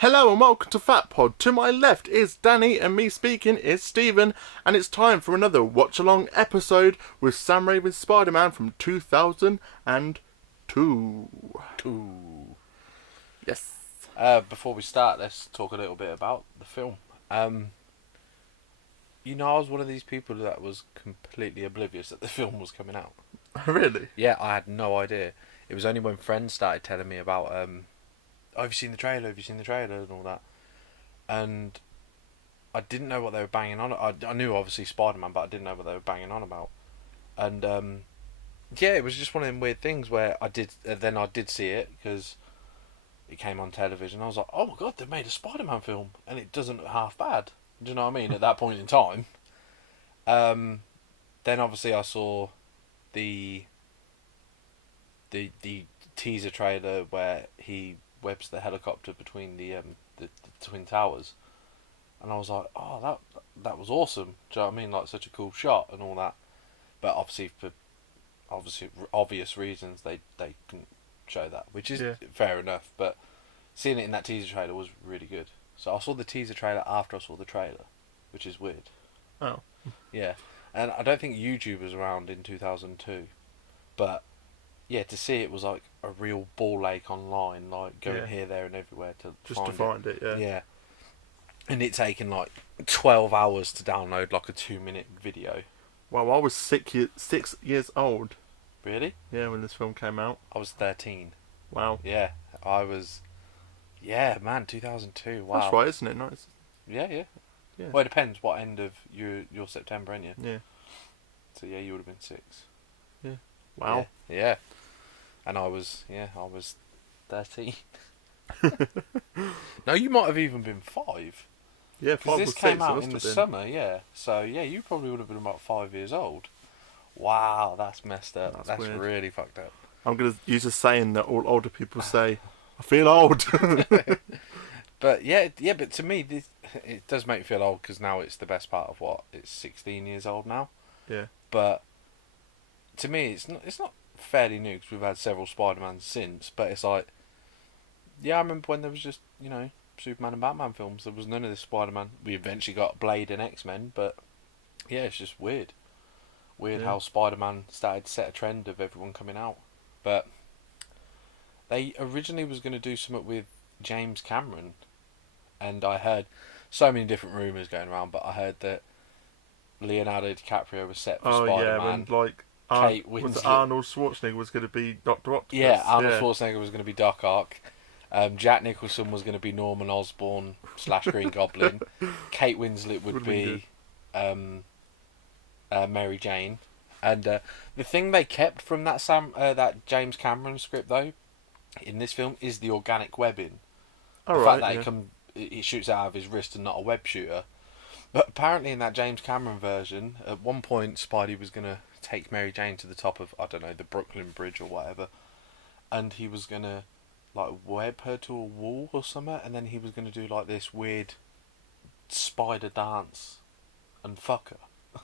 Hello and welcome to Fat Pod. To my left is Danny and me speaking is Stephen, and it's time for another watch along episode with Sam Raimi's Spider-Man from 2002. Yes. Before we start, let's talk a little bit about the film. I was one of these people that was completely oblivious that the film was coming out. Really? Yeah, I had no idea. It was only when friends started telling me about, oh, have you seen the trailer? Have you seen the trailer? And all that. And I didn't know what they were banging on. I knew, obviously, Spider-Man, but I didn't know what they were banging on about. And, yeah, it was just one of them weird things where I did see it, because it came on television. I was like, oh my god, they've made a Spider-Man film, and it doesn't look half bad. Do you know what I mean? At that point in time. Then obviously I saw the teaser trailer where he webs the helicopter between the twin towers, and I was like, oh, that was awesome. Do you know what I mean? Like, such a cool shot and all that. But obviously for obvious reasons they couldn't show that, which is fair enough. But seeing it in that teaser trailer was really good. So I saw the teaser trailer after I saw the trailer, which is weird. Oh. Yeah. And I don't think YouTube was around in 2002. But, yeah, to see it was like a real ball ache online, like going here, there and everywhere to find it. Yeah. And it taking like 12 hours to download like a 2-minute video. Wow, I was 6 years old. Really? Yeah, when this film came out. I was 13. Wow. Yeah, I was... Yeah, man, 2002, wow. That's right, isn't it? Nice. Yeah. Well, it depends what end of your September, ain't you? Yeah. So, yeah, you would have been 6. Yeah. Wow. Yeah. And I was 13. No, you might have even been 5. Yeah, 5 or 6. Because this came out in the summer, yeah. So, yeah, you probably would have been about 5 years old. Wow, that's messed up. That's really fucked up. I'm going to use a saying that all older people say, I feel old. But, but to me, it does make me feel old, because now it's the best part of what? It's 16 years old now. Yeah. But, to me, it's not fairly new, because we've had several Spider-Mans since, but it's like, yeah, I remember when there was just, Superman and Batman films. There was none of this Spider-Man. We eventually got Blade and X-Men, but yeah, it's just weird. How Spider-Man started to set a trend of everyone coming out. But they originally was going to do something with James Cameron, and I heard so many different rumours going around, but I heard that Leonardo DiCaprio was set for Spider-Man. Yeah, when Kate Winslet. Arnold Schwarzenegger was going to be Dr. Octopus. Yeah, Arnold Schwarzenegger was going to be Doc Ock. Jack Nicholson was going to be Norman Osborn / Green Goblin. Kate Winslet would be Mary Jane. And the thing they kept from that James Cameron script, though, in this film, is the organic webbing. The fact that it shoots out of his wrist and not a web shooter. But apparently in that James Cameron version, at one point Spidey was going to take Mary Jane to the top of, I don't know, the Brooklyn Bridge or whatever. And he was going to like web her to a wall or something, and then he was going to do like this weird spider dance and fuck her.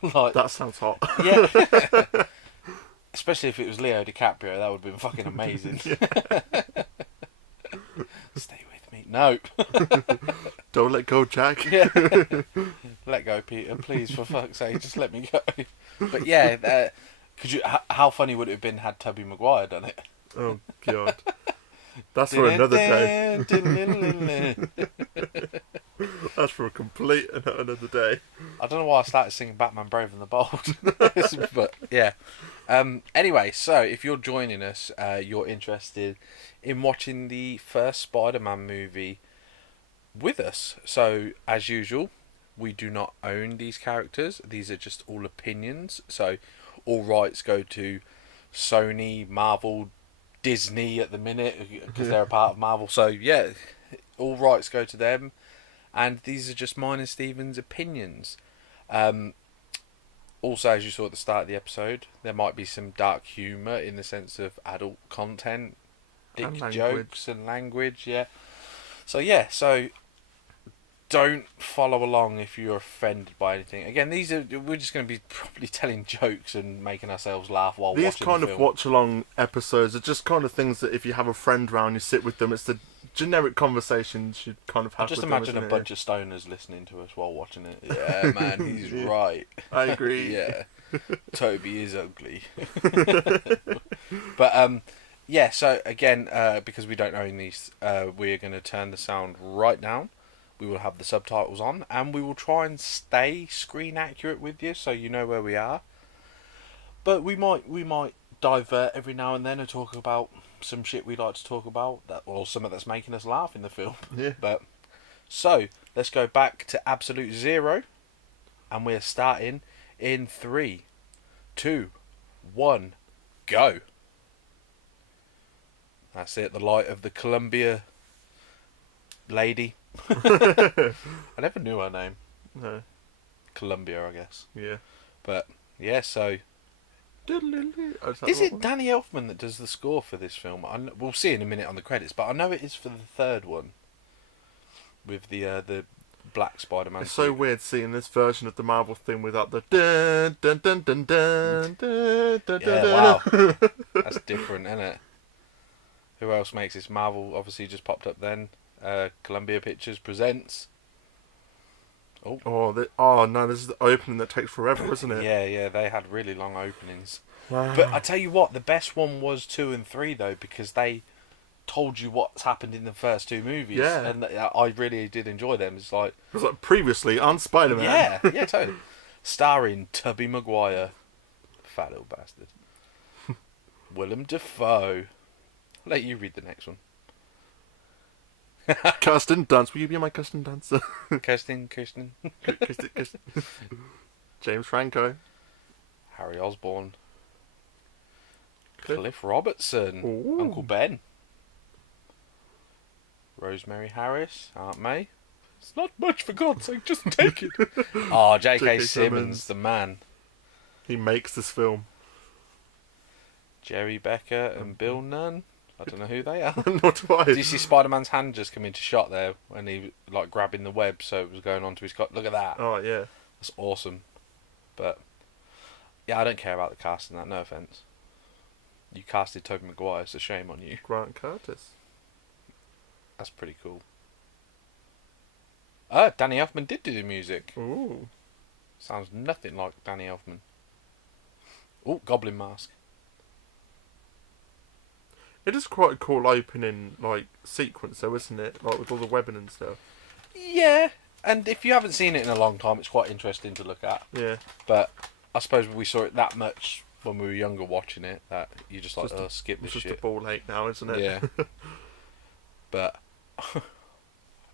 Like, that sounds hot. Yeah. Especially if it was Leo DiCaprio, that would have been fucking amazing. Stay with me. No. Don't let go, Jack. Yeah. Let go, Peter, please, for fuck's sake, just let me go. But yeah, how funny would it have been had Tobey Maguire done it? Oh god. That's for another day. That's for a complete another day. I don't know why I started singing Batman Brave and the Bold. But yeah. Anyway, so if you're joining us, you're interested in watching the first Spider-Man movie with us. So, as usual, we do not own these characters. These are just all opinions. So, all rights go to Sony, Marvel, Disney at the minute, because they're a part of Marvel. So yeah, all rights go to them, and these are just mine and Stephen's opinions. Also, as you saw at the start of the episode, there might be some dark humour in the sense of adult content, dick jokes and language. Yeah. So don't follow along if you're offended by anything. Again, we're just going to be probably telling jokes and making ourselves laugh while watching the film. These kind of watch-along episodes are just kind of things that if you have a friend around, you sit with them. It's the generic conversations you'd kind of have. Just with imagine them, a bunch of stoners listening to us while watching it. Yeah, man, he's right. I agree. Yeah, Toby is ugly. But yeah. So again, because we don't own these, we're going to turn the sound right down. We will have the subtitles on, and we will try and stay screen accurate with you, so you know where we are. But we might divert every now and then and talk about some shit we like to talk about, or something that's making us laugh in the film. Yeah. But so let's go back to absolute zero, and we're starting in 3, 2, 1, go. That's it. The light of the Columbia lady. I never knew her name. No. Columbia, I guess. Yeah. But yeah, so is it Danny Elfman that does the score for this film? We'll see in a minute on the credits, but I know it is for the third one with the black Spider-Man. It's so weird seeing this version of the Marvel thing without the dun dun dun dun dun dun dun. Yeah, wow, that's different, isn't it? Who else makes this? Marvel obviously just popped up then. Columbia Pictures presents. Oh no! This is the opening that takes forever, isn't it? Yeah, they had really long openings. Wow. But I tell you what, the best one was 2 and 3 though, because they told you what's happened in the first 2 movies. Yeah. And I really did enjoy them. It's like previously on Spider-Man. yeah, totally. Starring Tubby Maguire, fat little bastard. Willem Dafoe. I'll let you read the next one. Kirsten Dunst. Will you be my Kirsten Dunst? Kirsten. Kirsten. James Franco. Harry Osborn. Cliff. Cliff Robertson. Ooh. Uncle Ben. Rosemary Harris. Aunt May. It's not much, for God's sake, just take it. Oh, J.K. Simmons, the man. He makes this film. Jerry Becker and Bill Nunn. I don't know who they are. Not twice. Did you see Spider-Man's hand just come into shot there when he like grabbing the web so it was going onto his coat? Look at that. Oh yeah. That's awesome. But yeah, I don't care about the casting. That, no offense. You casted Tobey Maguire. It's a shame on you. Grant Curtis. That's pretty cool. Danny Elfman did do the music. Ooh. Sounds nothing like Danny Elfman. Oh, Goblin Mask. It is quite a cool opening, like, sequence though, isn't it? Like, with all the webbing and stuff. Yeah, and if you haven't seen it in a long time, it's quite interesting to look at. Yeah. But I suppose we saw it that much when we were younger watching it that you just like, skip this shit. shit. It's just a ball ache now, isn't it? Yeah. But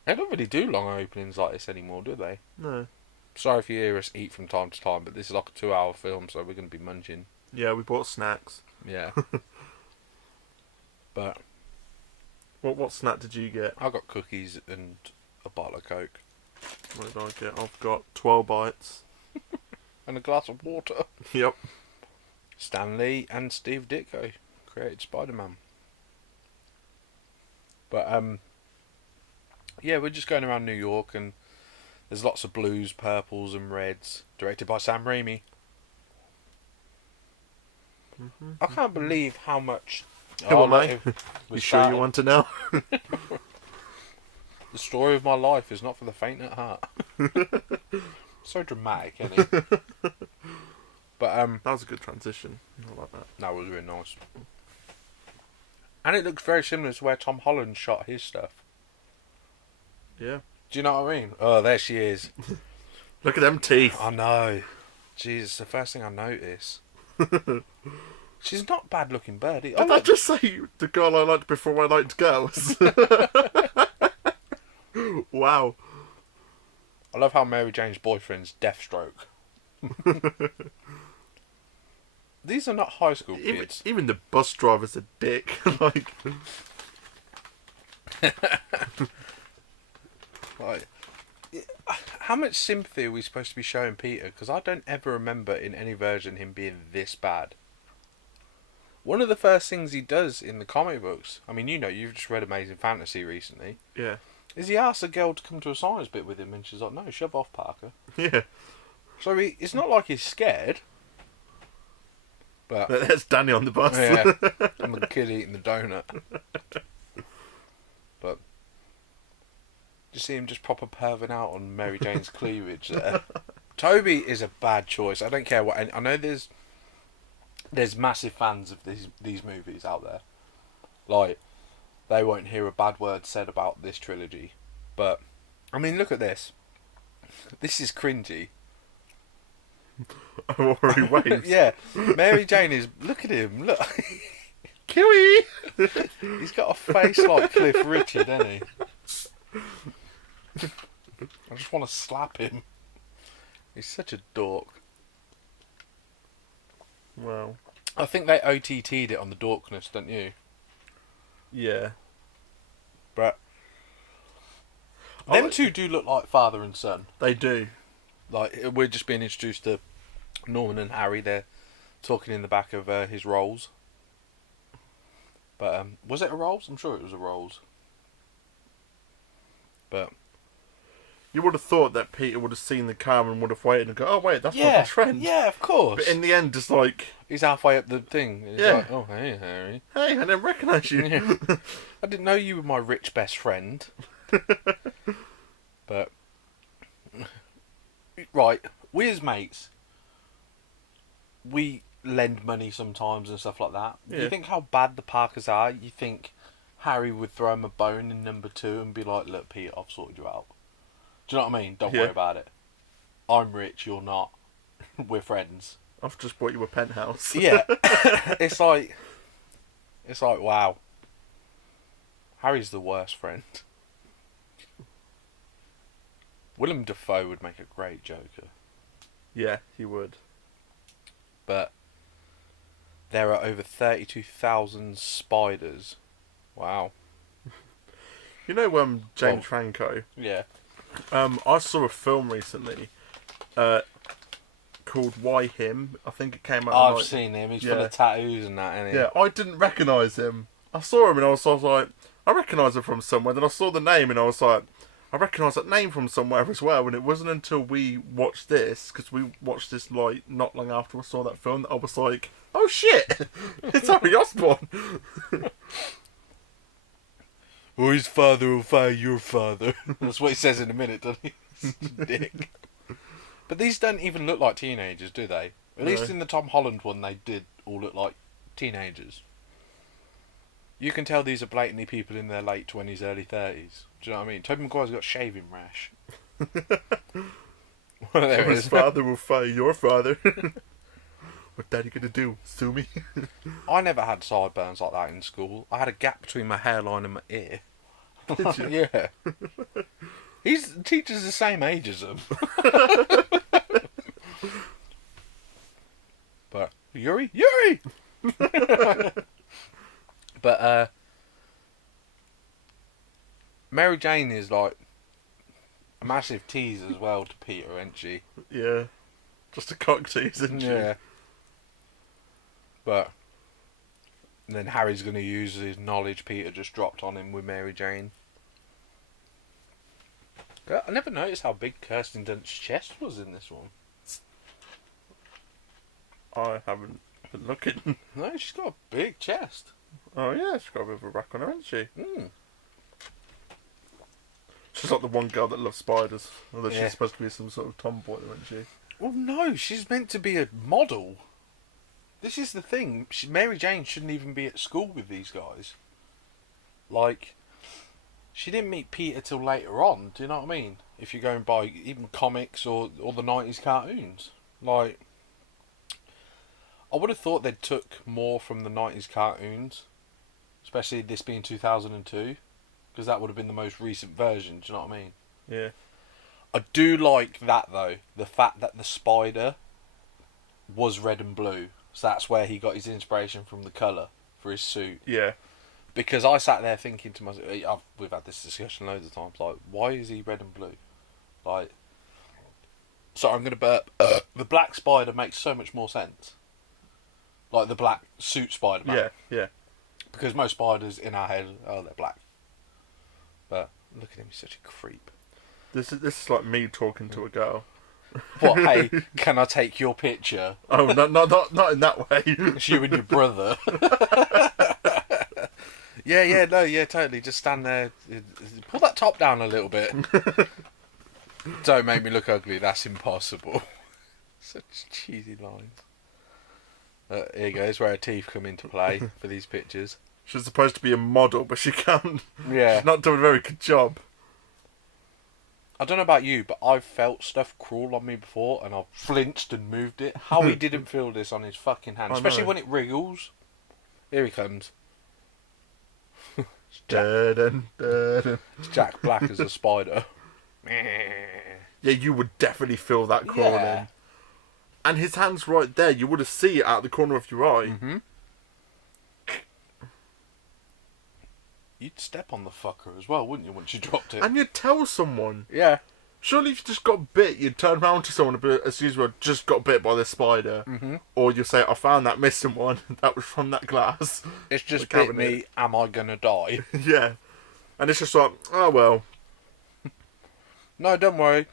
they don't really do long openings like this anymore, do they? No. Sorry if you hear us eat from time to time, but this is like a 2-hour film, so we're going to be munching. Yeah, we bought snacks. Yeah. But What snack did you get? I got cookies and a bottle of Coke. What did I get? I've got 12 bites. And a glass of water. Yep. Stan Lee and Steve Ditko created Spider-Man. But yeah, we're just going around New York and there's lots of blues, purples and reds. Directed by Sam Raimi. Mm-hmm. I can't believe how much... mate. You sure you want to know? The story of my life is not for the faint at heart. So dramatic, isn't it? But that was a good transition. I like that. That was really nice. And it looks very similar to where Tom Holland shot his stuff. Yeah. Do you know what I mean? Oh, there she is. Look at them teeth. I know. Jesus, the first thing I notice. She's not bad looking birdie. Did I just say the girl I liked before I liked girls? Wow. I love how Mary Jane's boyfriend's Deathstroke. These are not high school kids. Even the bus driver's a dick. Like, like, how much sympathy are we supposed to be showing Peter? Because I don't ever remember in any version him being this bad. One of the first things he does in the comic books, I mean, you know, you've just read Amazing Fantasy recently, yeah. is he asks a girl to come to a science bit with him and she's like, no, shove off, Parker. Yeah. So it's not like he's scared. But There's Danny on the bus. yeah, I'm the kid eating the donut. But see him just proper perving out on Mary Jane's cleavage there. Toby is a bad choice. I don't care what. I know there's massive fans of these movies out there. Like, they won't hear a bad word said about this trilogy. But, I mean, look at this. This is cringy. I'm already waiting. Yeah, Mary Jane is. Look at him. Look, Kiwi. he's got a face like Cliff Richard, doesn't he? I just want to slap him. He's such a dork. Well, I think they OTT'd it on the dorkness, don't you? yeah. But them two do look like father and son. They do. Like, we're just being introduced to Norman and Harry. They're talking in the back of his Rolls. But was it a Rolls? I'm sure it was a Rolls. But You would have thought that Peter would have seen the car and would have waited and go, oh wait, that's my friend. Yeah, of course. But in the end, just like, He's halfway up the thing. And he's Yeah. like, oh, hey, Harry. hey, I didn't recognise you. Yeah. I didn't know you were my rich best friend. But, right, we as mates, we lend money sometimes and stuff like that. Yeah. You think how bad the Parkers are? You think Harry would throw him a bone in number 2 and be like, look, Peter, I've sorted you out. Do you know what I mean? Don't Yeah. worry about it. I'm rich, you're not. We're friends. I've just bought you a penthouse. Yeah. It's like, wow. Harry's the worst friend. Willem Dafoe would make a great Joker. Yeah, he would. But there are over 32,000 spiders. Wow. You know, James Well- Franco. Yeah. I saw a film recently, called Why Him. I think it came out. I've like, seen him. He's yeah. full of tattoos and that, isn't he? Yeah, I didn't recognise him. I saw him and I was like, I recognise him from somewhere. Then I saw the name and I was like, I recognise that name from somewhere as well. And it wasn't until we watched this, because we watched this like not long after I saw that film, that I was like, oh shit, it's Harry Osborn. Or his father will fire your father. That's what he says in a minute, doesn't he? Dick. But these don't even look like teenagers, do they? At least No. in the Tom Holland one, they did all look like teenagers. You can tell these are blatantly people in their late 20s, early 30s. Do you know what I mean? Tobey Maguire's got shaving rash. Well, there it His is. father will fire your father. What daddy gonna do? Sue me? I never had sideburns like that in school. I had a gap between my hairline and my ear. Did you? Yeah. The teacher's the same age as him. But Yuri! But Mary Jane is like a massive tease as well to Peter, isn't she? Yeah. Just a cock tease, isn't she? Yeah. But then Harry's going to use his knowledge Peter just dropped on him with Mary Jane. I never noticed how big Kirsten Dunst's chest was in this one. I haven't been looking. No, she's got a big chest. Oh yeah, she's got a bit of a rack on her, hasn't she? Mm. She's like the one girl that loves spiders. Although Yeah. she's supposed to be some sort of tomboy, isn't she? Well, no, she's meant to be a model. This is the thing. Mary Jane shouldn't even be at school with these guys. Like, she didn't meet Peter till later on. Do you know what I mean? If you're going by even comics or the 90s cartoons. Like, I would have thought they'd took more from the 90s cartoons. Especially this being 2002. Because that would have been the most recent version. Do you know what I mean? Yeah. I do like that though. The fact that the spider was red and blue. So that's where he got his inspiration from, the colour for his suit. Yeah. Because I sat there thinking to myself, we've had this discussion loads of times, like, why is he red and blue? Like, sorry, I'm going to burp. The black spider makes so much more sense. Like the black suit Spider-Man. Yeah. Yeah. Because most spiders in our head, oh, they're black. But look at him, he's such a creep. This is like me talking to a girl. What, hey, can I take your picture? Oh, not in that way. It's you and your brother. Yeah, no, yeah, totally. Just stand there, pull that top down a little bit. Don't make me look ugly. That's impossible. Such cheesy lines. Here you go. It's where her teeth come into play for these pictures. She's supposed to be a model, but she can't. Yeah. She's not doing a very good job. I don't know about you, but I've felt stuff crawl on me before, and I've flinched and moved it. Howie didn't feel this on his fucking hand, especially when it wriggles. Here he comes. It's Jack Black as a spider. Yeah, you would definitely feel that crawling. Yeah. And his hand's right there. You would have seen it out the corner of your eye. Mm-hmm. You'd step on the fucker as well, wouldn't you, once you dropped it? And you'd tell someone. Yeah. Surely if you just got bit, you'd turn around to someone and be, excuse me, I just got bit by this spider. Mm-hmm. Or you say, I found that missing one. That was from that glass. It's just bit me, am I gonna die? Yeah. And it's just like, oh well. No, don't worry.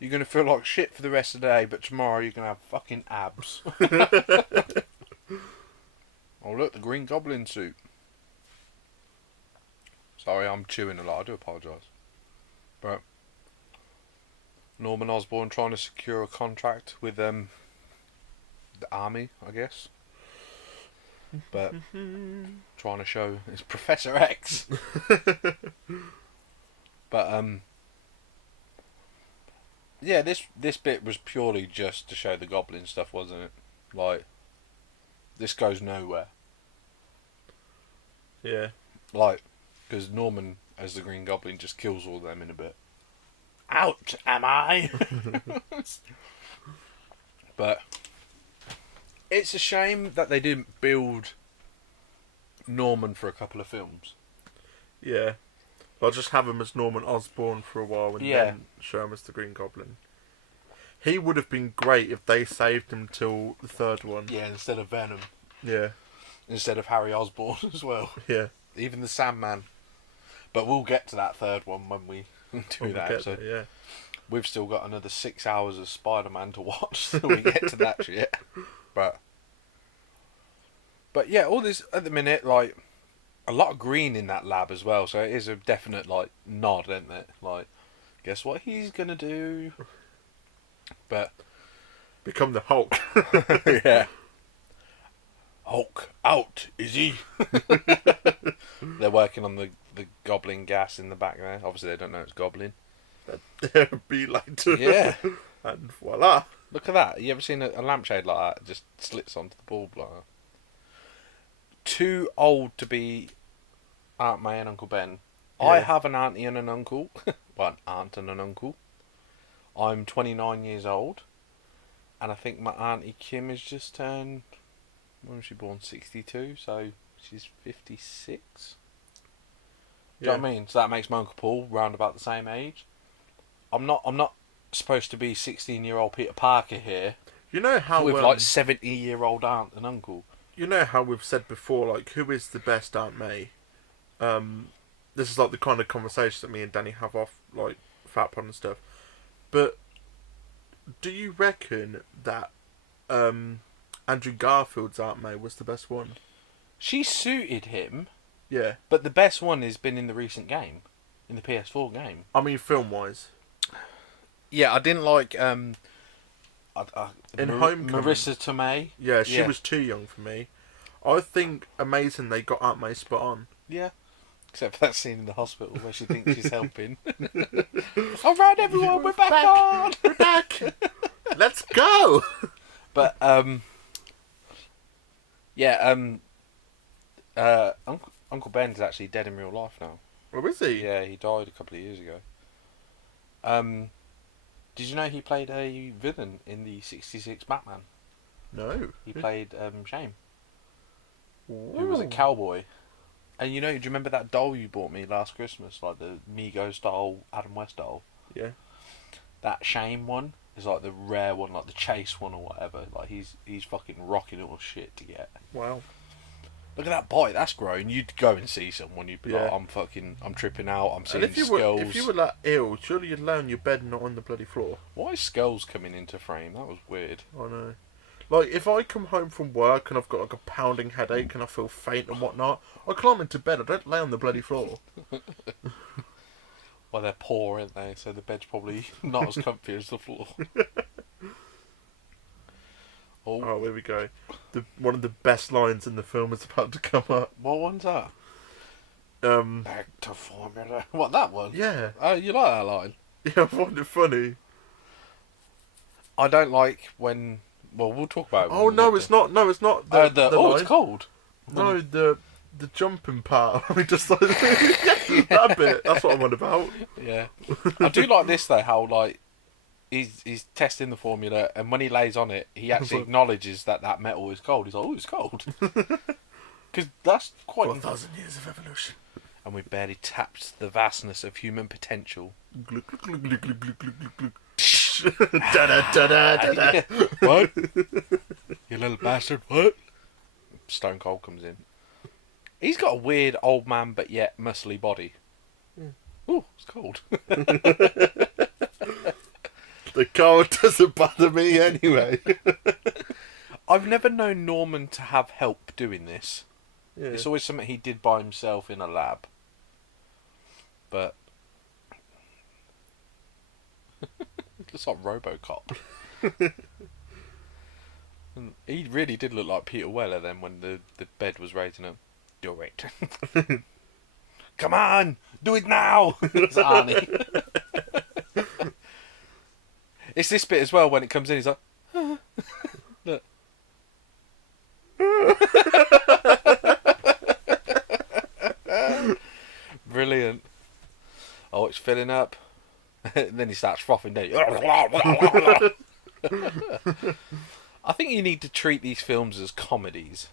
You're gonna feel like shit for the rest of the day, but tomorrow you're gonna have fucking abs. Oh look, the Green Goblin suit. Sorry, I'm chewing a lot. I do apologise. But Norman Osborn trying to secure a contract with the army, I guess. But trying to show it's Professor X. But yeah, this bit was purely just to show the Goblin stuff, wasn't it? Like, this goes nowhere. Yeah. Like, because Norman, as the Green Goblin, just kills all of them in a bit. Out, am I? But it's a shame that they didn't build Norman for a couple of films. Yeah. I'll just have him as Norman Osborn for a while and then show him as the Green Goblin. He would have been great if they saved him till the third one. Yeah, instead of Venom. Yeah. Instead of Harry Osborn as well. Yeah. Even the Sandman. But we'll get to that third one when we do that episode. There, yeah. We've still got another 6 hours of Spider-Man to watch till we get to that shit. But yeah, all this at the minute, like, a lot of green in that lab as well, so it is a definite, like, nod, isn't it? Like, guess what he's gonna do? But become the Hulk. yeah. Hulk out, is he? They're working on the goblin gas in the back there. Obviously they don't know it's goblin. Be like to. Yeah. And voila. Look at that. You ever seen a lampshade like that? It just slits onto the bulb like that. Too old to be Aunt May and Uncle Ben. Yeah. I have an auntie and an uncle. Well, an aunt and an uncle. I'm 29 years old. And I think my auntie Kim has just turned... When was she born? 62. So she's 56. Do you know what I mean? So that makes my Uncle Paul round about the same age. I'm not supposed to be 16-year-old Peter Parker here. You know how with like 70-year-old aunt and uncle. You know how we've said before, like, who is the best Aunt May? This is like the kind of conversation that me and Danny have off, like, Fat Pod and stuff. But do you reckon that Andrew Garfield's Aunt May was the best one? She suited him. Yeah. But the best one has been in the recent game. In the PS4 game. I mean, film-wise. Yeah, I didn't like... in Homecoming. Marissa Tomei. Yeah, she was too young for me. I think amazing they got Aunt May spot on. Yeah. Except for that scene in the hospital where she thinks she's helping. Alright everyone, we're back on! We're back! Let's go! But, Uncle Ben's actually dead in real life now. Oh, is he? Yeah, he died a couple of years ago. Did you know he played a villain in the 66 Batman? No. He played Shame. Ooh. Who was a cowboy. And do you remember that doll you bought me last Christmas? Like the Migos doll, Adam West doll? Yeah. That Shame one is like the rare one, like the Chase one or whatever. Like he's fucking rocking all shit to get. Wow. Look at that bite, that's grown. You'd go and see someone, you'd be like, I'm tripping out, I'm seeing skulls. If you were that ill, surely you'd lay on your bed and not on the bloody floor. Why is skulls coming into frame? That was weird. I know. Like, if I come home from work and I've got like a pounding headache and I feel faint and whatnot, I climb into bed. I don't lay on the bloody floor. Well, they're poor, aren't they? So the bed's probably not as comfy as the floor. Oh, here we go. One of the best lines in the film is about to come up. What one's that? Back to formula. What, that one? Yeah. Oh, you like that line? Yeah, I find it funny. I don't like when... Well, we'll talk about it. Oh, no, it's not. No, it's not. The it's line. cold. No, the jumping part. I just like that bit. That's what I'm on about. Yeah. I do like this, though, how, like, he's testing the formula, and when he lays on it, he actually acknowledges that metal is cold. He's like, oh, it's cold. Because that's quite... 4,000 years of evolution. And we barely tapped the vastness of human potential. Glug, glug, glug, glug, glug, glug, glug, glug. Da-da-da-da-da-da. What? You little bastard, what? Stone Cold comes in. He's got a weird old man but yet muscly body. Yeah. Ooh, it's cold. The cold doesn't bother me anyway. I've never known Norman to have help doing this. Yeah. It's always something he did by himself in a lab. But... It's like RoboCop. And he really did look like Peter Weller then when the bed was raising him. Do it. Come on! Do it now! It's Arnie. It's this bit as well when it comes in, he's like... Look. Brilliant. Oh, it's filling up. And then he starts frothing down. I think you need to treat these films as comedies.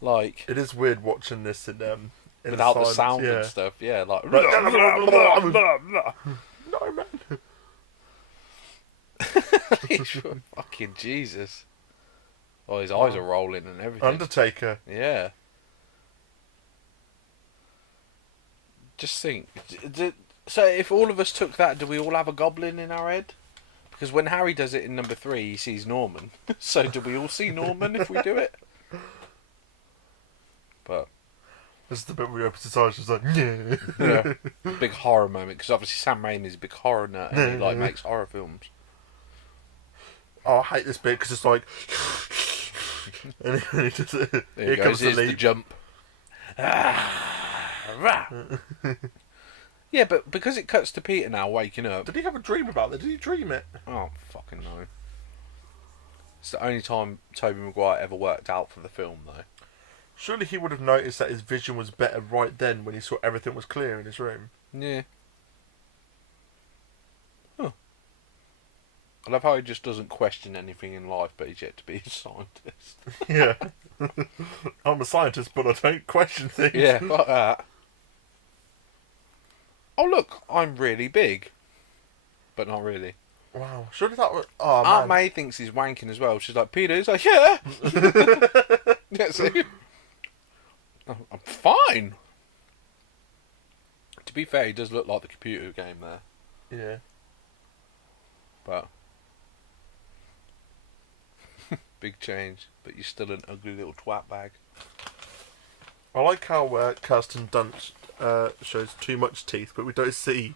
Like, it is weird watching this in without the silence, sound yeah. and stuff. Yeah, like... No, man. Fucking Jesus. Oh, his eyes are rolling and everything. Undertaker. Yeah. Just think. So if all of us took that, do we all have a goblin in our head? Because when Harry does it in number 3, he sees Norman. So do we all see Norman if we do it? But... This is the bit where he opens his eyes and is like, yeah. Yeah. Big horror moment, because obviously Sam Raimi's a big horror nut and he like makes horror films. Oh, I hate this bit because it's like... and he just... Here comes the leap. The jump. Yeah, but because it cuts to Peter now waking up... Did he have a dream about that? Did he dream it? Oh, fucking no. It's the only time Tobey Maguire ever worked out for the film, though. Surely he would have noticed that his vision was better right then when he saw everything was clear in his room. Yeah. Huh. I love how he just doesn't question anything in life, but he's yet to be a scientist. Yeah. I'm a scientist, but I don't question things. Yeah, like that. Oh, look, I'm really big. But not really. Wow. Surely that was... Oh, Aunt man. May thinks he's wanking as well. She's like, Peter? He's like, yeah. Yeah, see? I'm fine. To be fair, he does look like the computer game there. Yeah. But... big change. But you're still an ugly little twat bag. I like how Kirsten Dunst shows too much teeth, but we don't see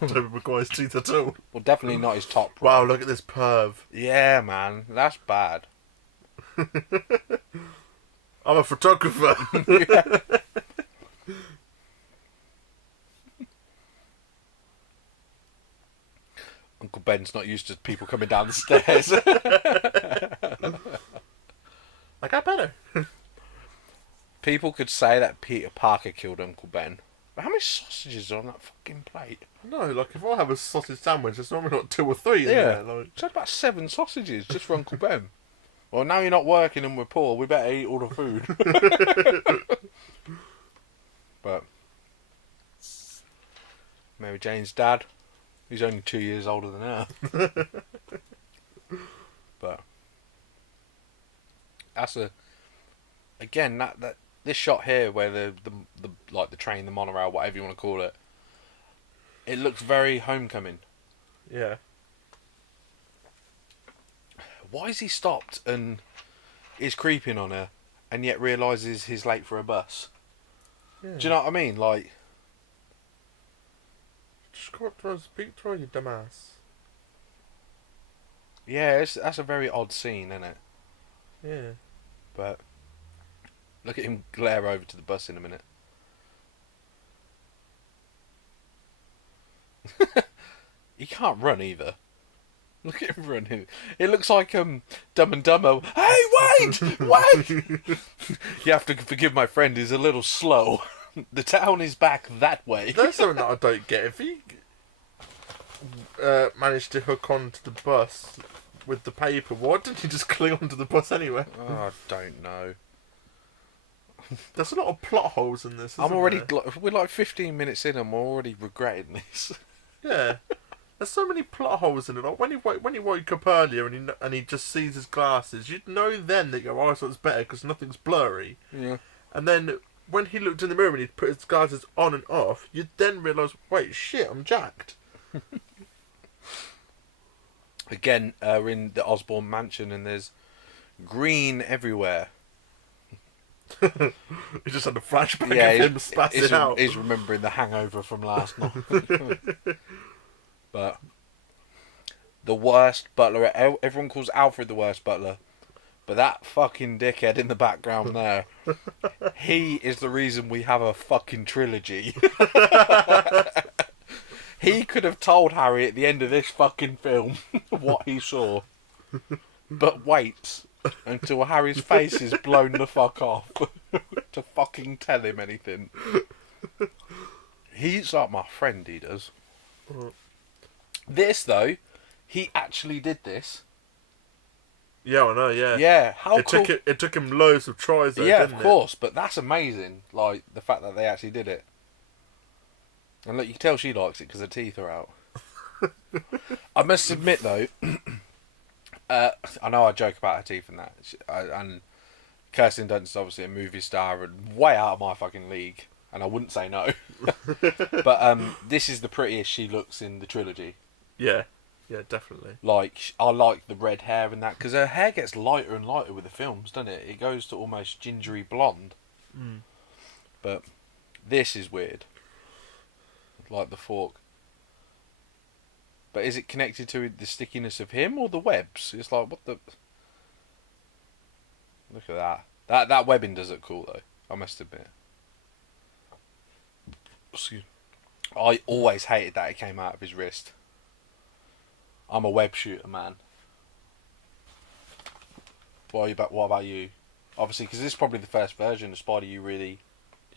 Tobey Maguire's teeth at all. Well, definitely not his top. Wow, look at this perv. Yeah, man. That's bad. I'm a photographer. Yeah. Uncle Ben's not used to people coming down the stairs. I got better. People could say that Peter Parker killed Uncle Ben. But how many sausages are on that fucking plate? No, like if I have a sausage sandwich, there's normally like 2 or 3 in Yeah. there. Like... It's had about 7 sausages just for Uncle Ben. Well, now you're not working and we're poor, we better eat all the food. But Mary Jane's dad, he's only 2 years older than her. But that's again that this shot here where the like the train, the monorail, whatever you want to call it, it looks very Homecoming. Yeah. why is he stopped and is creeping on her, and yet realises he's late for a bus? Yeah. Do you know what I mean? Like, Just go up to her and speak to her, you dumbass. yeah, that's a very odd scene, isn't it? Yeah. But look at him glare over to the bus in a minute. He can't run either. Look at him running. It looks like Dumb and Dumber. Hey, wait! Wait! You have to forgive my friend, he's a little slow. The town is back that way. That's something that I don't get. If he managed to hook onto the bus with the paper, why didn't he just cling onto the bus anyway? Oh, I don't know. There's a lot of plot holes in this. I'm already... There? We're like 15 minutes in and I'm already regretting this. Yeah. There's so many plot holes in it. Like when he woke up earlier and he just sees his glasses, you'd know then that your eyesight's better because nothing's blurry. Yeah. And then when he looked in the mirror and he'd put his glasses on and off, you'd then realise, wait, shit, I'm jacked. Again, we're in the Osborne mansion and there's green everywhere. He just had a flashback of him spazzing out. He's remembering the hangover from last night. But the worst butler, everyone calls Alfred the worst butler, but that fucking dickhead in the background there, he is the reason we have a fucking trilogy. He could have told Harry at the end of this fucking film what he saw, but waits until Harry's face is blown the fuck off to fucking tell him anything. He's like my friend, he does. This, though, he actually did this. Yeah, I know, yeah. Yeah, how cool. It took him loads of tries, though, yeah, didn't of course, but that's amazing. Like, the fact that they actually did it. And look, you can tell she likes it because her teeth are out. I must admit, though, I know I joke about her teeth and that, and Kirsten Dunst's obviously a movie star and way out of my fucking league, and I wouldn't say no. But this is the prettiest she looks in the trilogy. Yeah, yeah, definitely. Like, I like the red hair and that, because her hair gets lighter and lighter with the films, doesn't it? It goes to almost gingery blonde. Mm. But this is weird. Like the fork. But is it connected to the stickiness of him or the webs? It's like, what the... Look at that. That webbing does look cool, though. I must admit. Excuse me. I always hated that it came out of his wrist. I'm a web shooter, man. What about you? Obviously, because this is probably the first version of Spider you really...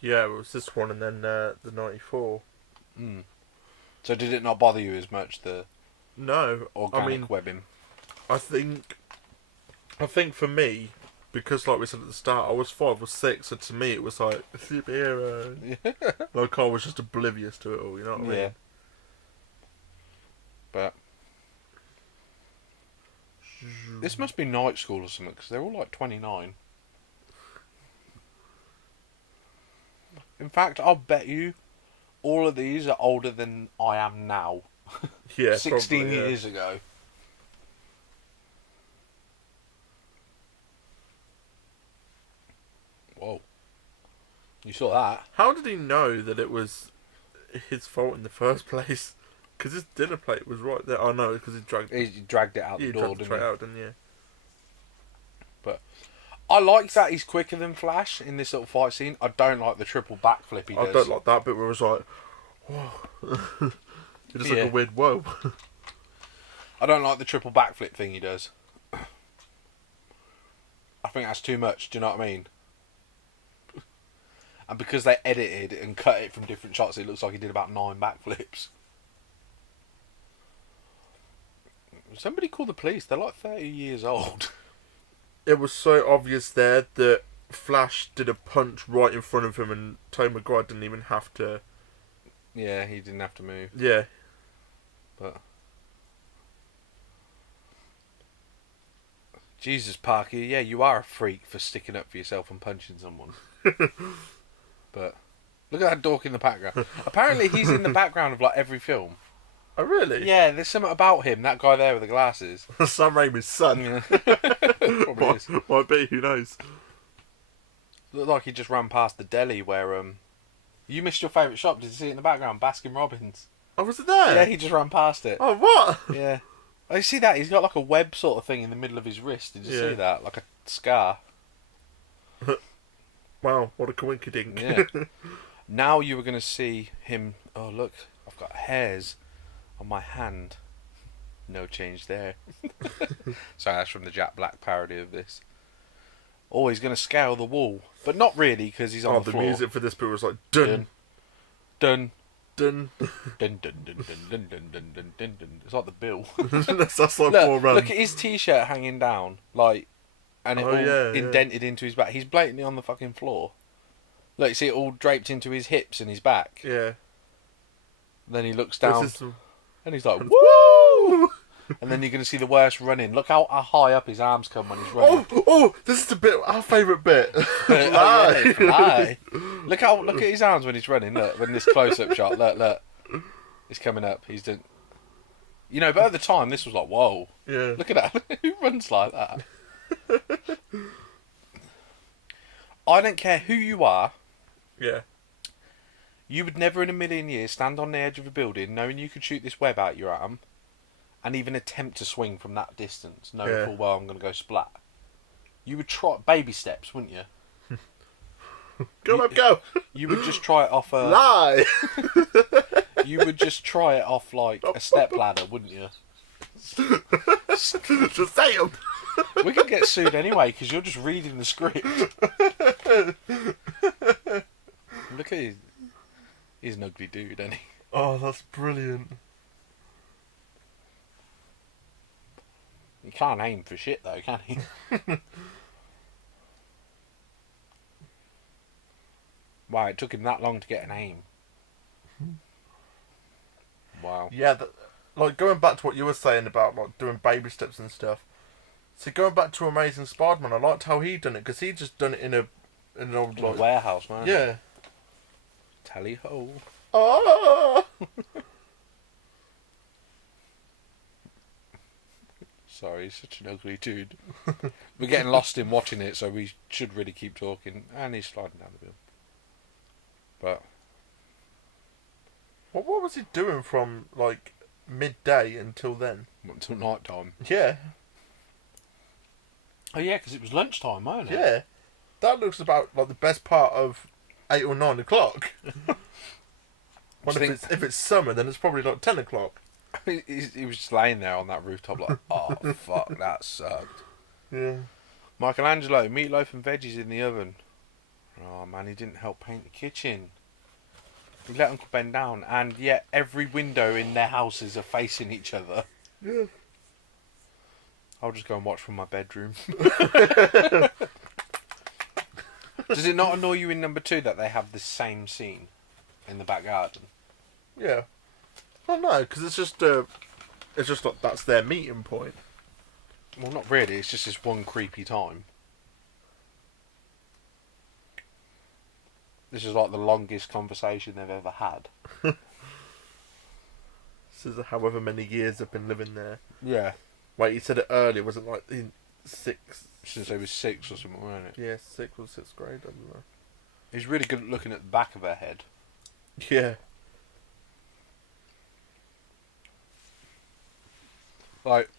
Yeah, it was this one and then the 94. Mm. So did it not bother you as much, the organic webbing? I think for me, because like we said at the start, I was 5 or 6, so to me it was like a superhero. Like I was just oblivious to it all, you know what I mean? Yeah. But this must be night school or something, because they're all like 29. In fact, I'll bet you all of these are older than I am now. Yeah, 16 probably, yeah. years ago. Whoa. You saw that? How did he know that it was his fault in the first place? Because his dinner plate was right there. Oh no, because he dragged it out the door, dragged the tray out, didn't you? But I like that he's quicker than Flash in this little fight scene. I don't like the triple backflip he does. I don't like that bit where it was like, whoa. It just like a weird whoa. I don't like the triple backflip thing he does. I think that's too much, do you know what I mean? And because they edited and cut it from different shots, it looks like he did about 9 backflips. Somebody call the police, they're like 30 years old. It was so obvious there that Flash did a punch right in front of him and Tobey Maguire didn't even have to... Yeah, he didn't have to move. Yeah. But... Jesus, Parker, yeah, you are a freak for sticking up for yourself and punching someone. But look at that dork in the background. Apparently he's in the background of like every film. Oh, really? Yeah, there's something about him, that guy there with the glasses. Sam Raimi's son. Yeah. Probably is. Might be, who knows? Looked like he just ran past the deli where you missed your favourite shop. Did you see it in the background? Baskin Robbins. Oh, was it there? Yeah, he just ran past it. Oh, what? Yeah. Oh, you see that? He's got like a web sort of thing in the middle of his wrist. Did you see that? Like a scar. Wow, what a coinkydink. Yeah. Now you were going to see him. Oh, look, I've got hairs on my hand. No change there. Sorry, that's from the Jack Black parody of this. Oh, he's going to scale the wall. But not really, because he's on the floor. The music for this bit was like dun Dun. dun. Dun, dun, dun, dun, dun, dun, dun, dun, dun, dun. It's like the bill. That's like Look at his t-shirt hanging down, like, and it all yeah. indented into his back. He's blatantly on the fucking floor. Look, you see it all draped into his hips and his back. Yeah. Then he looks down, and he's like, Woo! woo! And then you're going to see the worst running. Look how high up his arms come when he's running. Oh, this is the bit, our favourite bit. Yeah, fly. Look at his arms when he's running. Look, when this close-up shot. Look. He's coming up. He's done. You know, but at the time, this was like, whoa. Yeah. Look at that. Who runs like that? I don't care who you are. Yeah. You would never in a million years stand on the edge of a building knowing you could shoot this web out your arm and even attempt to swing from that distance, knowing full well I'm going to go splat. You would try baby steps, wouldn't you? Go. You would just try it off a... Lie! You would just try it off like a step ladder, wouldn't you? Just say 'em. We could get sued anyway because you're just reading the script. Look at his... He's an ugly dude, isn't he? Oh, that's brilliant. He can't aim for shit though, can he? Wow, it took him that long to get an aim. Wow. Yeah, like going back to what you were saying about like doing baby steps and stuff. So going back to Amazing Spider-Man, I liked how he done it because he just done it in an old In a like warehouse, man. yeah. Tally ho. Oh. Sorry, he's such an ugly dude. We're getting lost in watching it, so we should really keep talking. And he's sliding down the bill. But What was he doing from like midday until then? until night time. Yeah. Oh yeah, because it was lunchtime, wasn't it? Yeah. That looks about like the best part of 8 or 9 o'clock. Well, if it's summer, then it's probably like 10 o'clock. He was just laying there on that rooftop like, oh fuck, that sucked. Yeah. Michelangelo, meatloaf and veggies in the oven. Oh man, he didn't help paint the kitchen. He let Uncle Ben down, and yet every window in their houses are facing each other. Yeah. I'll just go and watch from my bedroom. Does it not annoy you in number 2 that they have the same scene in the back garden? Yeah. Well, no, because it's just like that's their meeting point. Well, not really. It's just this one creepy time. This is like the longest conversation they've ever had. This is however many years they've been living there. Yeah. Wait, you said it earlier, wasn't it like in 6? Since they were 6 or something, wasn't it? Yeah, 6th or 6th grade, I don't know. He's really good at looking at the back of her head. Yeah. Like,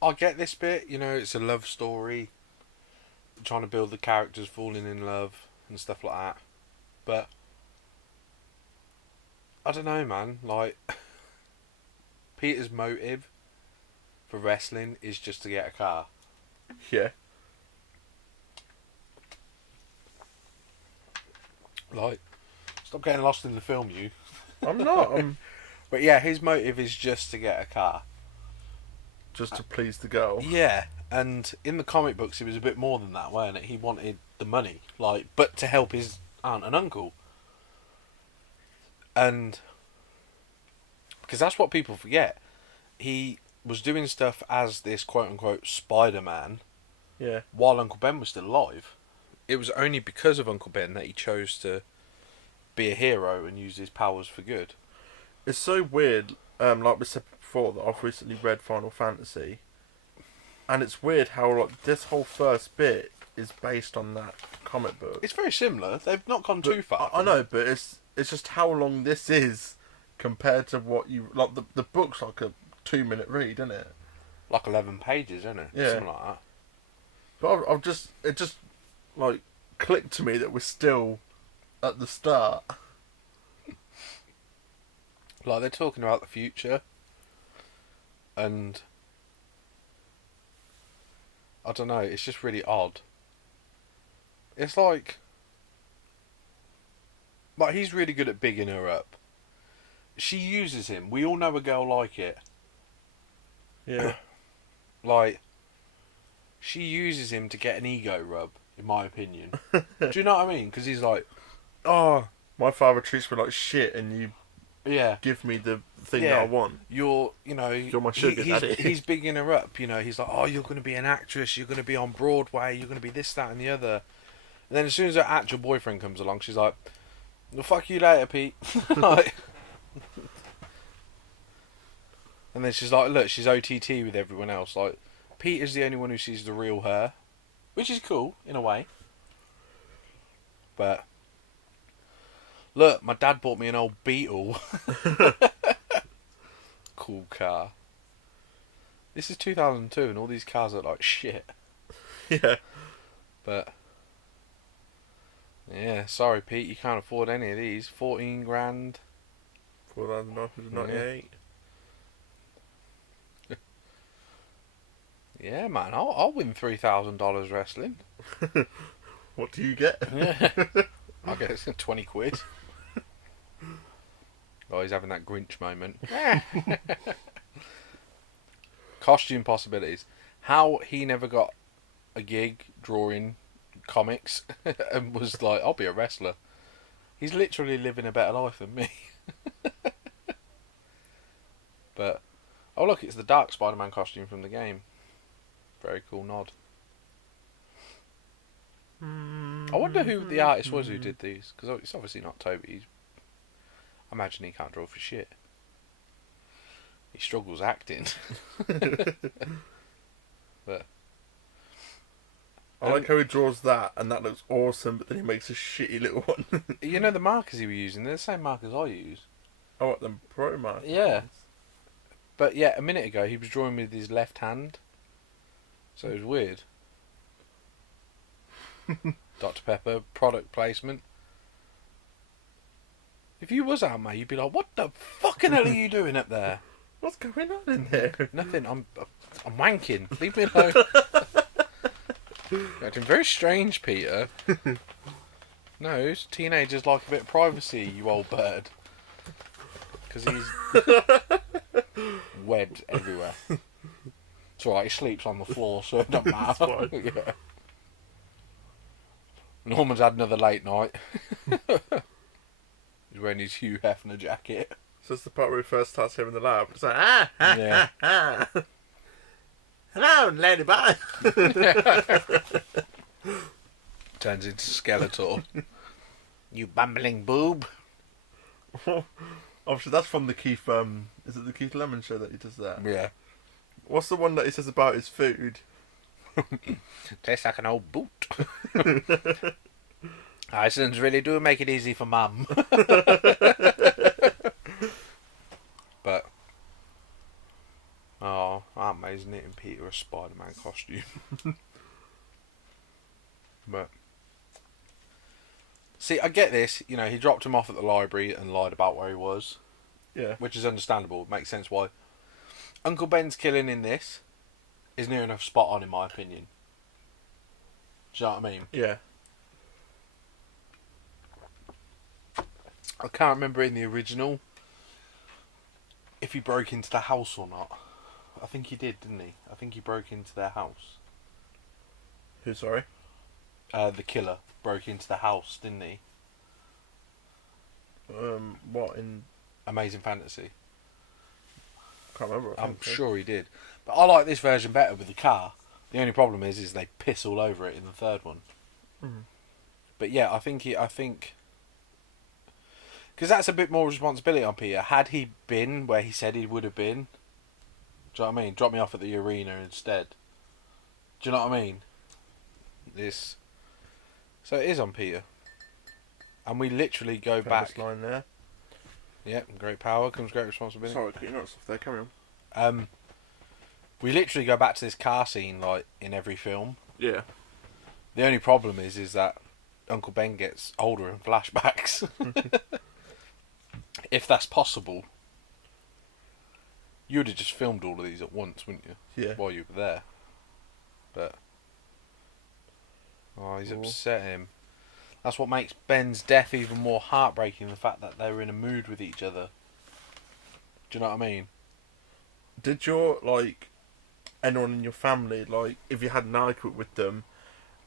I get this bit, you know, it's a love story, trying to build the characters falling in love and stuff like that. But, I don't know, man, like, Peter's motive for wrestling is just to get a car. Yeah. Like, stop getting lost in the film, you. I'm not. I'm But yeah, his motive is just to get a car. just to please the girl. Yeah, and in the comic books, it was a bit more than that, wasn't it? He wanted the money, like, but to help his aunt and uncle. And because that's what people forget, he was doing stuff as this quote-unquote Spider-Man Yeah. while Uncle Ben was still alive. It was only because of Uncle Ben that he chose to be a hero and use his powers for good. It's so weird. Like we said before, that I've recently read Final Fantasy, and it's weird how like this whole first bit is based on that comic book. It's very similar. They've not gone too far. I know, but it's just how long this is compared to what you like. The book's like a 2-minute read, isn't it? Like 11 pages, isn't it? Yeah. Something like that. But it just like clicked to me that we're still at the start. Like, they're talking about the future, and I don't know, it's just really odd. It's like he's really good at bigging her up. She uses him. We all know a girl like it. Yeah. Like, she uses him to get an ego rub, in my opinion. Do you know what I mean? Because he's like, oh, my father treats me like shit, and you yeah, give me the thing that I want. You're my sugar daddy. He's bigging her up, He's like, oh, you're going to be an actress, you're going to be on Broadway, you're going to be this, that, and the other. And then as soon as her actual boyfriend comes along, she's like, well, fuck you later, Pete. Like, and then she's like, look, she's OTT with everyone else. Like, Pete is the only one who sees the real her, which is cool in a way. But look, my dad bought me an old Beetle. Cool car. This is 2002 and all these cars look like shit. Yeah. But yeah, sorry Pete, you can't afford any of these. 14 grand. 4,998. Yeah, man, I'll win $3,000 wrestling. What do you get? Yeah. I guess 20 quid. Oh, he's having that Grinch moment. Costume possibilities. How he never got a gig drawing comics and was like, I'll be a wrestler. He's literally living a better life than me. But, oh look, it's the Dark Spider-Man costume from the game. Very cool nod. I wonder who the artist was who did these, because it's obviously not Toby. I imagine he can't draw for shit. He struggles acting. But I like how he draws that, and that looks awesome, but then he makes a shitty little one. you know the markers he was using? They're the same markers I use. Oh, what, them pro markers? Yeah. But yeah, a minute ago he was drawing with his left hand. So it was weird. Dr. Pepper, product placement. If you was out, mate, you'd be like, what the fucking hell are you doing up there? What's going on in there? Nothing, I'm wanking. Leave me alone. You're acting very strange, Peter. No, teenagers like a bit of privacy, you old bird. Because he's webbed everywhere. It's alright, he sleeps on the floor, so it doesn't matter. Yeah. Norman's had another late night. He's wearing his Hugh Hefner jacket. So it's the part where he first starts here in the lab. It's like, Yeah. Hello, ladybug. Turns into Skeletor. You bumbling boob. Obviously, that's from the Keith. Is it the Keith Lemon show that he does that? Yeah. What's the one that he says about his food? Tastes like an old boot. Iceland's really do make it easy for Mum. But oh, Aunt May's knitting Peter a Spider-Man costume. But see, I get this. You know, he dropped him off at the library and lied about where he was. Yeah. Which is understandable. It makes sense why. Uncle Ben's killing in this is near enough spot on, in my opinion. Do you know what I mean? Yeah. I can't remember in the original if he broke into the house or not. I think he did, didn't he? I think he broke into their house. Who, sorry? The killer broke into the house, didn't he? What, in... Amazing Fantasy. Can't remember. I'm sure he did. But I like this version better with the car. The only problem is they piss all over it in the third one. Mm. But yeah, I think Because that's a bit more responsibility on Peter. Had he been where he said he would have been, do you know what I mean? Drop me off at the arena instead. Do you know what I mean? So it is on Peter. And we literally go back. Line there. Yep, great power comes great responsibility. Sorry, you're not off there. Carry on. We literally go back to this car scene like in every film. Yeah. The only problem is that Uncle Ben gets older in flashbacks. If that's possible, you would have just filmed all of these at once, wouldn't you? Yeah. While you were there. But he's upset him. That's what makes Ben's death even more heartbreaking, the fact that they were in a mood with each other. Do you know what I mean? Did your, like, anyone in your family, like, if you had an argument with them,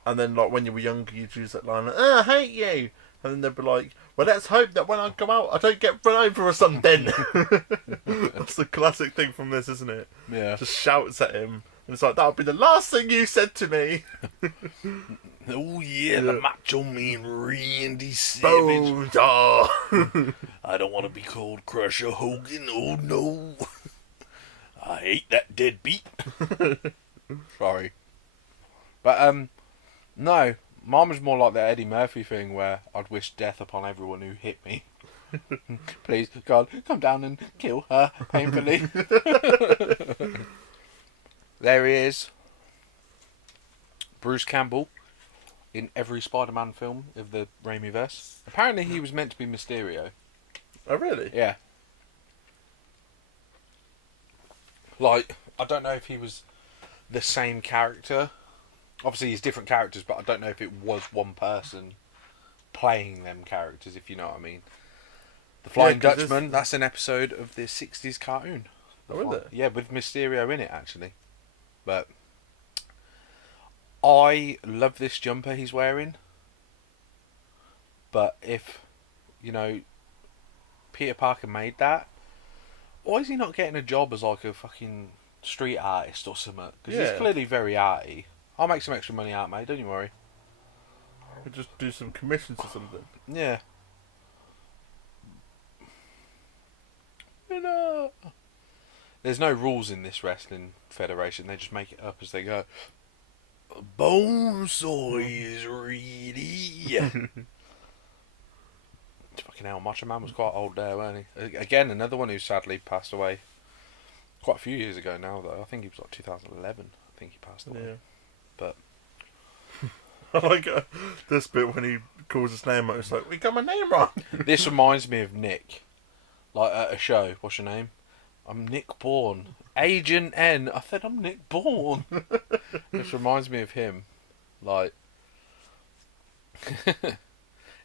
and then, like, when you were younger, you'd use that line, like, I hate you! And then they'd be like, well, let's hope that when I go out, I don't get run over or something. That's the classic thing from this, isn't it? Yeah. Just shouts at him. And it's like, that would be the last thing you said to me. Oh yeah, the Macho Man Randy Savage. I don't want to be called Crusher Hogan. Oh no. I hate that deadbeat. Sorry. But no, mine was more like the Eddie Murphy thing where I'd wish death upon everyone who hit me. Please, God, come down and kill her painfully. There he is. Bruce Campbell in every Spider-Man film of the Raimi-verse. Apparently he was meant to be Mysterio. Oh, really? Yeah. Like, I don't know if he was the same character. Obviously he's different characters, but I don't know if it was one person playing them characters, if you know what I mean. The Flying Dutchman, that's an episode of the 60s cartoon. Oh, is it? Yeah, with Mysterio in it, actually. But I love this jumper he's wearing. But if, Peter Parker made that, why is he not getting a job as like a fucking street artist or something? Because he's clearly very arty. I'll make some extra money out, mate, don't you worry. We'll just do some commissions or something. Yeah. There's no rules in this wrestling federation. They just make it up as they go. Bonesaw is ready. Fucking hell, Macho Man was quite old there, weren't he? Again, another one who sadly passed away quite a few years ago now, though. I think he was like 2011. I think he passed away. Yeah. But I like this bit when he calls his name out. It's like, we got my name wrong. This reminds me of Nick. Like at a show. What's your name? I'm Nick Bourne. Agent N. I said I'm Nick Bourne. This reminds me of him. Like,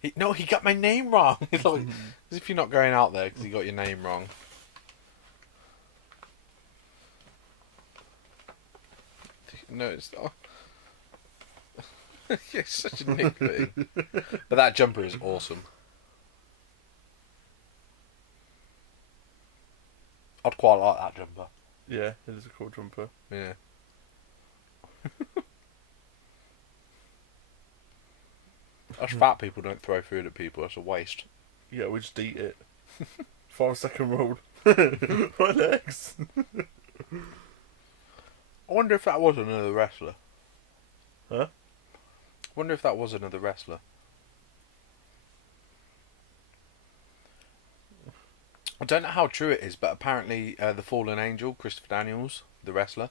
he got my name wrong. It's like, as if you're not going out there because he got your name wrong. No, it's not. It's such a Nick thing. But that jumper is awesome. I'd quite like that jumper. Yeah, it is a cool jumper. Yeah. Us fat people don't throw food at people, that's a waste. Yeah, we just eat it. 5-second rule. My legs. I wonder if that was another wrestler. Huh? I wonder if that was another wrestler. I don't know how true it is, but apparently the Fallen Angel, Christopher Daniels, the wrestler,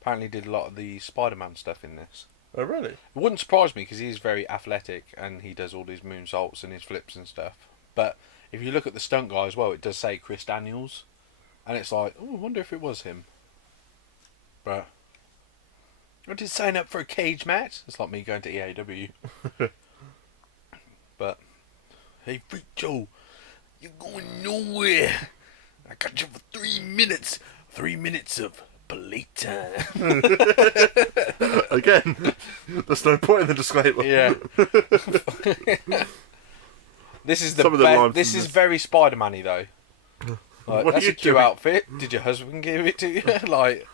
apparently did a lot of the Spider-Man stuff in this. Oh, really? It wouldn't surprise me because he's very athletic and he does all these moonsaults and his flips and stuff. But if you look at the stunt guy as well, it does say Chris Daniels. And it's like, oh, I wonder if it was him. But I did sign up for a cage match. It's like me going to EAW. But, hey, Freak Joe, you're going nowhere. I got you for 3 minutes. 3 minutes of playtime. Again, there's no point in the disclaimer. Yeah. This is the best. This is very Spider-Man-y though. Like, that's a cute outfit. Did your husband give it to you? Like,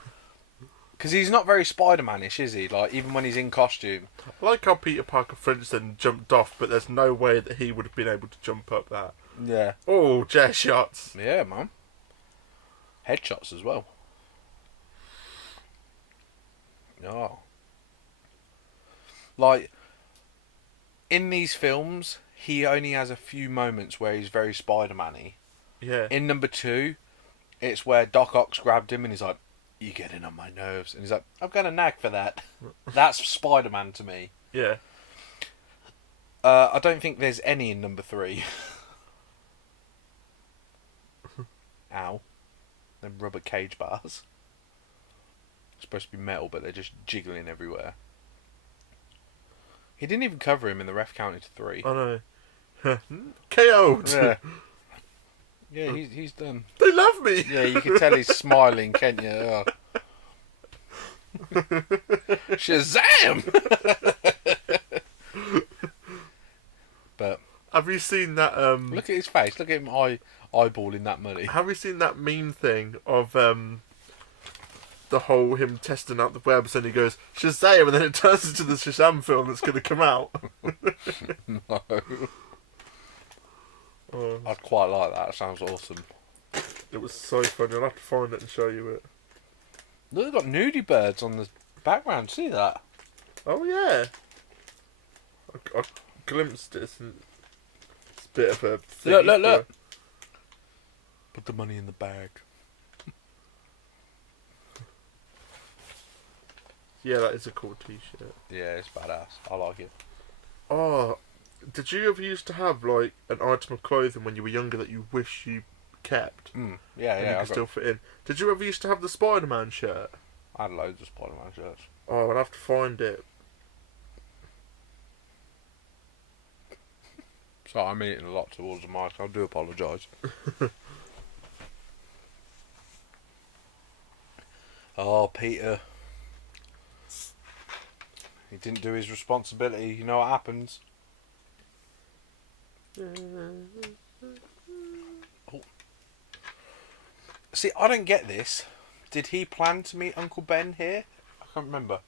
Because he's not very Spider-Man-ish, is he? Like, even when he's in costume. I like how Peter Parker, for instance, jumped off, but there's no way that he would have been able to jump up that. Yeah. Oh, chair shots. Yeah, man. Headshots as well. Oh. Like, in these films, he only has a few moments where he's very Spider-Man-y. Yeah. In number 2, it's where Doc Ock's grabbed him and he's like, "You're getting on my nerves." And he's like, "I've got a knack for that." That's Spider-Man to me. Yeah. I don't think there's any in number 3. Ow. Them rubber cage bars. Supposed to be metal, but they're just jiggling everywhere. He didn't even cover him in the ref counted to 3. I know. KO'd. Yeah. Yeah, he's done. They love me. Yeah, you can tell he's smiling, can't you? Oh. Shazam! But have you seen that? Look at his face. Look at him eyeballing that money. Have you seen that meme thing of the whole him testing out the webs and he goes Shazam and then it turns into the Shazam film that's going to come out? No. Oh, I'd quite like that. It sounds awesome. it was so funny. I'll have to find it and show you it. Look, they've got nudie birds on the background. See that? Oh yeah. I glimpsed it. It's a bit of a thing. Look. Put the money in the bag. Yeah, that is a cool T-shirt. Yeah, it's badass. I like it. Oh, did you ever used to have like an item of clothing when you were younger that you wish you kept? Yeah, And yeah. you could still fit in. Did you ever used to have the Spider-Man shirt? I had loads of Spider-Man shirts. Oh, I'll have to find it. So I'm eating a lot towards the mic. I do apologise. Oh, Peter. He didn't do his responsibility. You know what happens? Oh. See, I don't get this. Did he plan to meet Uncle Ben here? I can't remember.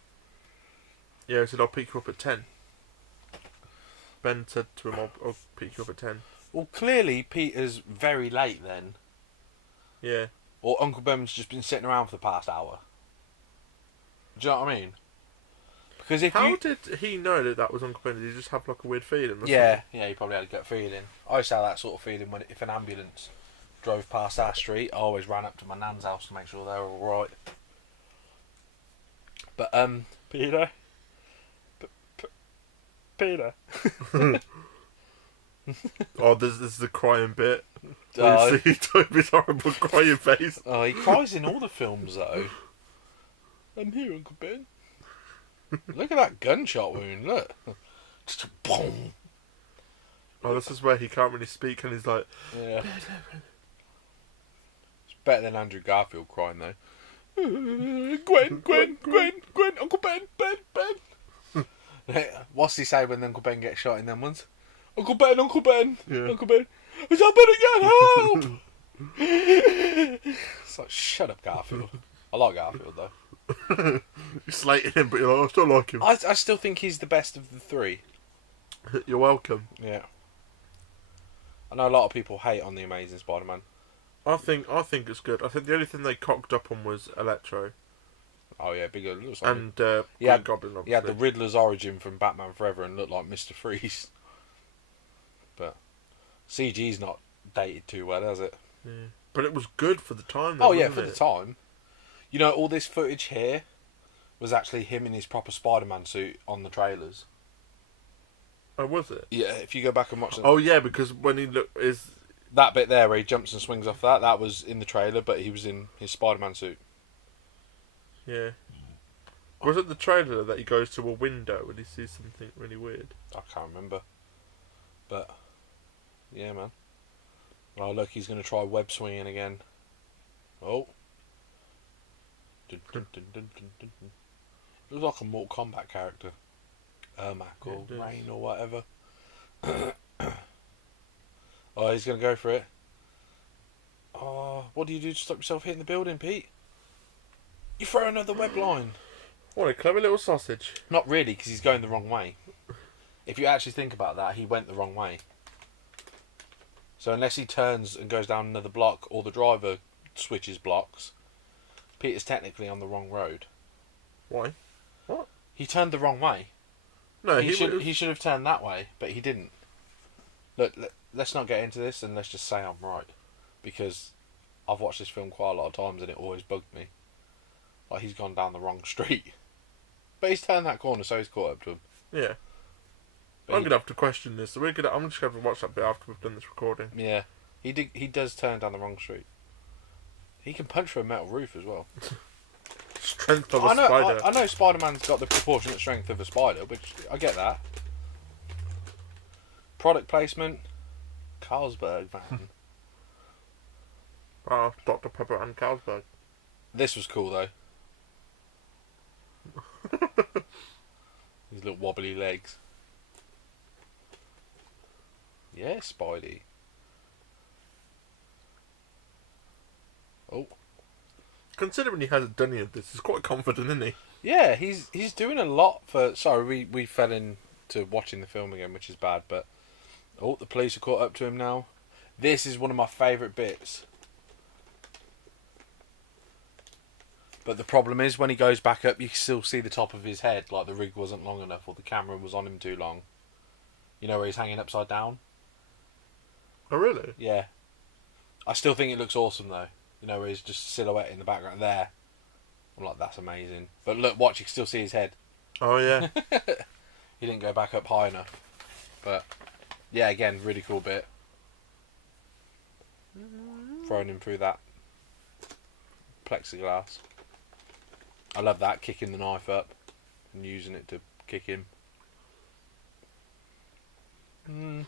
Yeah, he said I'll pick you up at 10. Ben said to him, I'll pick you up at 10. Well, clearly Peter's very late then. Yeah. Or Uncle Ben's just been sitting around for the past hour. Do you know what I mean? Because if How did he know that was Uncle Ben? Did he just have like a weird feeling? Or yeah, something? yeah, he probably had a gut feeling. I used to have that sort of feeling when if an ambulance drove past our street, I always ran up to my nan's house to make sure they were all right. But Peter, Peter. Oh, this is the crying bit. Oh. You see Toby's horrible crying face. Oh, he cries in all the films though. I'm here, Uncle Ben. Look at that gunshot wound. Look, just a boom. Oh, this is where he can't really speak, and he's like, Yeah. It's better than Andrew Garfield crying though. Gwen, Uncle Ben. What's he say when Uncle Ben gets shot in them ones? Uncle Ben. Yeah. Uncle Ben. Is that better get help? It's like, shut up, Garfield. I like Garfield though. you're slating him, but you're like, I still like him. I still think he's the best of the 3. You're welcome. Yeah. I know a lot of people hate on the Amazing Spider-Man. I think it's good. I think the only thing they cocked up on was Electro Oh yeah, bigger. Looks like and Yeah, Green Goblin. Obviously. he had the Riddler's origin from Batman Forever and looked like Mr. Freeze. But CG's not dated too well, has it? Yeah. But it was good for the time. Though, Oh yeah, wasn't for it? the time. You know, all this footage here was actually him in his proper Spider-Man suit on the trailers. Oh, was it? Yeah, if you go back and watch them. Oh yeah, because when he is That bit there where he jumps and swings off that was in the trailer, but he was in his Spider-Man suit. yeah. Was it the trailer that he goes to a window and he sees something really weird? I can't remember. But, yeah, man. Oh, look, he's going to try web swinging again. Oh. Dun, dun, dun, dun, dun, dun, dun. It was like a Mortal Kombat character. Ermac or Yeah, it does. Rain or whatever. Oh, he's going to go for it. Oh, what do you do to stop yourself hitting the building, Pete? You throw another web line. What a clever little sausage. Not really, because he's going the wrong way. If you actually think about that, he went the wrong way. So unless he turns and goes down another block, or the driver switches blocks, Peter's technically on the wrong road. Why? What? He turned the wrong way. No, he should have turned that way, but he didn't. Look, let's not get into this, and let's just say I'm right, because I've watched this film quite a lot of times, and it always bugged me. Like, he's gone down the wrong street, but he's turned that corner, so he's caught up to him. Yeah. But I'm gonna have to question this. I'm just gonna have to watch that bit after we've done this recording. Yeah, he does turn down the wrong street. He can punch through a metal roof as well. Strength of a spider. I know Spider-Man's got the proportionate strength of a spider, which I get that. Product placement, Carlsberg van. Ah, Dr. Pepper and Carlsberg. This was cool though. His little wobbly legs. Yeah, Spidey. Oh. Considering he hasn't done any of this, he's quite confident, isn't he? Yeah, he's doing a lot for... Sorry, we fell into watching the film again, which is bad, but... Oh, the police are caught up to him now. This is one of my favourite bits. But the problem is, when he goes back up, you can still see the top of his head, like the rig wasn't long enough, or the camera was on him too long. You know where he's hanging upside down? Oh, really? Yeah. I still think it looks awesome, though. You know, where he's just a silhouette in the background there. I'm like, that's amazing. But look, watch, you can still see his head. Oh, yeah. He didn't go back up high enough. But, yeah, again, really cool bit. Throwing him through that plexiglass. I love that, kicking the knife up and using it to kick him. Did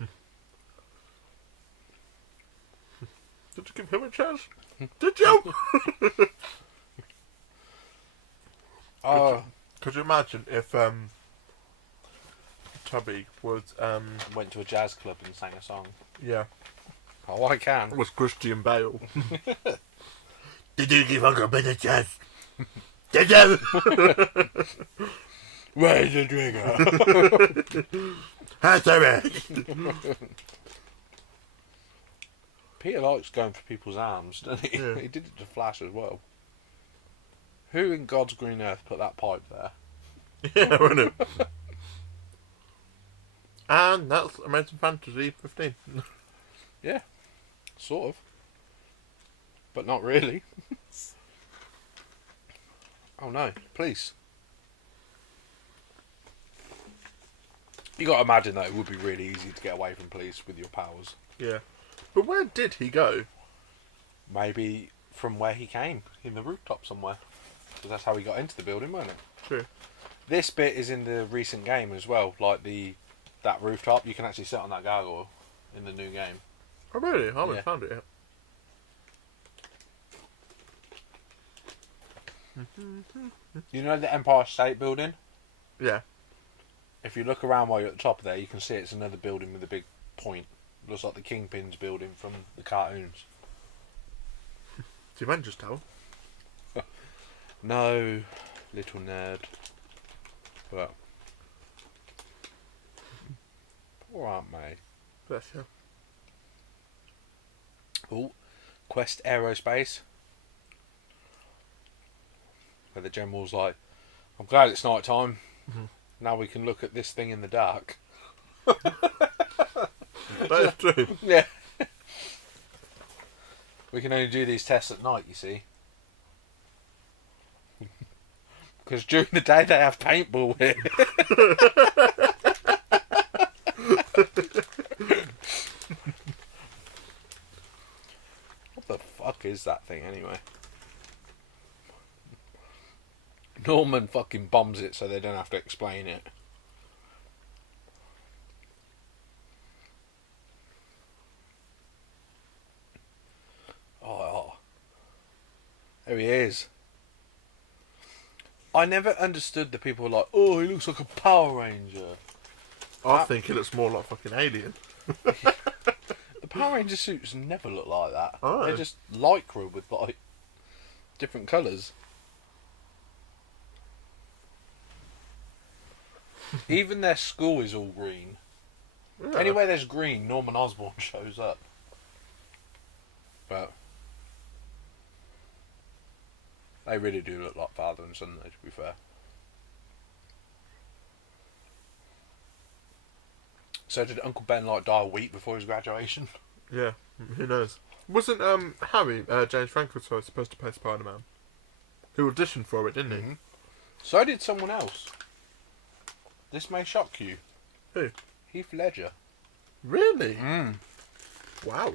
you give him a chance? Did you? Could you imagine if Tubby was went to a jazz club and sang a song. Yeah. Oh, I can. Was Christian Bale. Did you give Uncle Ben a chance? Did you? Where's the trigger? Answer it. Peter likes going for people's arms, doesn't he? Yeah. He did it to Flash as well. Who in God's green earth put that pipe there? Yeah, wasn't it? And that's American Fantasy 15. Yeah, sort of. But not really. Oh no, police. You got to imagine that it would be really easy to get away from police with your powers. Yeah. But where did he go? Maybe from where he came, in the rooftop somewhere. Because that's how he got into the building, wasn't it? True. This bit is in the recent game as well, like that rooftop. You can actually sit on that gargoyle in the new game. Oh, really? I haven't Yeah. found it yet. You know the Empire State Building? Yeah. If you look around while you're at the top of there, you can see it's another building with a big point. Looks like the Kingpin's building from the cartoons. The Avengers Tower. No, little nerd. But poor Aunt May. Bless you. Oh, Quest Aerospace. Where the general's like, I'm glad it's night time. Mm-hmm. Now we can look at this thing in the dark. That is true. Yeah. We can only do these tests at night, you see. Because during the day they have paintball here. What the fuck is that thing anyway? Norman fucking bombs it so they don't have to explain it. Oh, there he is. I never understood the people who were like, oh, he looks like a Power Ranger. I think it looks more like fucking Alien. The Power Ranger suits never look like that. Oh. They're just lycra with like different colours. Even their school is all green. Yeah. Anywhere there's green, Norman Osborn shows up. But they really do look like father and son, though, to be fair. So did Uncle Ben like die a week before his graduation? Yeah, who knows? Wasn't Harry, James Franco's supposed to play Spider-Man? Who auditioned for it, didn't he? Mm-hmm. So did someone else. This may shock you. Who? Heath Ledger. Really? Mm. Wow.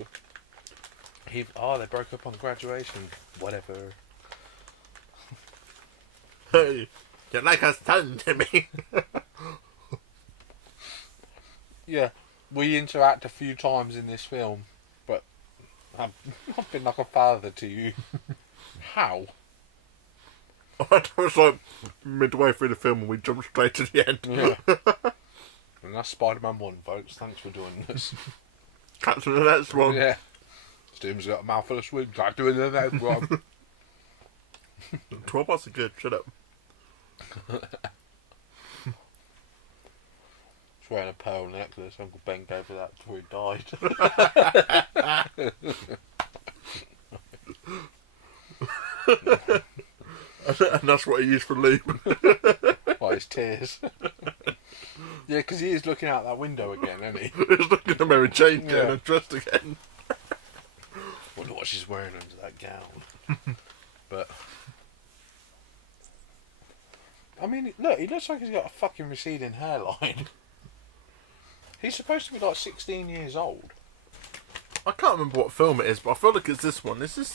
They broke up on graduation. Whatever. Hey, you're like a son to me. Yeah, we interact a few times in this film, but I've been like a father to you. How? I was like midway through the film and we jumped straight to the end. Yeah. And that's Spider-Man 1, folks. Thanks for doing this. Catch the next one. Yeah. Steve's got a mouthful of sweet. Try doing the next one. 12 are good, shut up. She's wearing a pearl necklace. Uncle Ben gave her that before he died. And that's what he used for lube. Like his tears. Yeah, because he is looking out that window again, isn't he? He's looking at Mary Jane getting undressed again. Wonder what she's wearing under that gown. But I mean, look, he looks like he's got a fucking receding hairline. He's supposed to be like 16 years old. I can't remember what film it is, but I feel like it's this one. Was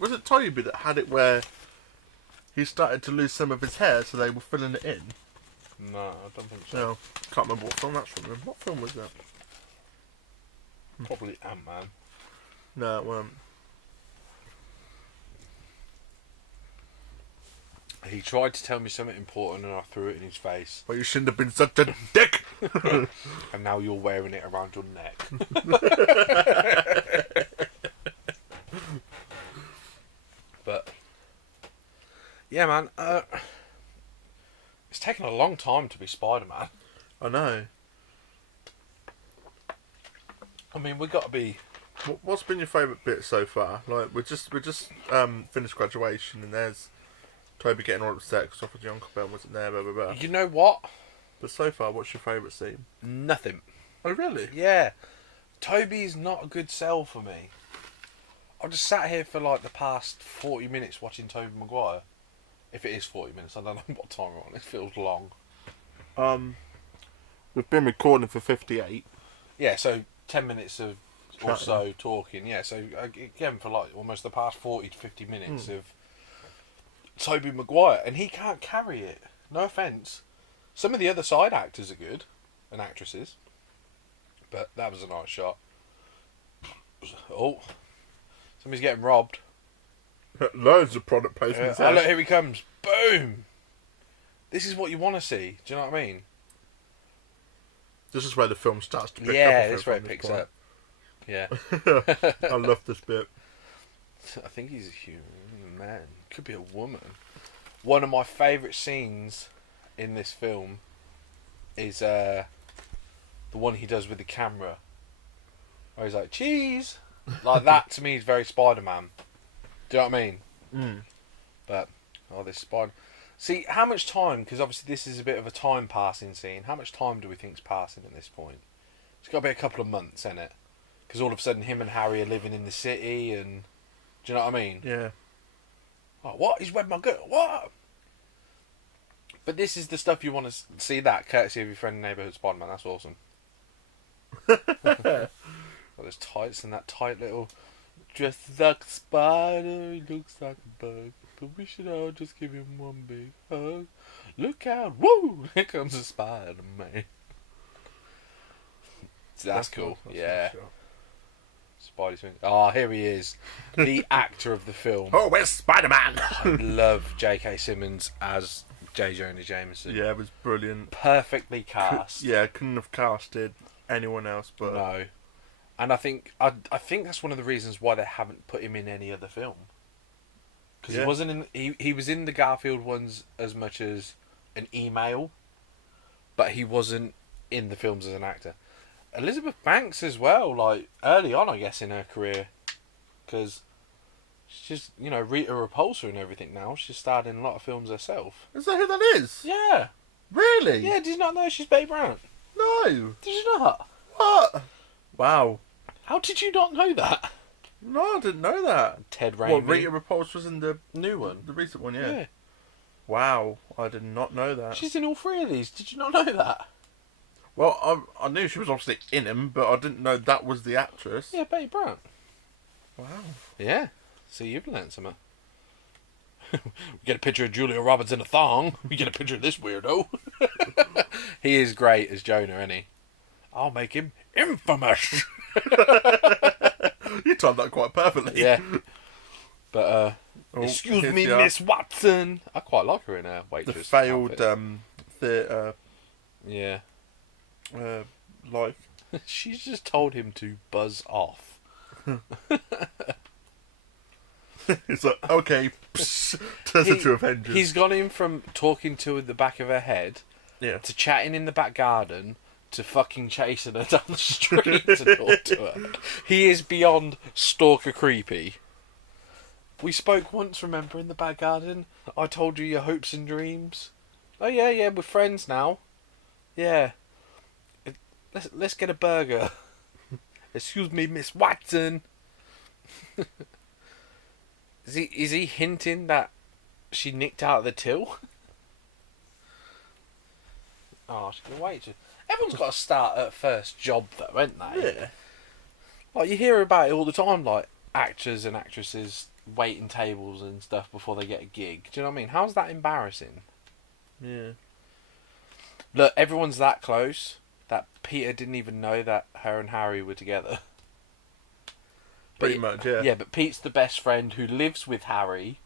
it Toby that had it where he started to lose some of his hair, so they were filling it in? No, I don't think so. No, can't remember what film that's from. What film was that? Probably Ant-Man. No, it wasn't. He tried to tell me something important and I threw it in his face. Well, you shouldn't have been such a dick. And now you're wearing it around your neck. But yeah, man, it's taken a long time to be Spider-Man. I know. I mean, we got to be. What's been your favourite bit so far? Like we just finished graduation and there's Toby getting all upset because offered your Uncle Ben wasn't there, blah blah blah. You know what? But so far, what's your favourite scene? Nothing. Oh really? Yeah, Toby's not a good sell for me. I just sat here for like the past 40 minutes watching Tobey Maguire. If it is 40 minutes, I don't know what time we're on. It feels long. We've been recording for 58. Yeah, so 10 minutes of or Chatting. so talking. Yeah, so again for like almost the past 40 to 50 minutes of Tobey Maguire, and he can't carry it. No offence. Some of the other side actors are good, and actresses, but that was a nice shot. Oh, somebody's getting robbed. Loads of product placements. Oh, look, here he comes. Boom! This is what you want to see. Do you know what I mean? This is where the film starts to pick up. Yeah, this is where it picks up. Yeah. I love this bit. I think he's a human man. Could be a woman. One of my favourite scenes in this film is the one he does with the camera. Where he's like, cheese! Like that to me is very Spider-Man. Do you know what I mean? Mm. But, this Spider... See, how much time, because obviously this is a bit of a time passing scene, how much time do we think's passing at this point? It's got to be a couple of months, isn't it? Because all of a sudden him and Harry are living in the city and... Do you know what I mean? Yeah. Oh, what? He's wed my girl. What? But this is the stuff you want to see that, courtesy of your friend neighbourhood Spider-Man. That's awesome. Well, there's tights and that tight little... Dressed like a spider, he looks like a bug. But we should all just give him one big hug. Look out. Woo! Here comes the Spider-Man. That's cool. That's yeah. nice, Spidey swing. Oh, here he is. The actor of the film. Oh, where's Spider-Man? I love J.K. Simmons as J. Jonah Jameson. Yeah, it was brilliant. Perfectly cast. Yeah, couldn't have casted anyone else, but... No. And I think that's one of the reasons why they haven't put him in any other film. Because he wasn't in... He was in the Garfield ones as much as an email. but he wasn't in the films as an actor. Elizabeth Banks as well, like early on, I guess, in her career, because she's, you know, Rita Repulsa and everything now. She's starred in a lot of films herself. Is that who that is? Yeah. Really? Yeah, did you not know she's Betty Brown? No. Did you not? What? Wow. How did you not know that? No, I didn't know that. Ted Raimi. What, Rita Repulsa was in the new one? The recent one, yeah. Yeah. Wow, I did not know that. She's in all three of these. Did you not know that? Well, I knew she was obviously in him, but I didn't know that was the actress. Yeah, Betty Brown. Wow. Yeah. See, you've learnt something. We get a picture of Julia Roberts in a thong. We get a picture of this weirdo. He is great as Jonah, isn't he? I'll make him infamous. You timed that quite perfectly. Yeah. But, Oh, excuse here's me, the, Miss Watson. I quite like her in her the waitress failed outfit. theatre Yeah. life. She's just told him to buzz off. It's like, okay, psh, turns into Avengers. He's gone in from talking to her at the back of her head Yeah. to chatting in the back garden to fucking chasing her down the street to talk to her. He is beyond stalker creepy. We spoke once, remember, in the back garden? I told you your hopes and dreams. Oh yeah, we're friends now. Yeah. Let's get a burger. Excuse me, Miss Watson. Is he hinting that she nicked out of the till? Oh, she's gonna wait. Everyone's got to start at first job, though, ain't they? Yeah. Like, you hear about it all the time, like actors and actresses waiting tables and stuff before they get a gig. Do you know what I mean? How's that embarrassing? Yeah. Look, everyone's that close that Peter didn't even know that her and Harry were together. Pretty much, yeah. Yeah, but Pete's the best friend who lives with Harry.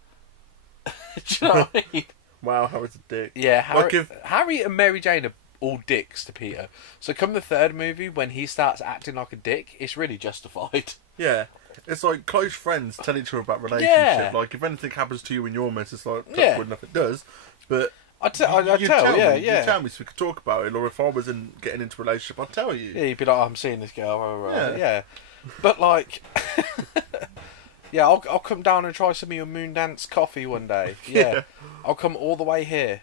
Do you know what I mean? Wow, Harry's a dick. Yeah, Like Harry and Mary Jane are all dicks to Peter. So come the third movie, when he starts acting like a dick, it's really justified. Yeah. It's like close friends tell each other about relationship. Yeah. Like, if anything happens to you in your mess, it's like, that's Yeah. good enough it does. But I tell, you yeah, me, yeah. You tell me so we could talk about it, or if I was getting into a relationship, I'd tell you. Yeah, you'd be like, oh, I'm seeing this girl. Yeah. Yeah. But, like, yeah, I'll come down and try some of your Moondance coffee one day. Yeah. Yeah. I'll come all the way here.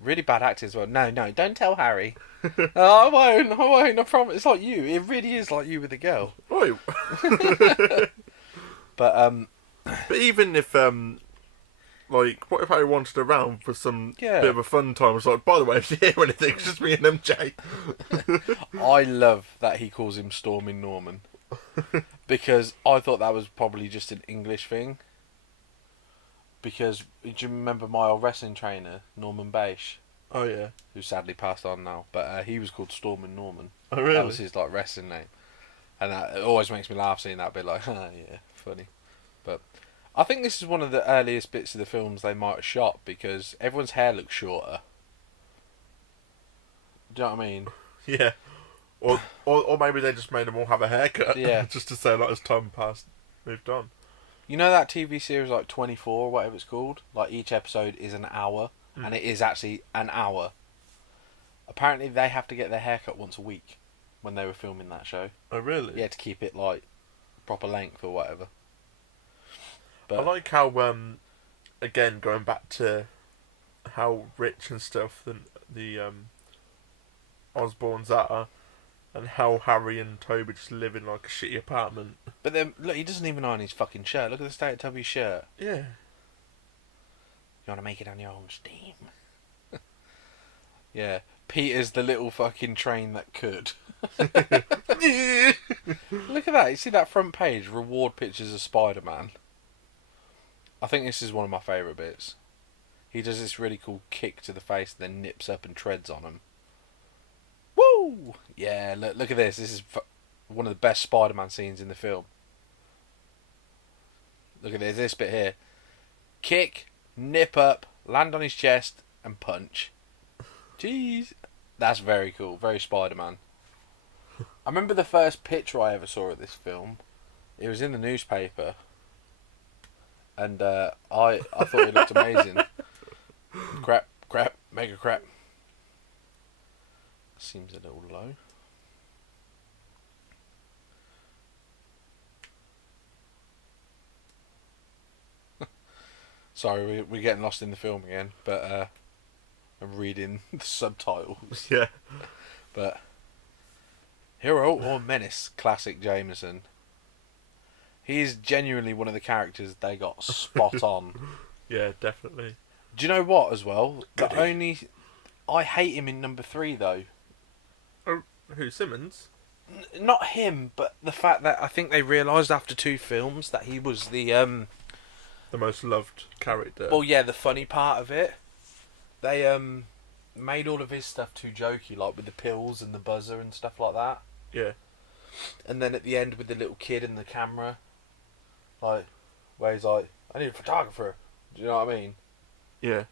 Really bad acting as well. No, don't tell Harry. Oh, I won't, I promise. It's like you. It really is like you with a girl. Right. But, But even if, like, what if Harry wanted around for some Yeah. bit of a fun time? It's like, by the way, if you hear anything, it's just me and MJ. I love that he calls him Stormin' Norman. Because I thought that was probably just an English thing. Because, do you remember my old wrestling trainer, Norman Bache, Oh, yeah. who sadly passed on now, but he was called Stormin' Norman. Oh, really? That was his, like, wrestling name. And that, it always makes me laugh seeing that bit, like, yeah, funny. But I think this is one of the earliest bits of the films they might have shot, because everyone's hair looks shorter. Do you know what I mean? Yeah. Or maybe they just made them all have a haircut. Yeah. Just to say, like, as time passed, moved on. You know that TV series, like 24 or whatever it's called? Like, each episode is an hour, and it is actually an hour. Apparently they have to get their hair cut once a week when they were filming that show. Oh, really? Yeah, to keep it, like, proper length or whatever. But I like how, again, going back to how rich and stuff the Osborns are, and how Harry and Toby just live in, like, a shitty apartment. But then, look, he doesn't even iron his fucking shirt. Look at the state of Toby's shirt. Yeah. You want to make it on your own steam? Yeah. Peter's the little fucking train that could. Look at that. You see that front page? Reward pictures of Spider-Man. I think this is one of my favourite bits. He does this really cool kick to the face and then nips up and treads on him. Woo! Yeah, look at this. This is one of the best Spider-Man scenes in the film. Look at this bit here. Kick, nip up, land on his chest, and punch. Jeez. That's very cool. Very Spider-Man. I remember the first picture I ever saw of this film. It was in the newspaper. And I thought it looked amazing. Crap, mega crap. Seems a little low. Sorry, we're getting lost in the film again, but I'm reading the subtitles. Yeah. But hero or menace, classic Jameson. He is genuinely one of the characters they got spot on. Yeah, definitely. Do you know what, as well? Goody. I hate him in number 3, though. Oh, who, Simmons? Not him, but the fact that I think they realised after 2 films that he was the most loved character. well, yeah, the funny part of it. They made all of his stuff too jokey, like with the pills and the buzzer and stuff like that. Yeah. And then at the end with the little kid and the camera, like, where he's like, I need a photographer. Do you know what I mean? Yeah.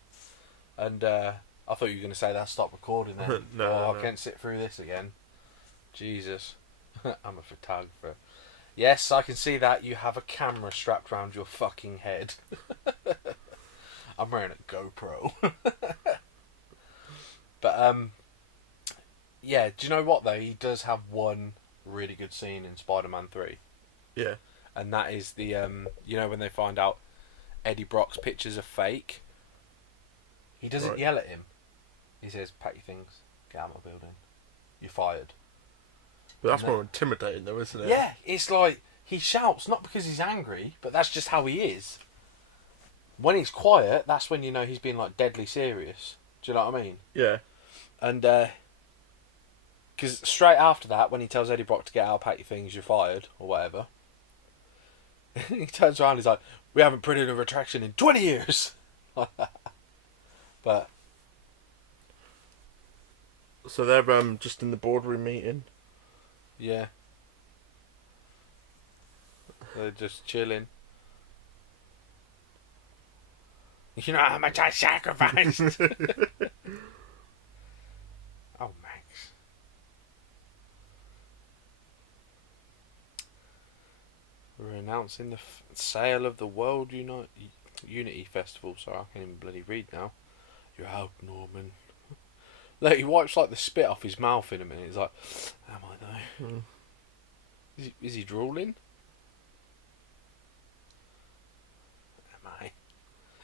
And I thought you were going to say that. Stop recording then. No. I can't sit through this again. Jesus. I'm a photographer. Yes, I can see that. You have a camera strapped around your fucking head. I'm wearing a GoPro. But, yeah, do you know what, though? He does have one really good scene in Spider-Man 3. Yeah. And that is the, you know, when they find out Eddie Brock's pictures are fake, he doesn't yell at him. He says, pack your things, get out of my building. You're fired. But that's more intimidating, though, isn't it? Yeah, it's like, he shouts, not because he's angry, but that's just how he is. When he's quiet, that's when you know he's being, like, deadly serious. Do you know what I mean? Yeah. And, because straight after that, when he tells Eddie Brock to get out, pack your things, you're fired, or whatever, he turns around and he's like, we haven't printed a retraction in 20 years! But... So they're just in the boardroom meeting. yeah. They're just chilling. You know how much I sacrificed? Oh, Max. We're announcing the sale of the World Unity Festival. Sorry, I can't even bloody read now. You're out, Norman. Look, he wipes like the spit off his mouth in a minute. He's like, am I though? Is he drooling?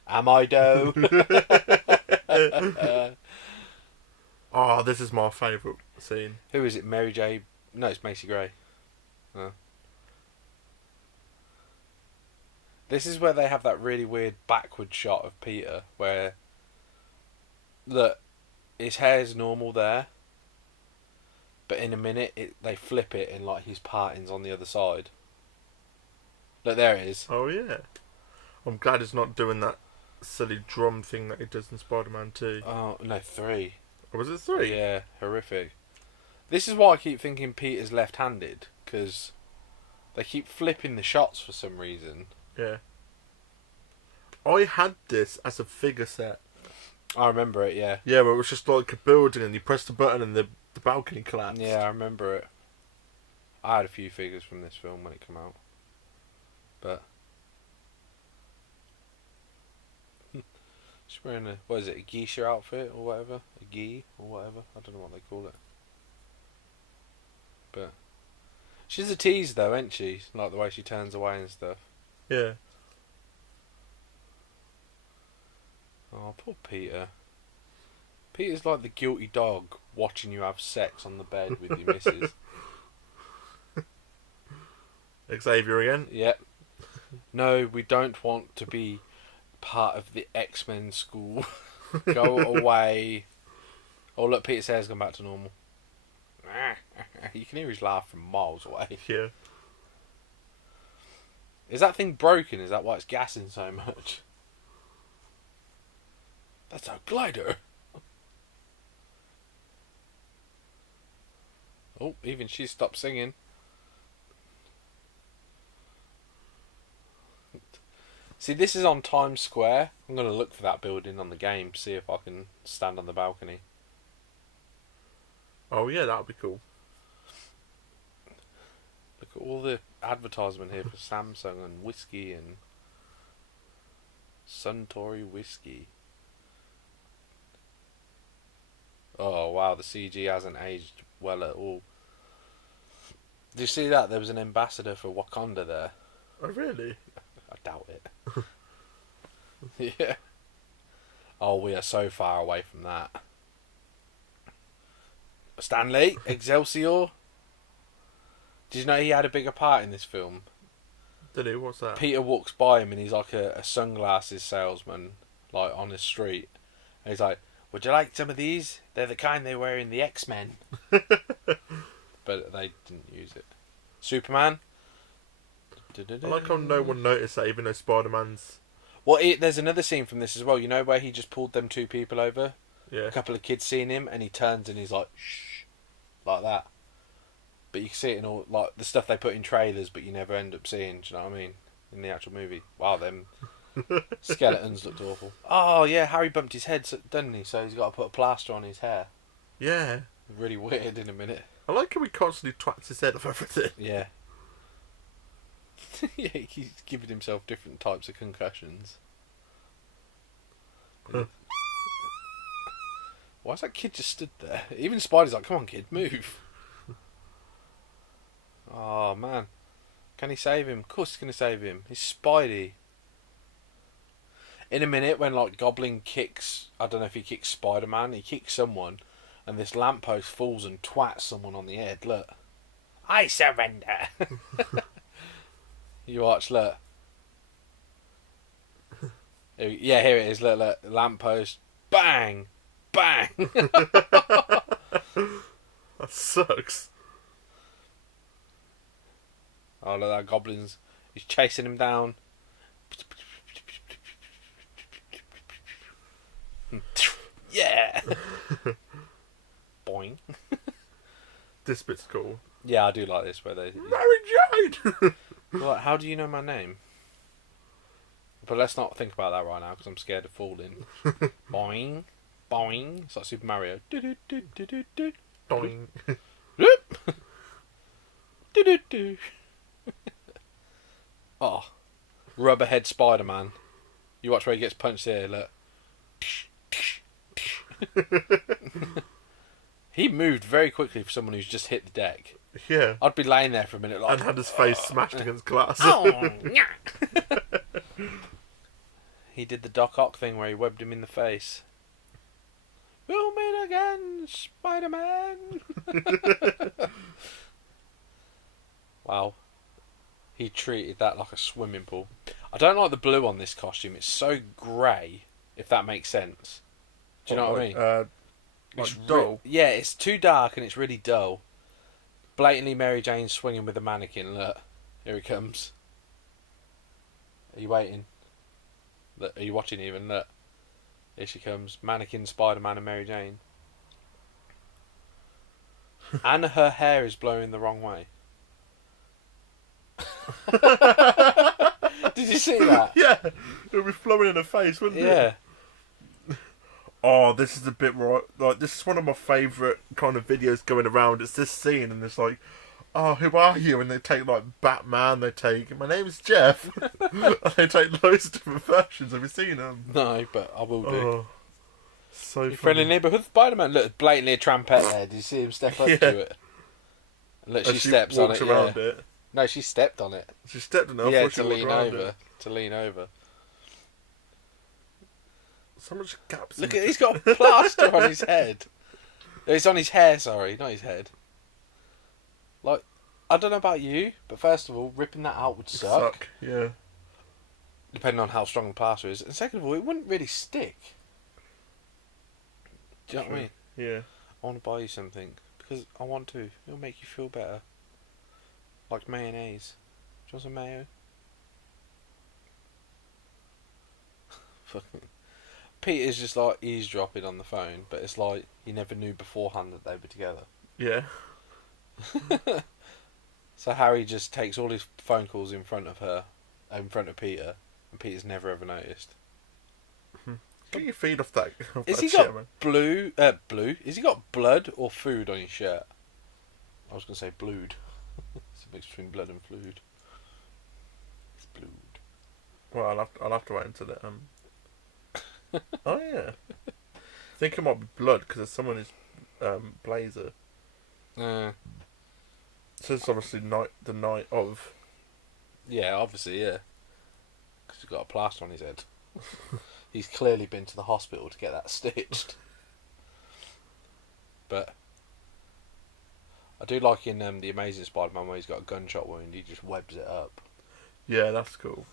Am I though? Oh, this is my favourite scene. Who is it? Mary J. No, it's Macy Gray. Oh. This is where they have that really weird backward shot of Peter, where look, his hair's normal there, but in a minute they flip it and like his parting's on the other side. Look, there it is. Oh yeah. I'm glad he's not doing that silly drum thing that he does in Spider-Man 2. Oh no, 3. Or was it 3? Yeah, horrific. This is why I keep thinking Peter's left-handed, because they keep flipping the shots for some reason. Yeah. I had this as a figure set. I remember it, yeah. Yeah, where it was just like a building and you press the button and the balcony collapsed. Yeah, I remember it. I had a few figures from this film when it came out. But... she's wearing a, what is it, a geisha outfit or whatever? A gi or whatever? I don't know what they call it. But... she's a tease though, ain't she? Like the way she turns away and stuff. Yeah. Oh, poor Peter. Peter's like the guilty dog watching you have sex on the bed with your missus. Xavier again? Yep. No, we don't want to be part of the X-Men school. Go away. Oh, look, Peter's hair's gone back to normal. You can hear his laugh from miles away. Yeah. Is that thing broken? Is that why it's gassing so much? That's our glider. Oh, even she stopped singing. See, this is on Times Square. I'm going to look for that building on the game, see if I can stand on the balcony. Oh yeah, that would be cool. Look at all the advertisement here for Samsung and whiskey and Suntory whiskey. Oh wow, the CG hasn't aged well at all. Did you see that? There was an ambassador for Wakanda there. Oh, really? I doubt it. Yeah. Oh, we are so far away from that. Stanley, Excelsior. Did you know he had a bigger part in this film? Did he? What's that? Peter walks by him and he's like a sunglasses salesman, like on the street. And he's like, "Would you like some of these? They're the kind they wear in the X-Men." But they didn't use it. Superman. I like how no one noticed that, even though Spider-Man's... Well, there's another scene from this as well. You know where he just pulled them two people over? Yeah. A couple of kids seeing him, and he turns and he's like, "Shh," like that. But you can see it in all like the stuff they put in trailers, but you never end up seeing. Do you know what I mean? In the actual movie. Wow, them skeletons looked awful. Oh yeah, Harry bumped his head, didn't he? So he's got to put a plaster on his hair. Yeah. Really weird in a minute. I like how he constantly twats his head off everything. Yeah. Yeah, he's giving himself different types of concussions. Why's that kid just stood there? Even Spidey's like, "Come on, kid, move." Oh, man. Can he save him? Of course he's going to save him. He's Spidey. In a minute, when, like, Goblin kicks... I don't know if he kicks Spider-Man. He kicks someone, and this lamppost falls and twats someone on the head. Look. "I surrender." You watch, look. Yeah, here it is. Look, look. Lamppost. Bang! Bang! That sucks. Oh, look, that Goblin's... He's chasing him down. Yeah! Boing. This bit's cool. Yeah, I do like this, where they... Mary Jane! Like, how do you know my name? But let's not think about that right now, because I'm scared of falling. Boing. Boing. It's like Super Mario. Do-do-do-do-do-do. Doing. Do-do-do. Oh. Rubberhead Spider-Man. You watch where he gets punched here, look. He moved very quickly for someone who's just hit the deck. Yeah. I'd be laying there for a minute like... And had his face smashed against glass. Oh, he did the Doc Ock thing where he webbed him in the face. "We'll meet again, Spider-Man." Wow. He treated that like a swimming pool. I don't like the blue on this costume. It's so grey, if that makes sense. Do you know what I mean? Like dull. Yeah, it's too dark and it's really dull. Blatantly Mary Jane swinging with a mannequin. Look, here it comes. Are you waiting? Look, are you watching even? Look, here she comes. Mannequin, Spider-Man and Mary Jane. And her hair is blowing the wrong way. Did you see that? Yeah, it would be flowing in her face, wouldn't it? Yeah. Oh, this is a bit more like this is one of my favourite kind of videos going around. It's this scene, and it's like, "Oh, who are you?" And they take like Batman. They take, "My name's Jeff." And they take loads of different versions. Have you seen them? No, but I will do. Oh, so Your funny. friendly neighbourhood Spider-Man. Look, blatantly a trampette there. Did you see him step up to it? And look, And she steps on it. around Yeah. it. No, she stepped on it. She stepped on it. I Yeah, thought she to walked lean around over. it. To lean over. So much gaps. Look at, he's got a plaster on his head. It's on his hair, sorry, not his head. Like, I don't know about you, but first of all, ripping that out would suck. Yeah. Depending on how strong the plaster is. And second of all, it wouldn't really stick. Do you know what I mean? Yeah. I want to buy you something. Because I want to. It'll make you feel better. Like mayonnaise. Do you want some mayo? Fucking... Peter's just like eavesdropping on the phone, but it's like you never knew beforehand that they were together. Yeah. So Harry just takes all his phone calls in front of her, in front of Peter, and Peter's never ever noticed. Get your feet off that. Has he shit, got man. blue? Has he got blood or food on his shirt? I was gonna say blued. It's a mix between blood and fluid. It's blued. Well, I'll have to wait until it. Oh yeah. I think it might be blood because there's someone who's blazer. Uh, So it's obviously the night of. yeah, obviously, yeah. Because he's got a plaster on his head. He's clearly been to the hospital to get that stitched. But I do like in The Amazing Spider-Man where he's got a gunshot wound, he just webs it up. Yeah, that's cool.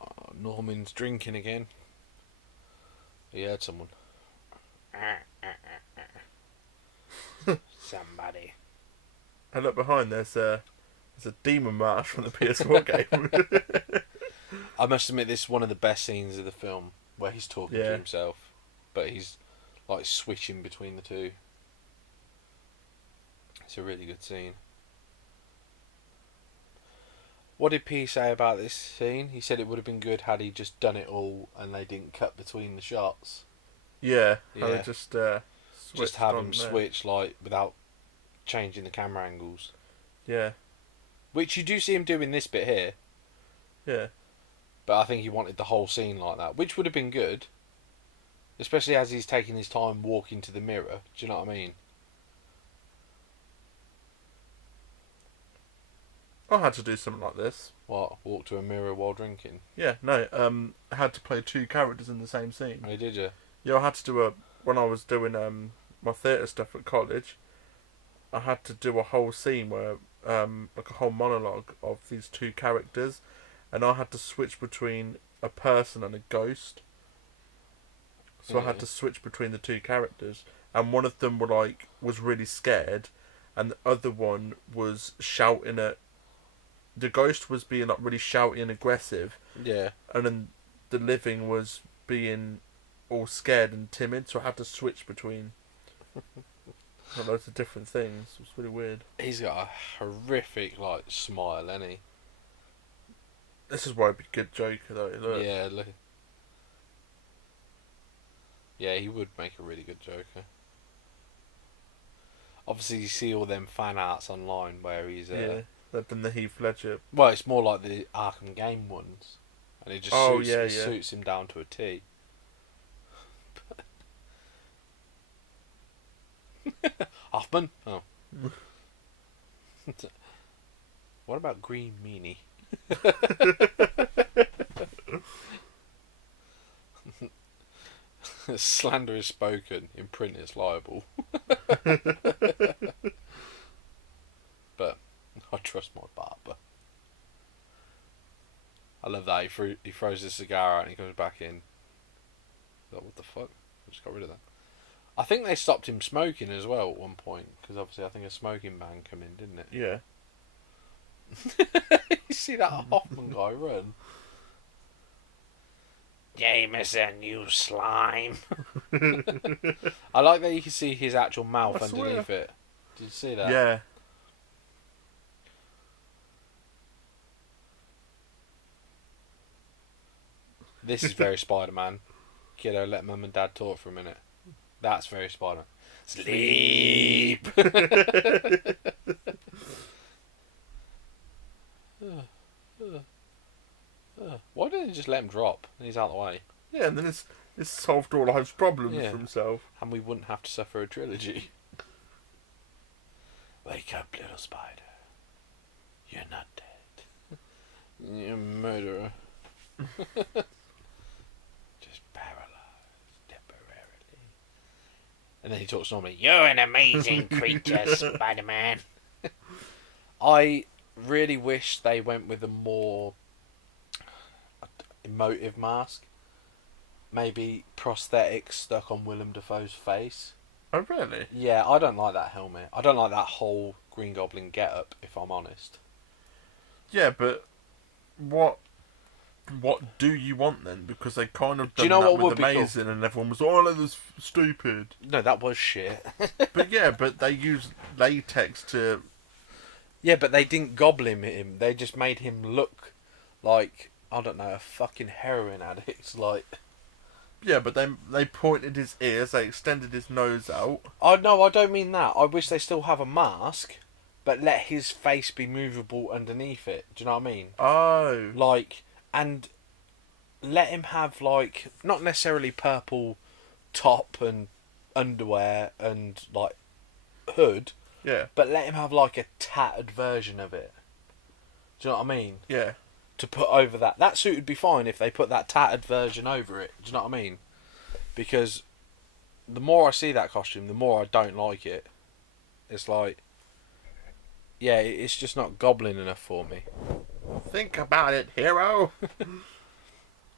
Oh, Norman's drinking again. He heard someone. Somebody. And look behind, there's a demon march from the PS4 game. I must admit, this is one of the best scenes of the film where he's talking to Yeah. himself, but he's like switching between the two. It's a really good scene. What did P say about this scene? He said it would have been good had he just done it all and they didn't cut between the shots. Yeah, Yeah. I would just Have on him there. switch like without changing the camera angles, Yeah, which you do see him do in this bit here. yeah, But I think he wanted the whole scene like that, which would have been good, especially as he's taking his time walking to the mirror. Do you know what I mean? I had to do something like this. What, walk to a mirror while drinking? Yeah, no, I had to play two characters in the same scene. Oh, did you? Yeah, I had to do when I was doing my theatre stuff at college. I had to do a whole scene where like a whole monologue of these two characters, and I had to switch between a person and a ghost. So I had Yeah. to switch between the two characters, and one of them was really scared, and the other one was shouting at. The ghost was being like really shouty and aggressive, Yeah. and then the living was being all scared and timid. So I had to switch between loads of different things. It was really weird. He's got a horrific like smile, hasn't he? This is why he'd be a good Joker, though. Look. Yeah, look. Yeah, he would make a really good Joker. Obviously, you see all them fan arts online where he's. Yeah, they've done the Heath Ledger. Well, it's more like the Arkham game ones, and it just suits him down to a T. Hoffman? Oh. What about Green Meanie? Slander is spoken, in print it's liable. But I trust my barber. I love that he throws the cigar out and he comes back in. Like, what the fuck? I just got rid of that. I think they stopped him smoking as well at one point, because obviously I think a smoking ban came in, didn't it? Yeah. You see that Hoffman guy run? Jameson, you slime. I like that you can see his actual mouth I swear. underneath it. Did you see that? Yeah. This is very Spider-Man. Kiddo, let mum and dad talk for a minute. That's very Spider-Man. Sleep! Why didn't they just let him drop? He's out of the way. Yeah, and then it's solved all life's problems Yeah. for himself. And we wouldn't have to suffer a trilogy. Wake up, little spider. You're not dead. You murderer. Just paralyzed temporarily. And then he talks normally. You're an amazing creature, Spider-Man. I really wish they went with a more emotive mask. Maybe prosthetics stuck on Willem Dafoe's face. Oh, really? Yeah, I don't like that helmet. I don't like that whole Green Goblin get-up, if I'm honest. Yeah, but what do you want then? Because they kind of Do you done know that what would with be cool? Amazing, and everyone was, oh, that was stupid. No, that was shit. But yeah, but they used latex to. Yeah, but they didn't goblin him. They just made him look like, I don't know, a fucking heroin addict. Like, Yeah, but they pointed his ears, they extended his nose out. oh no, I don't mean that. I wish they still have a mask, but let his face be movable underneath it. Do you know what I mean? Oh. Like, and let him have like not necessarily purple top and underwear and like hood, Yeah. but let him have like a tattered version of it. Do you know what I mean? Yeah. To put over that. That suit would be fine if they put that tattered version over it. Do you know what I mean? Because the more I see that costume, the more I don't like it. It's like, yeah, it's just not goblin enough for me. Think about it, hero.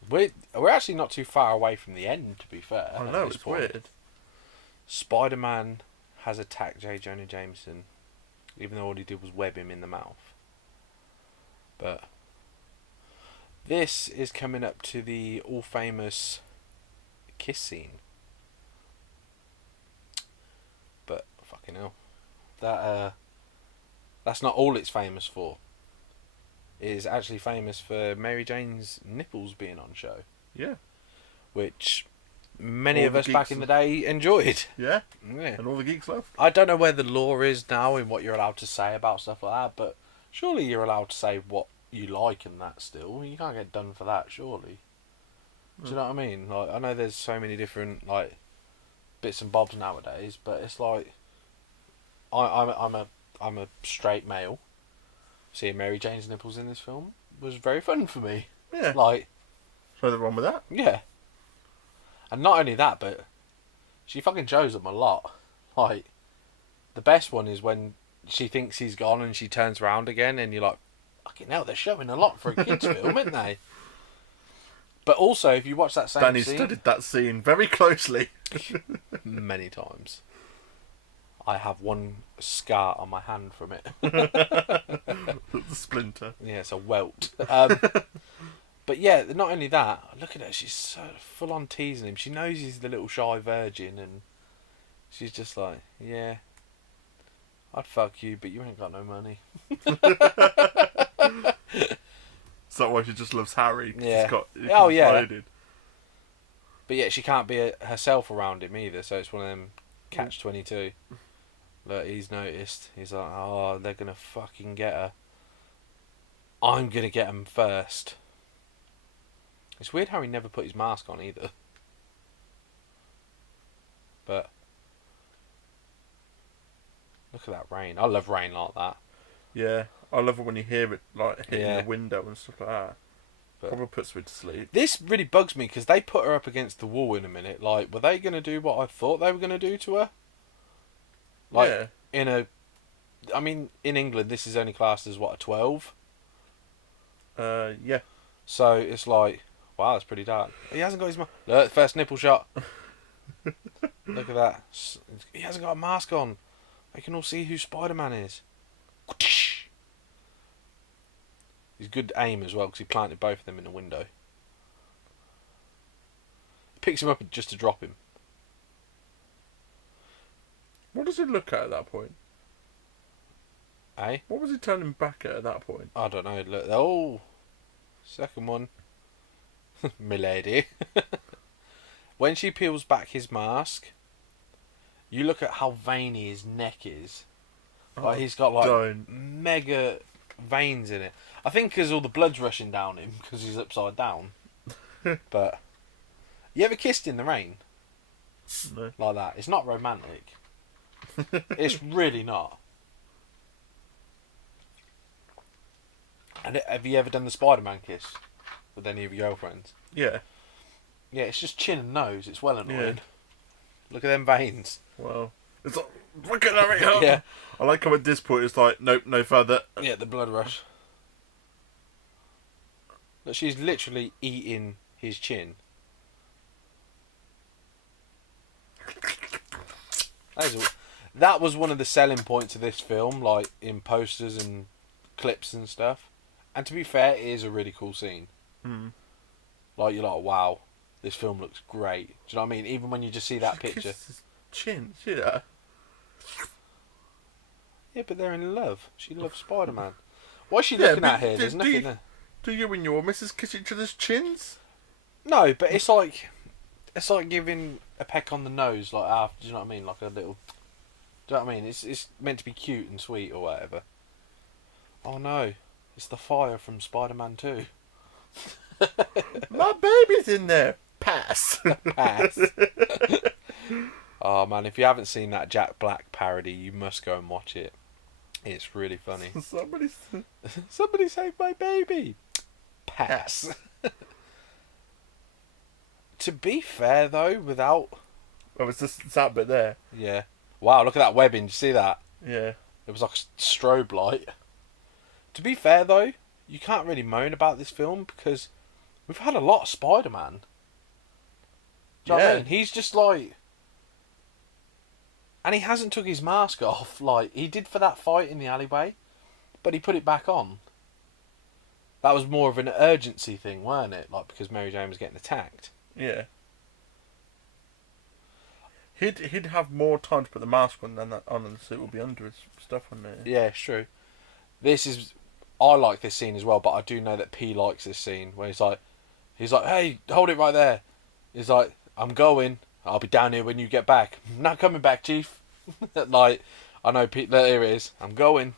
We're actually not too far away from the end, to be fair. I know, it's weird. Spider-Man has attacked J. Jonah Jameson, even though all he did was web him in the mouth. But this is coming up to the all-famous kiss scene. But fucking hell, that's not all it's famous for. It is actually famous for Mary Jane's nipples being on show. Yeah. Which many All of the us back geeks in the day enjoyed. Yeah. Yeah. And all the geeks love. I don't know where the law is now in what you're allowed to say about stuff like that, but surely you're allowed to say what you like and that still. You can't get done for that, surely. Do you know what I mean? Like, I know there's so many different like bits and bobs nowadays, but it's like I'm a straight male. Seeing Mary Jane's nipples in this film was very fun for me. Yeah. Like, There's nothing wrong with that. yeah. And not only that, but she fucking shows them a lot. Like, the best one is when she thinks he's gone and she turns around again and you're like, fucking hell, they're showing a lot for a kid's film, aren't they? But also, if you watch that same Danny scene... studied that scene very closely. many times. I have one scar on my hand from it. The splinter. Yeah, it's a welt. But yeah, not only that, look at her, she's so full on teasing him. She knows he's the little shy virgin and she's just like, yeah, I'd fuck you, but you ain't got no money. Is that why she just loves Harry? Yeah. He's yeah. loaded. But yeah, she can't be herself around him either, so it's one of them catch-22. Look, he's noticed. He's like, oh, they're going to fucking get her. I'm going to get him first. It's weird how he never put his mask on either. But look at that rain. I love rain like that. Yeah. I love it when you hear it like hitting Yeah. the window and stuff like that. But Probably puts me to sleep. this really bugs me because they put her up against the wall in a minute. Like, were they going to do what I thought they were going to do to her? Like, yeah. I mean, in England, this is only classed as, what, a 12? Yeah. So, it's like, wow, that's pretty dark. He hasn't got his mask. Look, first nipple shot. Look at that. He hasn't got a mask on. They can all see who Spider-Man is. He's good aim as well, because he planted both of them in the window. He picks him up just to drop him. What does he look at that point? Eh? What was he turning back at that point? I don't know. Look, oh, second one. Milady. When she peels back his mask, you look at how veiny his neck is. Like, he's got like mega veins in it. I think because all the blood's rushing down him because he's upside down. But you ever kissed in the rain? No. Like that? It's not romantic. It's really not. And have you ever done the Spider-Man kiss with any of your girlfriends? Yeah. Yeah, it's just chin and nose. It's well annoying. Yeah. Look at them veins. Well, it's like, look at that. Yeah. I like how at this point it's like, nope, no further. Yeah, the blood rush. Look, she's literally eating his chin. That was one of the selling points of this film, like in posters and clips and stuff. And to be fair, it is a really cool scene. Mm. Like, you're like, wow, this film looks great. Do you know what I mean? Even when you just see that picture. His chin, yeah. Yeah, but they're in love. She loves Spider-Man. What's she looking at here? There's nothing there. Do you and your missus kiss each other's chins? No, but it's like giving a peck on the nose, like after. Do you know what I mean? Like a little. Do you know what I mean? It's meant to be cute and sweet or whatever. Oh no, it's the fire from Spider-Man 2. My baby's in there. Pass. Pass. Oh man, if you haven't seen that Jack Black parody, you must go and watch it. It's really funny. Somebody save my baby. Pass. To be fair though, without... Oh, it's just that bit there. Yeah. Wow, look at that webbing. Did you see that? Yeah. It was like a strobe light. To be fair though, you can't really moan about this film because we've had a lot of Spider-Man. Do you know what I mean? He's just like... And he hasn't took his mask off like he did for that fight in the alleyway, but he put it back on. That was more of an urgency thing, weren't it? Like because Mary Jane was getting attacked. Yeah. He'd have more time to put the mask on than that on, and the suit would be under his stuff on there. Yeah, it's true. I like this scene as well, but I do know that P likes this scene where he's like, hey, hold it right there. He's like, I'm going. I'll be down here when you get back. I'm not coming back, Chief. Like, I know Pete. There it is. I'm going.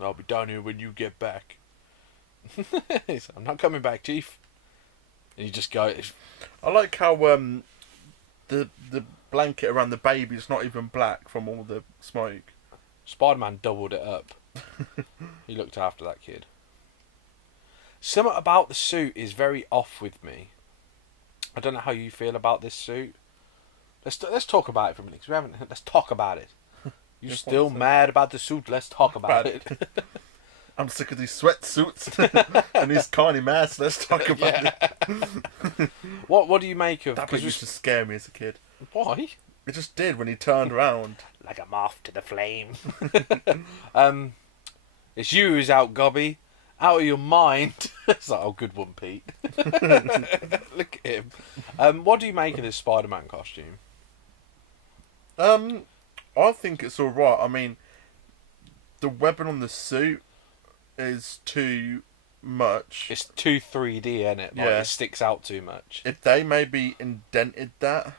I'll be down here when you get back. He's like, I'm not coming back, Chief. And you just go. I like how the blanket around the baby is not even black from all the smoke. Spider-Man doubled it up. He looked after that kid. Something about the suit is very off with me. I don't know how you feel about this suit. Let's talk about it for a minute, 'cause we haven't. Let's talk about it. You still mad about the suit? Let's talk about it. I'm sick of these sweatsuits and these carny masks. Let's talk about it. What do you make of? That bit used to scare me as a kid. Why? It just did when he turned around. Like a moth to the flame. It's you who's out, Gobby. Out of your mind. It's like, oh, good one, Pete. Look at him. What do you make of this Spider-Man costume? I think it's alright. I mean, the weapon on the suit is too much. It's too 3D, isn't it? Like, Yeah. It sticks out too much. If they maybe indented that.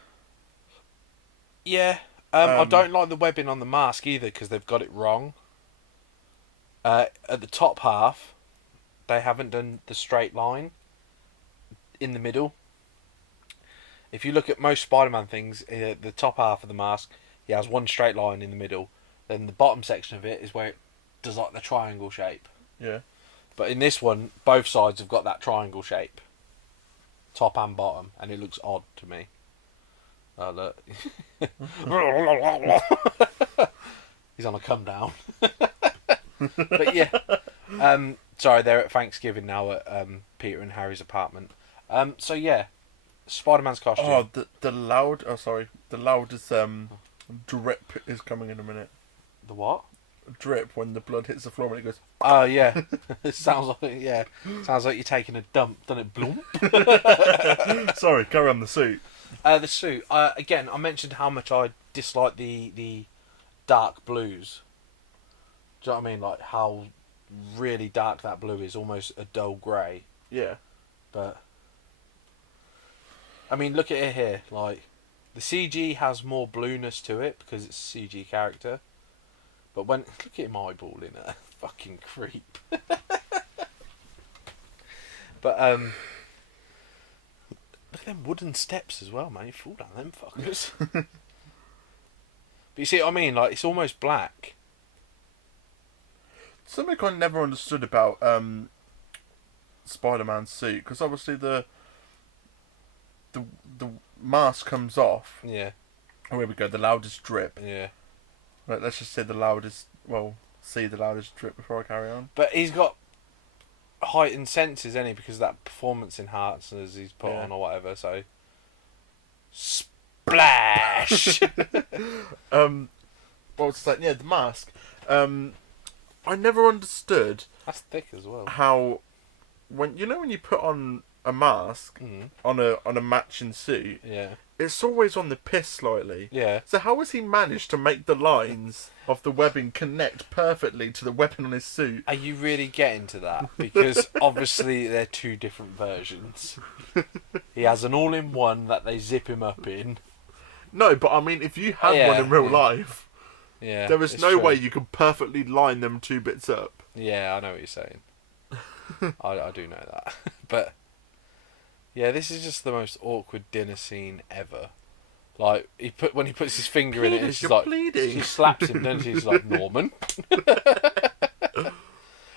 Yeah. I don't like the webbing on the mask either because they've got it wrong. At the top half, they haven't done the straight line in the middle. If you look at most Spider-Man things, the top half of the mask, he has one straight line in the middle. Then the bottom section of it is where it does like the triangle shape. Yeah. But in this one, both sides have got that triangle shape. Top and bottom. And it looks odd to me. Oh, look. He's on a come down. But yeah. Sorry, they're at Thanksgiving now at Peter and Harry's apartment. So yeah. Spider-Man's costume. Oh, the loudest drip is coming in a minute. The what? Drip when the blood hits the floor when it goes. Oh yeah. It sounds like you're taking a dump, doesn't it? Bloom. Sorry, carry on the suit. The suit. Again, I mentioned how much I dislike the dark blues. Do you know what I mean? Like how really dark that blue is, almost a dull grey. Yeah. But I mean, look at it here. Like the CG has more blueness to it because it's a CG character. But when look at him eyeballing a fucking creep. But look at them wooden steps as well, man. You fall down them fuckers. But you see what I mean? Like it's almost black. Something I never understood about Spider-Man's suit, because obviously the mask comes off. Yeah. Oh, here we go. The loudest drip. Yeah. Right, let's just say the loudest. Well, see the loudest drip before I carry on. But he's got heightened senses, any because of that performance enhancers he's put on or whatever. So splash. What was that? Yeah, the mask. I never understood. That's thick as well. How when you put on a mask on a matching suit, Yeah. it's always on the piss slightly. Yeah. So how has he managed to make the lines of the webbing connect perfectly to the weapon on his suit? Are you really getting to that? Because obviously they're two different versions. He has an all-in-one that they zip him up in. No, but I mean, if you had one in real life, there is no way you could perfectly line them two bits up. Yeah, I know what you're saying. I do know that. But yeah, this is just the most awkward dinner scene ever. Like when he puts his finger in it, and Penis, she's you're like, bleeding. she slaps him, doesn't she? She's like, Norman.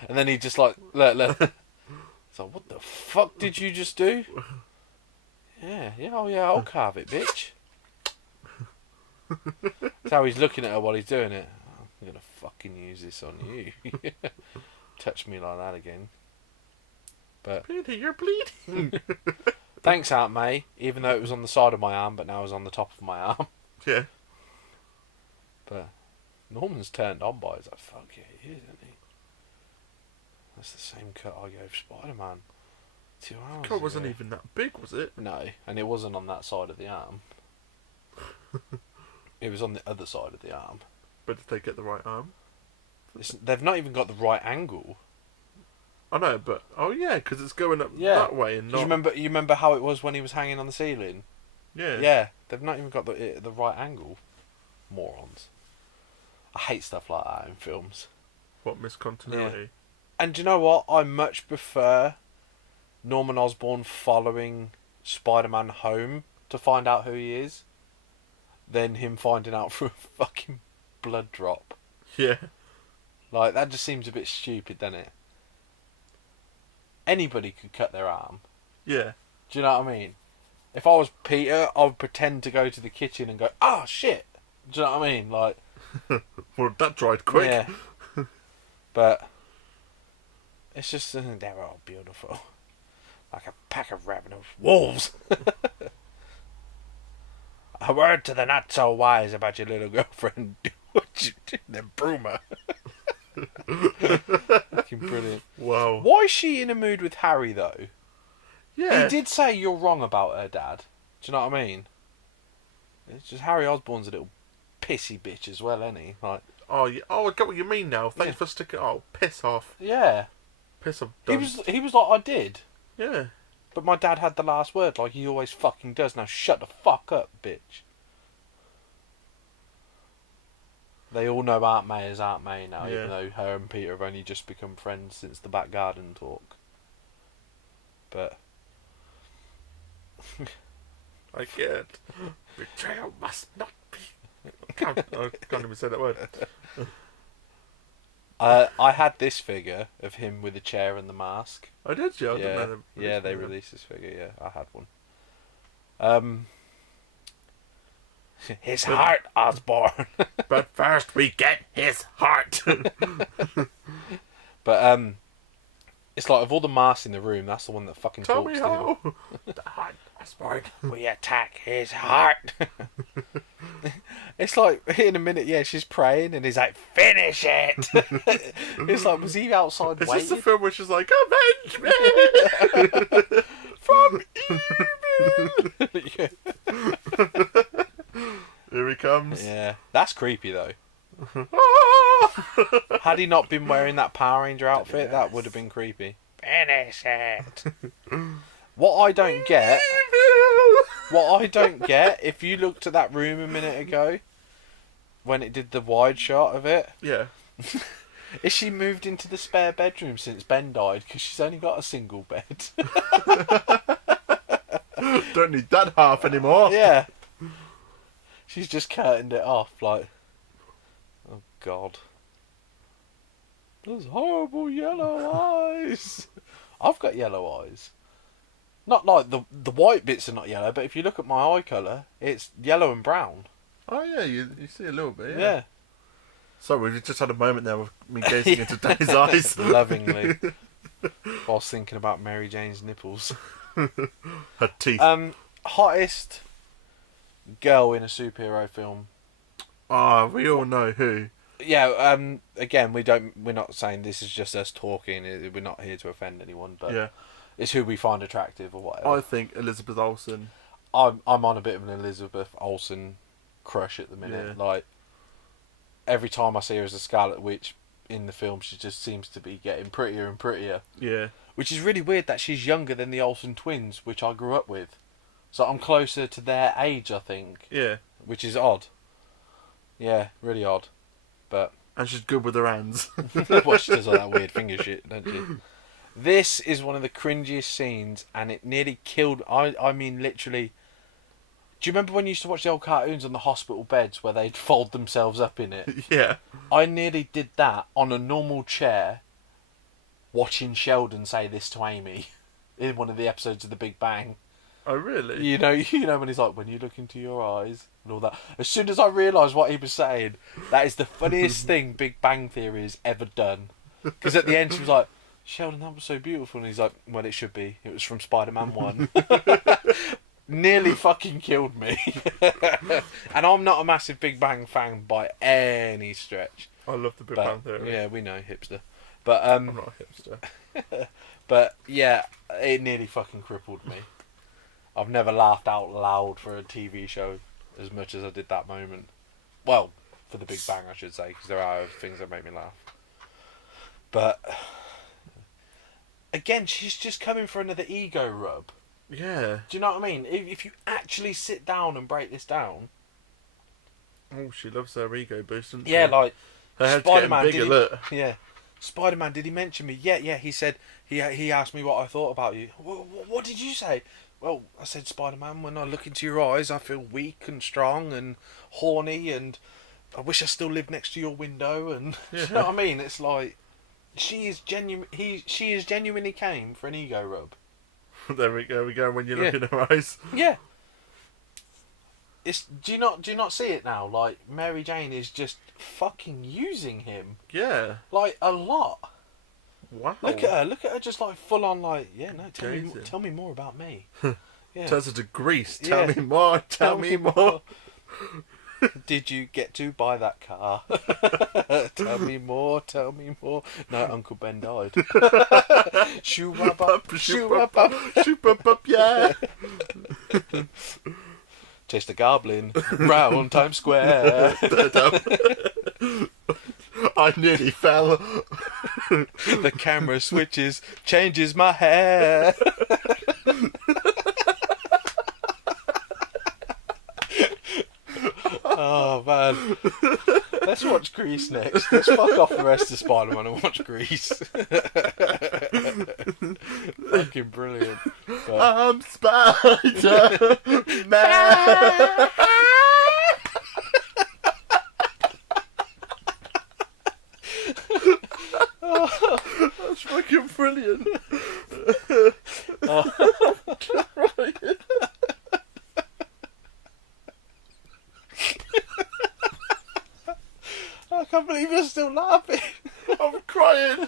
And then he just like, look. It's like, what the fuck did you just do? Yeah, oh yeah, I'll carve it, bitch. That's how he's looking at her while he's doing it. I'm gonna fucking use this on you. Touch me like that again. But Peter, you're bleeding. thanks, Aunt May. Even though it was on the side of my arm, but now it's on the top of my arm. Yeah. But Norman's turned on by it. He's like, fuck yeah, he is, isn't he? That's the same cut I gave Spider-Man 2 hours The cut wasn't ago. even that big, was it? No, and it wasn't on that side of the arm. It was on the other side of the arm. But did they get the right arm? They've not even got the right angle. I know, but oh yeah, because it's going up Yeah. that way and not. You remember how it was when he was hanging on the ceiling? Yeah. Yeah, they've not even got the right angle. Morons. I hate stuff like that in films. What miscontinuity? And do you know what? I much prefer Norman Osborn following Spider-Man home to find out who he is than him finding out through a fucking blood drop. Yeah. Like, that just seems a bit stupid, doesn't it? Anybody could cut their arm. Yeah. Do you know what I mean? If I was Peter, I would pretend to go to the kitchen and go, oh, shit. Do you know what I mean? Like, Well, that dried quick. yeah. But it's just, they're all beautiful. Like a pack of ravenous wolves. A word to the not so wise about your little girlfriend. Do what you did, then broom her. Fucking brilliant. Wow. Why is she in a mood with Harry, though? Yeah. He did say you're wrong about her dad. Do you know what I mean? It's just Harry Osborn's a little pissy bitch as well, isn't he? Like, Oh, yeah. Oh, I get what you mean now. Thanks Yeah. for sticking. Oh, piss off. yeah. Piss off. He was like, I did. Yeah. But my dad had the last word, like he always fucking does. Now shut the fuck up, bitch. They all know Aunt May is Aunt May now, Yeah. even though her and Peter have only just become friends since the back garden talk. But I can't. Betrayal must not be. I can't even say that word. I had this figure of him with a chair and the mask. I did, yeah. I didn't Yeah, know yeah, they released this figure. Yeah, I had one. His heart, Osborn. But first we get his heart. But it's like of all the masks in the room, that's the one that fucking Tell talks me to him. how. The heart, Osborn. We attack his heart. It's like in a minute, yeah, she's praying, and he's like, "Finish it." It's like, was he outside Is waiting this the film where she's like, avenge me from evil? Yeah. Here he comes. Yeah, that's creepy though. Had he not been wearing that Power Ranger outfit, that would have been creepy. Finish it. What I don't get, if you looked at that room a minute ago, when it did the wide shot of it, Yeah. is she moved into the spare bedroom since Ben died? Because she's only got a single bed. Don't need that half anymore. Yeah. She's just curtained it off, like, oh God. Those horrible yellow eyes. I've got yellow eyes. Not like the white bits are not yellow, but if you look at my eye colour, it's yellow and brown. Oh yeah, you see a little bit. Yeah. Sorry, we just had a moment there of me gazing into Danny's eyes. Lovingly. Whilst thinking about Mary Jane's nipples. Her teeth. Hottest girl in a superhero film. We all know who. Yeah, again, we're not saying this is just us talking, we're not here to offend anyone, but Yeah. it's who we find attractive or whatever. I think Elizabeth Olsen. I'm on a bit of an Elizabeth Olsen crush at the minute. Yeah. Like, every time I see her as a Scarlet Witch in the film, she just seems to be getting prettier and prettier. Yeah. Which is really weird that she's younger than the Olsen twins, which I grew up with. So I'm closer to their age, I think. Yeah. Which is odd. Yeah, really odd. But And she's good with her hands. well, she does all that weird finger shit, don't she? This is one of the cringiest scenes, and it nearly killed. I mean, literally, Do you remember when you used to watch the old cartoons on the hospital beds where they'd fold themselves up in it? Yeah. I nearly did that on a normal chair, watching Sheldon say this to Amy in one of the episodes of The Big Bang. Oh, really? You know when he's like, when you look into your eyes and all that. As soon as I realised what he was saying, that is the funniest thing Big Bang Theory has ever done. Because at the end she was like, Sheldon, that was so beautiful, and he's like, well, it should be. It was from Spider-Man 1. Nearly fucking killed me. And I'm not a massive Big Bang fan by any stretch. I love the Big Bang Theory. Yeah, we know, hipster. But I'm not a hipster. but yeah, it nearly fucking crippled me. I've never laughed out loud for a TV show as much as I did that moment. Well, for the Big Bang, I should say, because there are things that make me laugh. But again, she's just coming for another ego rub. Yeah. Do you know what I mean? If you actually sit down and break this down... Oh, she loves her ego boost, doesn't Yeah, she? like... Her head's Spider-Man, getting bigger, look. Yeah. Spider-Man, did he mention me? Yeah, he said... He asked me what I thought about you. What did you say? Well, I said, Spider-Man, when I look into your eyes, I feel weak and strong and horny, and I wish I still lived next to your window, and... Yeah. Do you know what I mean? It's like... She is genuinely came for an ego rub. There we go. When you look in her eyes. Yeah. Do you not see it now? Like, Mary Jane is just fucking using him. Yeah. Like, a lot. Wow. Look at her just like full on like, yeah, no, tell me more about me. Yeah. Turns her to Grease. Yeah. Tell me more. Tell me more. Did you get to buy that car? Tell me more. No, Uncle Ben died. Shoo up, yeah. Chase the Goblin round Times Square. I nearly fell. The camera switches, changes my hair. Oh man, let's watch Grease next. Let's fuck off the rest of Spider-Man and watch Grease. Fucking brilliant. But... I'm Spider-Man. That's fucking brilliant. I can't believe you're still laughing. I'm crying.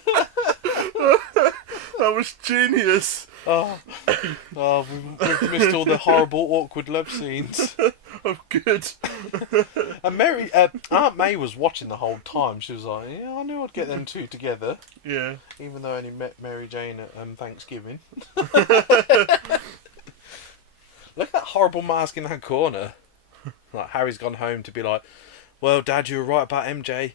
That was genius. Oh, we've missed all the horrible, awkward love scenes. I'm good. And Aunt May was watching the whole time. She was like, yeah, I knew I'd get them two together. Yeah. Even though I only met Mary Jane at Thanksgiving. Look at that horrible mask in that corner. Like, Harry's gone home to be like, well, Dad, you were right about MJ.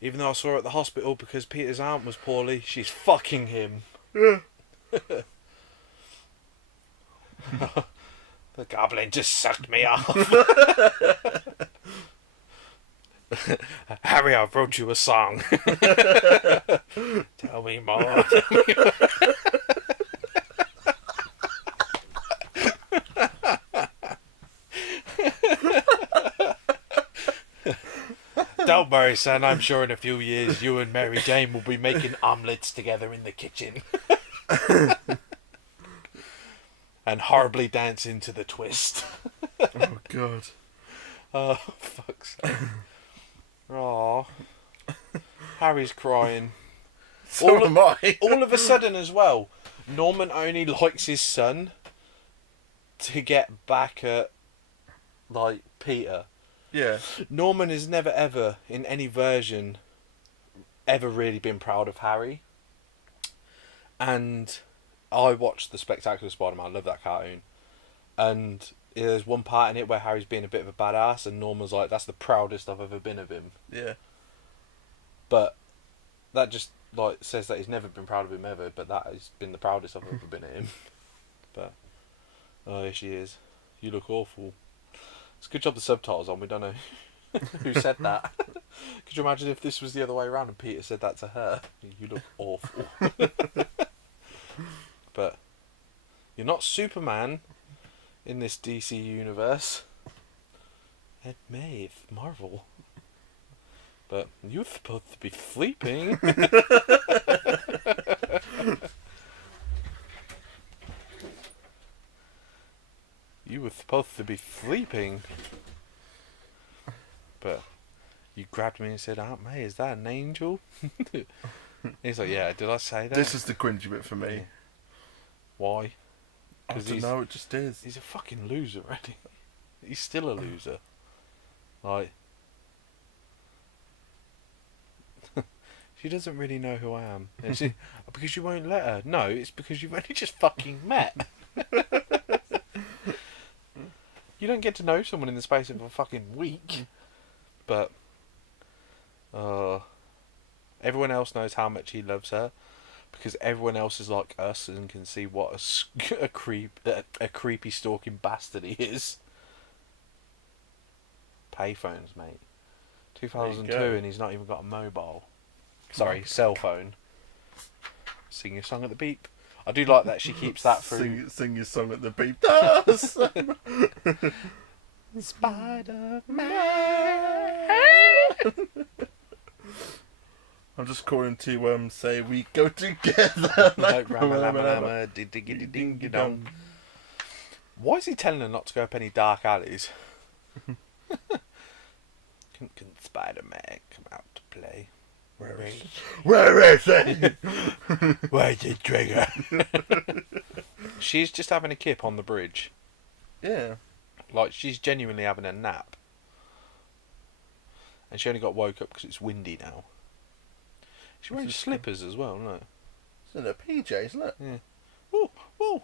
Even though I saw her at the hospital because Peter's aunt was poorly, she's fucking him. Yeah. The goblin just sucked me off. Harry, I wrote you a song. Tell me more. Don't worry, son. I'm sure in a few years you and Mary Jane will be making omelettes together in the kitchen. And horribly dancing to the twist. Oh, God. Oh, fuck's sake. Aww. Harry's crying. So am I. All of a sudden as well, Norman only likes his son to get back at, like, Peter. Yeah. Norman has never ever, in any version, ever really been proud of Harry. And I watched The Spectacular Spider-Man, I love that cartoon. And there's one part in it where Harry's being a bit of a badass and Norman's like, that's the proudest I've ever been of him. Yeah. But that just like says that he's never been proud of him ever, but that has been the proudest I've ever been of him. But, oh, here she is. You look awful. It's a good job the subtitles on, we don't know who said that. Could you imagine if this was the other way around and Peter said that to her? You look awful. But you're not Superman. in this DC universe. It may, if Marvel. But you're supposed to be sleeping. You were supposed to be sleeping. But you grabbed me and said, Aunt May, is that an angel? He's like, yeah, did I say that? This is the cringy bit for me. Yeah. Why? I don't know, it just is. He's a fucking loser, already. He's still a loser. Like, she doesn't really know who I am. And she, because you won't let her. No, it's because you've only just fucking met. You don't get to know someone in the space of a fucking week. But, everyone else knows how much he loves her. Because everyone else is like us and can see what a creepy stalking bastard he is. Payphones, mate. 2002 and he's not even got a mobile. Sorry, cell phone. Sing your song at the beep. I do like that she keeps that through. Sing your song at the beep. Spider-Man. I'm just calling to say we go together. Like ding-ding-ding-dong. Why is he telling her not to go up any dark alleys? Can Spider-Man come out to play? Where is he? Where's the trigger? She's just having a kip on the bridge. Yeah. Like, she's genuinely having a nap. And she only got woke up because it's windy now. She's wearing slippers as well, no? It's in her PJs, look. Yeah. Woo, woo.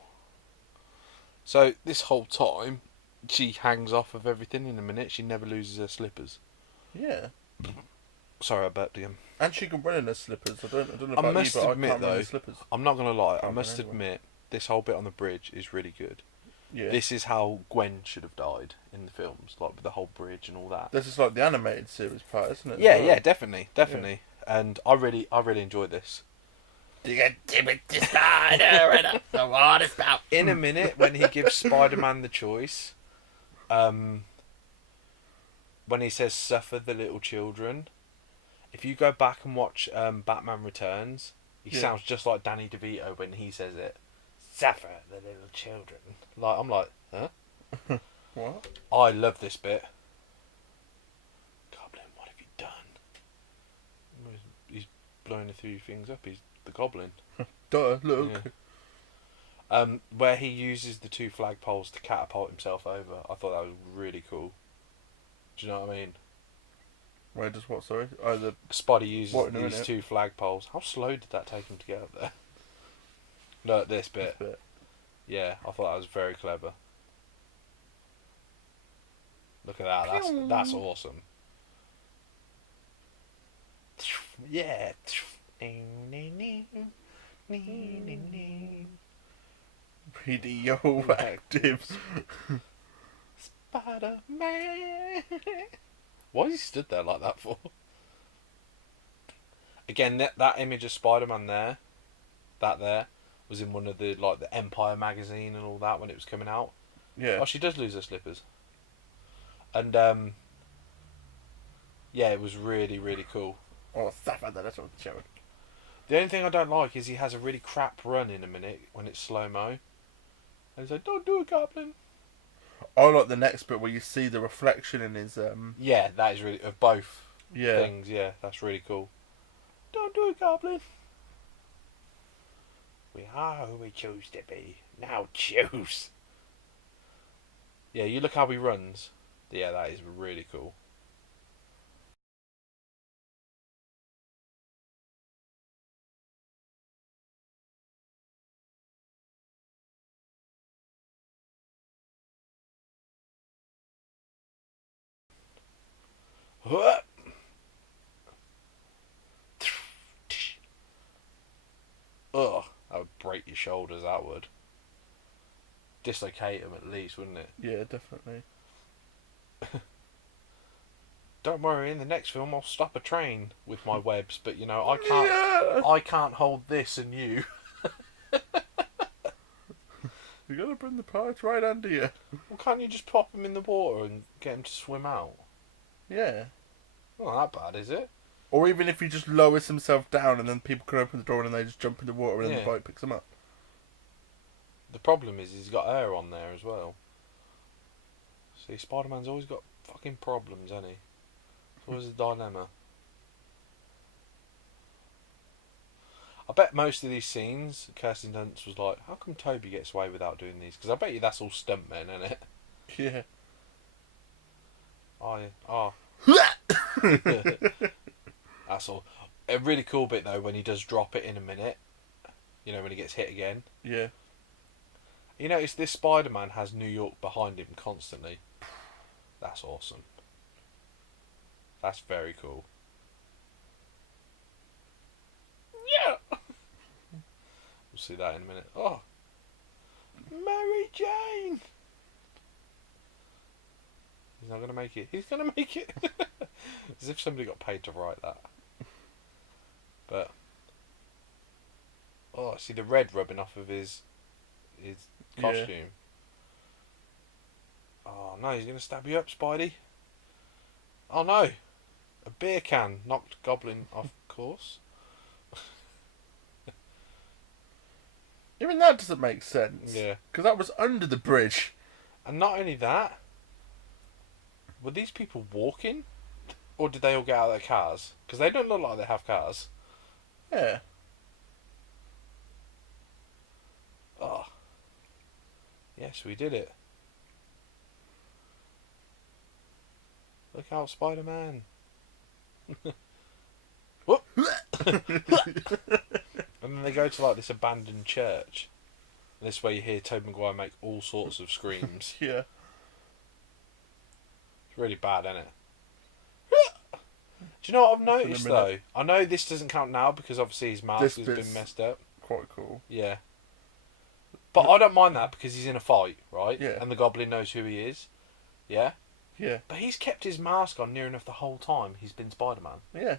So, this whole time, she hangs off of everything in a minute. She never loses her slippers. Yeah. Sorry, I burped again. And she can run in her slippers. I don't know about must you, but admit, I can't run though, in slippers. I'm not going to lie. I Can't must run admit, this whole bit on the bridge is really good. Yeah. This is how Gwen should have died in the films, like with the whole bridge and all that. This is like the animated series part, isn't it? Yeah, yeah, definitely. And I really enjoyed this. You get the spider and the water spout. In a minute, when he gives Spider-Man the choice, when he says "suffer the little children," if you go back and watch Batman Returns, he sounds just like Danny DeVito when he says it. Suffer the little children. Like, I'm like, huh? What? I love this bit. Goblin, what have you done? He's blowing a few things up. He's the Goblin. Duh, look. Yeah. Where he uses the two flagpoles to catapult himself over. I thought that was really cool. Do you know what I mean? Where does what, sorry? Oh, the Spotty uses these two flagpoles. How slow did that take him to get up there? Look, this bit. Yeah, I thought that was very clever. Look at that. That's awesome. Yeah. Radioactive. Spider-Man. Why has he stood there like that for? Again, that image of Spider-Man there, was in one of the the Empire magazine and all that when it was coming out. Yeah. Oh, she does lose her slippers. And yeah, it was really, really cool. Oh, stuff like that. That's what the show. The only thing I don't like is he has a really crap run in a minute when it's slow-mo. And he's like, don't do it, Goblin. I like the next bit where you see the reflection in his Yeah, that is really of both yeah. things. Yeah, that's really cool. Don't do it, Goblin. We are who we choose to be. Now choose. Yeah, you look how he runs. Yeah, that is really cool. Ugh, that would break your shoulders, that would. Dislocate them at least, wouldn't it? Yeah, definitely. Don't worry, in the next film I'll stop a train with my webs, but I can't hold this and you. You gotta bring the pirates right under you. Well, can't you just pop him in the water and get him to swim out? Yeah. Not that bad, is it? Or even if he just lowers himself down and then people can open the door and then they just jump in the water and then the boat picks him up. The problem is he's got air on there as well. See, Spider-Man's always got fucking problems, hasn't he? It's always a dilemma. I bet most of these scenes, Kirsten Dunst was like, how come Toby gets away without doing these? Because I bet you that's all stuntmen, isn't it? Yeah. Oh, yeah. Oh. That's all. A really cool bit, though, when he does drop it in a minute. You know, when he gets hit again. Yeah. You notice this Spider-Man has New York behind him constantly. That's awesome. That's very cool. Yeah! We'll see that in a minute. Oh! Mary Jane! He's not going to make it. He's going to make it! As if somebody got paid to write that. But... Oh, I see the red rubbing off of his costume. Yeah. Oh no, he's going to stab you up, Spidey. Oh no! A beer can knocked Goblin off course. Even that doesn't make sense. Yeah. Because that was under the bridge. And not only that, were these people walking? Or did they all get out of their cars? Because they don't look like they have cars. Yeah. Oh. Yes, we did it. Look out, Spider-Man. Whoop! And then they go to like this abandoned church. And this way you hear Tobey Maguire make all sorts of screams. Yeah. It's really bad, isn't it? Do you know what I've noticed though? I know this doesn't count now because obviously his mask has been messed up. Quite cool. Yeah. But I don't mind that because he's in a fight, right? Yeah. And the Goblin knows who he is. Yeah? Yeah. But he's kept his mask on near enough the whole time he's been Spider-Man. Yeah.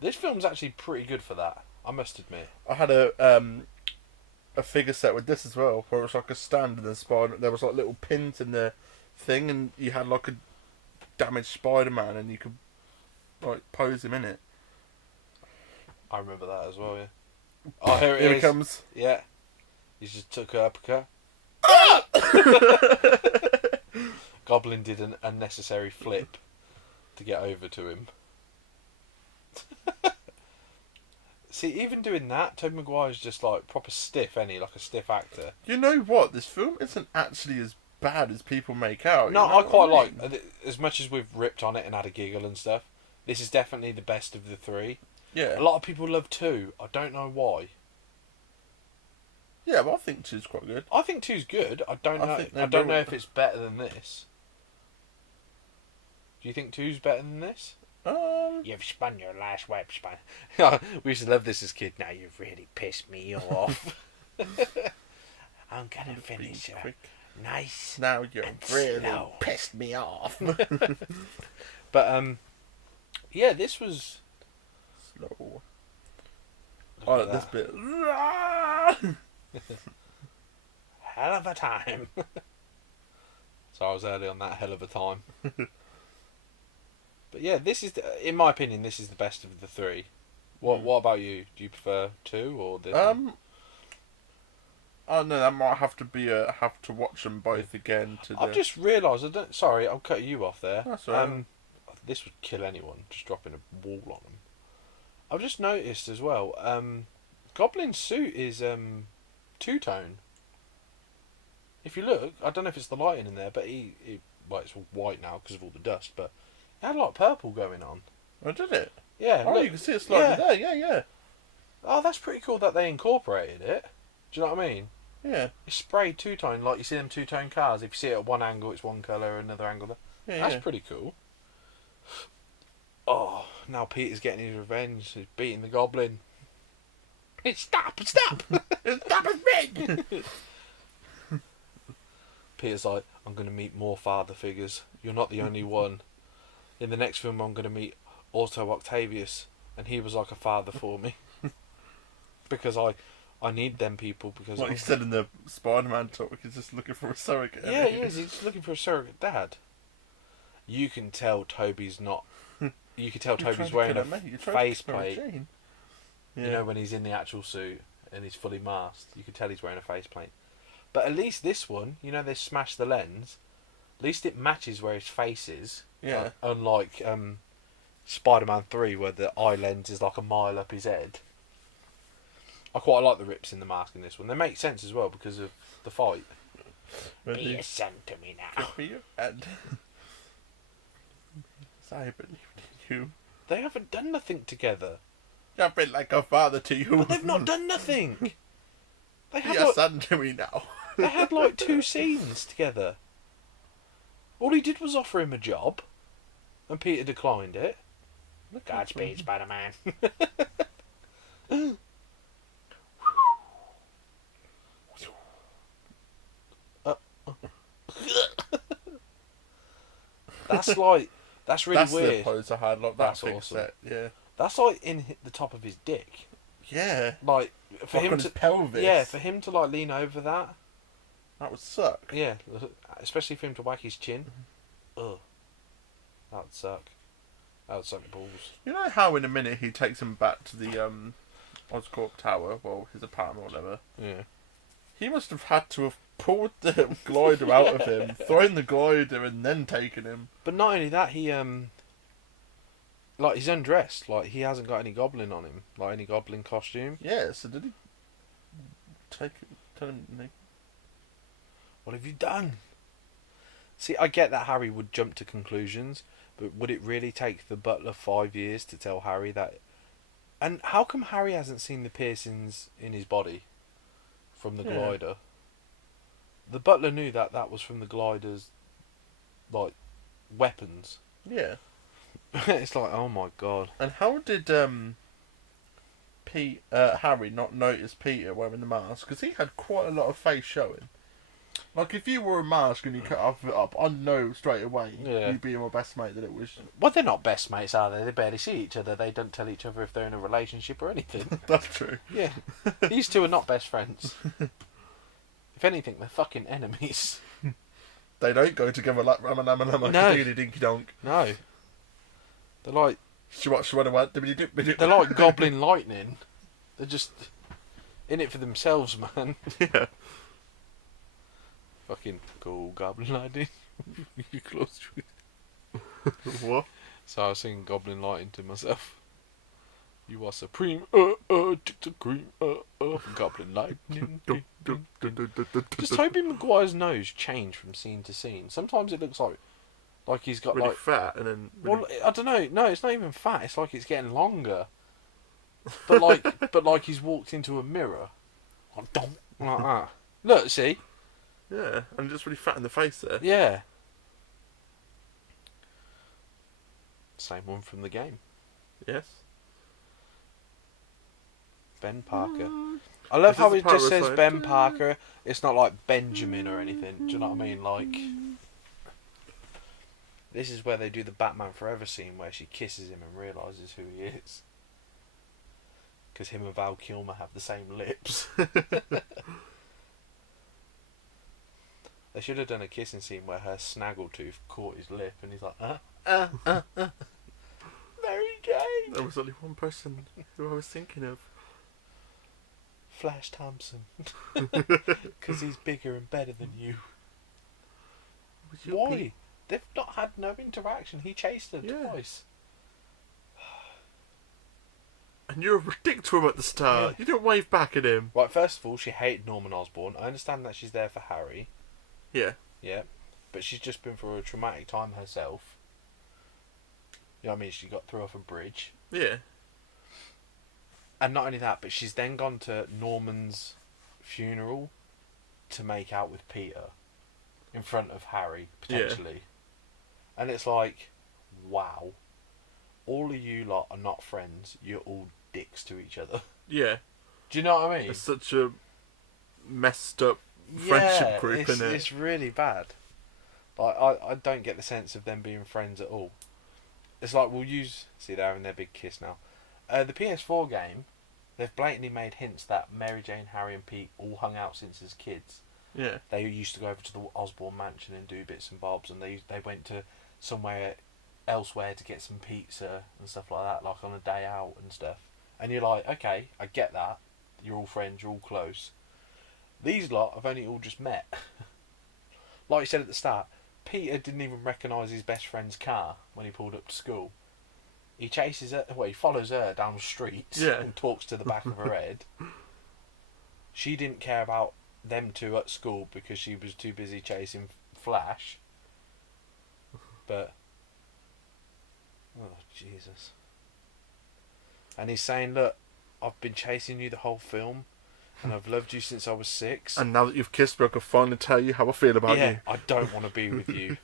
This film's actually pretty good for that, I must admit. I had a figure set with this as well, where it was like a stand and there was like little pins in the thing, and you had like a damaged Spider-Man, and you could like pose him in it. I remember that as well, yeah. Oh, here it is. Here it comes. Yeah. He just took her uppercut. Goblin did an unnecessary flip to get over to him. See, even doing that, Tobey Maguire's just like proper stiff, ain't he? Like a stiff actor. You know what? This film isn't actually as bad as people make out. No, you know I quite what I mean? like, as much as we've ripped on it and had a giggle and stuff, this is definitely the best of the three. Yeah. A lot of people love 2. I don't know why. Yeah, but I think 2's quite good. I think 2's good. I don't know. think I don't know if it's better than this. Do you think 2's better than this? You've spun your last web spun. We used to love this as kids. Now you've really pissed me off. I'm gonna finish her. Quick. Nice. Now you've really slow. pissed me off. But yeah, this was slow. Look I at like this that. bit. Hell of a time. So I was early on that hell of a time. But yeah, this is, in my opinion, this is the best of the three. What about you? Do you prefer 2 or this? Oh no, that might have to be have to watch them both again. I've just realised. Sorry, I'm cutting you off there. That's all right. This would kill anyone. Just dropping a wall on them. I've just noticed as well. Goblin's suit is 2-tone. If you look, I don't know if it's the lighting in there, but well, it's all white now because of all the dust. But it had like purple going on. Oh, did it? Yeah. Oh, look. you can see it slightly there. Yeah, yeah. Oh, that's pretty cool that they incorporated it. Do you know what I mean? Yeah. It's sprayed 2-tone, like you see them 2-tone cars. If you see it at one angle, it's one colour, another angle. Yeah, That's pretty cool. Oh, now Peter's getting his revenge. He's beating the Goblin. Stop! Stop his ring! Peter's like, I'm going to meet more father figures. You're not the only one. In the next film, I'm going to meet Otto Octavius, and he was like a father for me. Because I I need them people because... Like you said in the Spider-Man talk, he's just looking for a surrogate. Yeah, he is. He's looking for a surrogate dad. You can tell Toby's not... You can tell Toby's wearing a faceplate. Yeah. You know, when he's in the actual suit and he's fully masked, you can tell he's wearing a faceplate. But at least this one, you know, they smashed the lens. At least it matches where his face is. Yeah. Unlike Spider-Man 3, where the eye lens is like a mile up his head. I quite like the rips in the mask in this one. They make sense as well because of the fight. Be a son to me now. Good for you. And I believe in you. They haven't done nothing together. I've been like a father to you. But they've not done nothing. They had Be a son to me now. They had like 2 scenes together. All he did was offer him a job, and Peter declined it. Godspeed, Spider-Man. That's really That's weird. the pose I had, like that That's thing awesome. set, yeah. That's like in the top of his dick. Yeah. Like for like him on to his pelvis. Yeah, for him to like lean over that. That would suck. Yeah, especially for him to whack his chin. Ugh. That would suck. That would suck balls. You know how in a minute he takes him back to the Oscorp Tower, well, his apartment or whatever. Yeah. He must have had to have pulled the glider out of him, thrown the glider, and then taken him. But not only that, he like he's undressed. Like he hasn't got any goblin on him, like any goblin costume. Yeah. So did he tell him? What have you done? See, I get that Harry would jump to conclusions, but would it really take the butler 5 years to tell Harry that? And how come Harry hasn't seen the piercings in his body from the glider? The butler knew that was from the glider's, like, weapons. Yeah. It's like, oh my god. And how did Harry not notice Peter wearing the mask? Because he had quite a lot of face showing. Like, if you wore a mask and you cut half of it up, I'd know straight away, you being my best mate, that it was... Well, they're not best mates, are they? They barely see each other. They don't tell each other if they're in a relationship or anything. That's true. Yeah. These two are not best friends. If anything, they're fucking enemies. They don't go together like Ramalama Dinky Donk. No. They're like... They're like Goblin Lightning. They're just in it for themselves, man. Yeah. Fucking cool Goblin Lightning. You close to it. What? So I was singing Goblin Lightning to myself. You are supreme, cream, Goblin Lightning. Does Tobey Maguire's nose change from scene to scene? Sometimes it looks like he's got really like fat and then. Well, I don't know. No, it's not even fat. It's like it's getting longer. But like he's walked into a mirror, like that. Look, see. Yeah, and just really fat in the face there. Yeah. Same one from the game. Yes. Ben Parker. I love how it just says Ben Parker. It's not like Benjamin or anything. Do you know what I mean? Like, this is where they do the Batman Forever scene where she kisses him and realises who he is. Because him and Val Kilmer have the same lips. They should have done a kissing scene where her snaggletooth caught his lip and he's like, Very gay. There was only one person who I was thinking of. Flash Thompson. Because he's bigger and better than you. Why? They've not had no interaction. He chased her twice. And you're a dick to him at the start. You don't wave back at him. Right, first of all, she hated Norman Osborn. I understand that she's there for Harry. Yeah. Yeah. But she's just been through a traumatic time herself. You know what I mean? She got through off a bridge. Yeah. And not only that, but she's then gone to Norman's funeral to make out with Peter in front of Harry, potentially. Yeah. And it's like, wow. All of you lot are not friends. You're all dicks to each other. Yeah. Do you know what I mean? It's such a messed up friendship group, isn't it? It's really bad. Like, I don't get the sense of them being friends at all. It's like, we'll use... See, they're having their big kiss now. The PS4 game, they've blatantly made hints that Mary Jane, Harry, and Pete all hung out since as kids. Yeah. They used to go over to the Osborne mansion and do bits and bobs, and they went to somewhere elsewhere to get some pizza and stuff like that, like on a day out and stuff. And you're like, okay, I get that. You're all friends, you're all close. These lot have only all just met. Like you said at the start, Peter didn't even recognise his best friend's car when he pulled up to school. He chases her, he follows her down the street and talks to the back of her head. She didn't care about them two at school because she was too busy chasing Flash. But, oh Jesus. And he's saying, look, I've been chasing you the whole film, and I've loved you since I was 6. And now that you've kissed me, I can finally tell you how I feel about you. I don't want to be with you.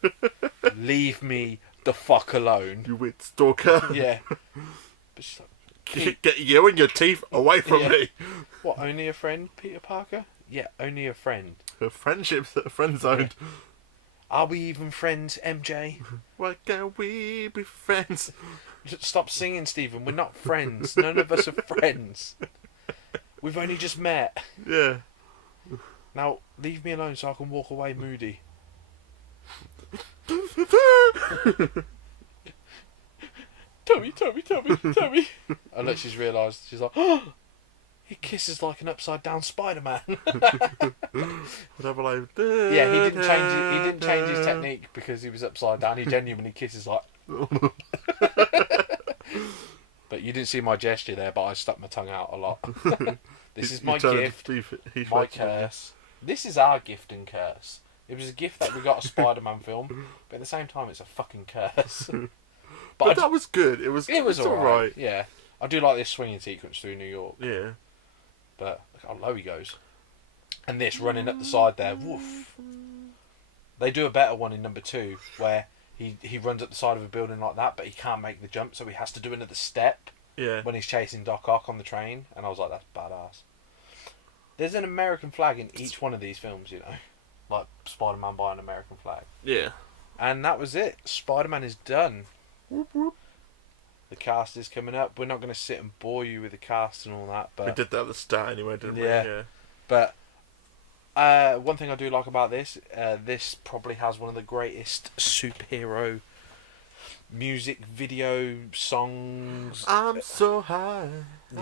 Leave me the fuck alone. You weird stalker. Yeah. But she's like, Get you and your teeth away from me. what, only a friend, Peter Parker? Yeah, only a friend. Her friendship's friend zoned. Yeah. Are we even friends, MJ? Why can't we be friends? Stop singing, Stephen. We're not friends. None of us are friends. We've only just met. Yeah. Now, leave me alone so I can walk away moody. Tommy. Unless she's realised, she's like, oh, he kisses like an upside down Spiderman. Whatever, like. Yeah, he didn't change his technique because he was upside down. He genuinely kisses like. But you didn't see my gesture there, but I stuck my tongue out a lot. This is my gift, my curse. This is our gift and curse. It was a gift that we got a Spider-Man film, but at the same time, it's a fucking curse. But that was good. It was alright. Yeah, I do like this swinging sequence through New York. Yeah. But look how low he goes. And this running up the side there, woof. They do a better one in number 2, where he runs up the side of a building like that, but he can't make the jump, so he has to do another step. Yeah. When he's chasing Doc Ock on the train, and I was like, that's badass. There's an American flag in each one of these films, you know, like Spider-Man by an American flag. Yeah. And that was it. Spider-Man is done. Whoop, whoop. The cast is coming up. We're not going to sit and bore you with the cast and all that, but we did that at the start anyway, didn't we? Yeah. But one thing I do like about this, this probably has one of the greatest superhero music video songs. I'm so high.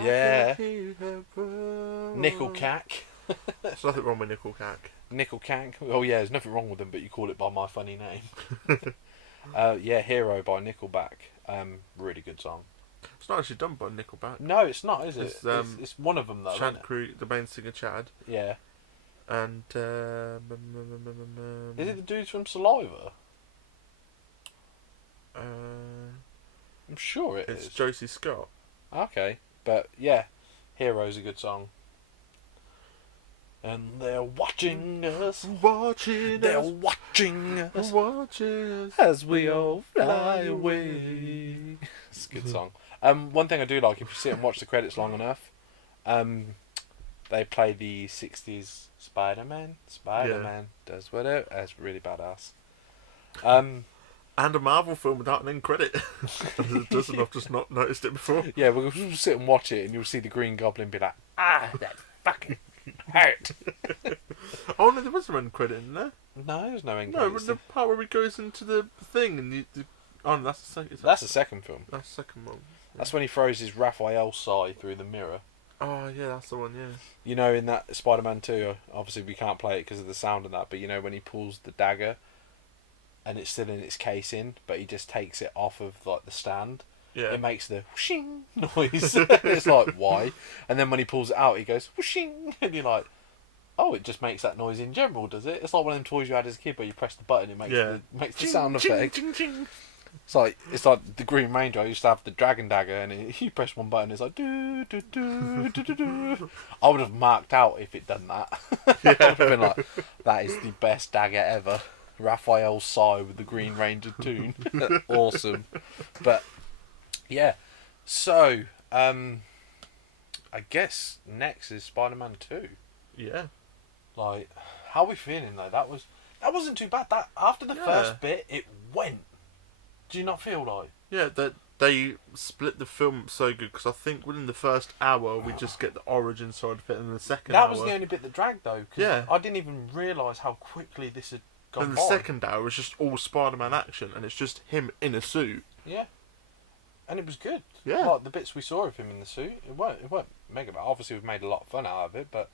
Yeah. Nickelcack. There's nothing wrong with Nickelcack. Nickelcack. Oh yeah, there's nothing wrong with them, but you call it by my funny name. Yeah, Hero by Nickelback. Really good song. It's not actually done by Nickelback. No, it's not, is it? It's one of them though. Chad Crew, the main singer Chad. Yeah. And is it the dudes from Saliva? I'm sure it's Josie Scott. Okay, but yeah, Hero's a good song. And they're watching us. They're watching us. As we all fly away. It's a good song. One thing I do like, if you sit and watch the credits long enough, they play the 60s Spider-Man. Does whatever. That's really badass. And a Marvel film without an end credit. Doesn't I've just not noticed it before. Yeah, we'll sit and watch it, and you'll see the Green Goblin be like, that fucking hurt. Oh no, there was an end credit in there. No, there's no end credit. No, but the part where he goes into the thing and oh, no, that's the second. That's the second film. That's the second one. Yeah. That's when he throws his Raphael sigh through the mirror. Oh yeah, that's the one. Yeah. You know, in that Spider-Man 2, obviously we can't play it because of the sound and that. But you know when he pulls the dagger, and it's still in its casing, but he just takes it off of like the stand. Yeah. It makes the whooshing noise. It's like, why? And then when he pulls it out, he goes whooshing, and you're like, oh, it just makes that noise in general, does it? It's like one of them toys you had as a kid where you press the button, it makes makes the sound effect. Ching, ching. It's like the Green Ranger. I used to have the Dragon Dagger, and you press one button, it's like do do do do do do. I would have marked out if it done that. I would have been like, that is the best dagger ever. Raphael sigh with the Green Ranger tune. Awesome. But yeah, so I guess next is Spider-Man 2. Yeah. Like, how are we feeling though? That wasn't too bad. That after the first bit, it went. Do you not feel like? Yeah, they split the film so good because I think within the first hour we just get the origin side of it, and in the second hour. That was the only bit that dragged though. Cause Yeah. I didn't even realise how quickly this had gone And by. the second hour is just all Spider-Man action, and it's just him in a suit. Yeah. And it was good. Yeah. Like the bits we saw of him in the suit, it weren't mega bad. Obviously, we've made a lot of fun out of it, but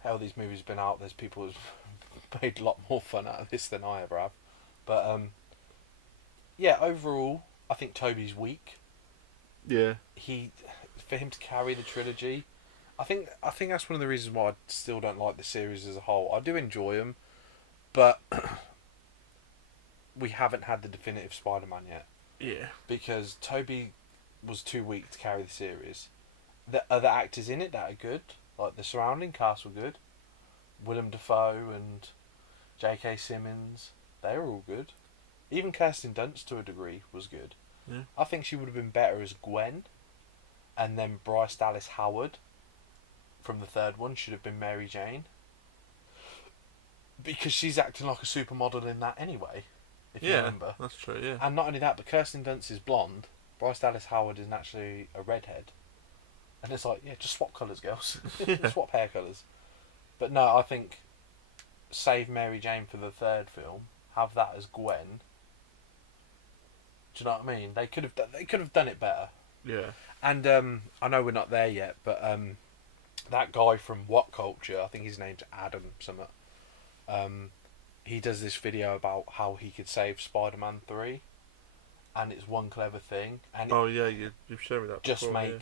hell, these movies have been out. There's people who've made a lot more fun out of this than I ever have. But yeah, overall, I think Toby's weak. Yeah. For him to carry the trilogy, I think that's one of the reasons why I still don't like the series as a whole. I do enjoy them, but we haven't had the definitive Spider-Man yet. Yeah. Because Toby was too weak to carry the series. The other actors in it that are good, like the surrounding cast were good. Willem Dafoe and J.K. Simmons, they were all good. Even Kirsten Dunst, to a degree, was good. Yeah. I think she would have been better as Gwen, and then Bryce Dallas Howard from the third one should have been Mary Jane. Because she's acting like a supermodel in that anyway, if you remember. That's true, yeah. And not only that, but Kirsten Dunst is blonde. Bryce Dallas Howard is naturally a redhead. And it's like, yeah, just swap colours, girls. Swap hair colours. But no, I think save Mary Jane for the third film. Have that as Gwen. Do you know what I mean? They could have done it better. Yeah. And I know we're not there yet, but that guy from What Culture, I think his name's Adam something. He does this video about how he could save Spider-Man 3, and it's one clever thing. And you've shown me that. Just before,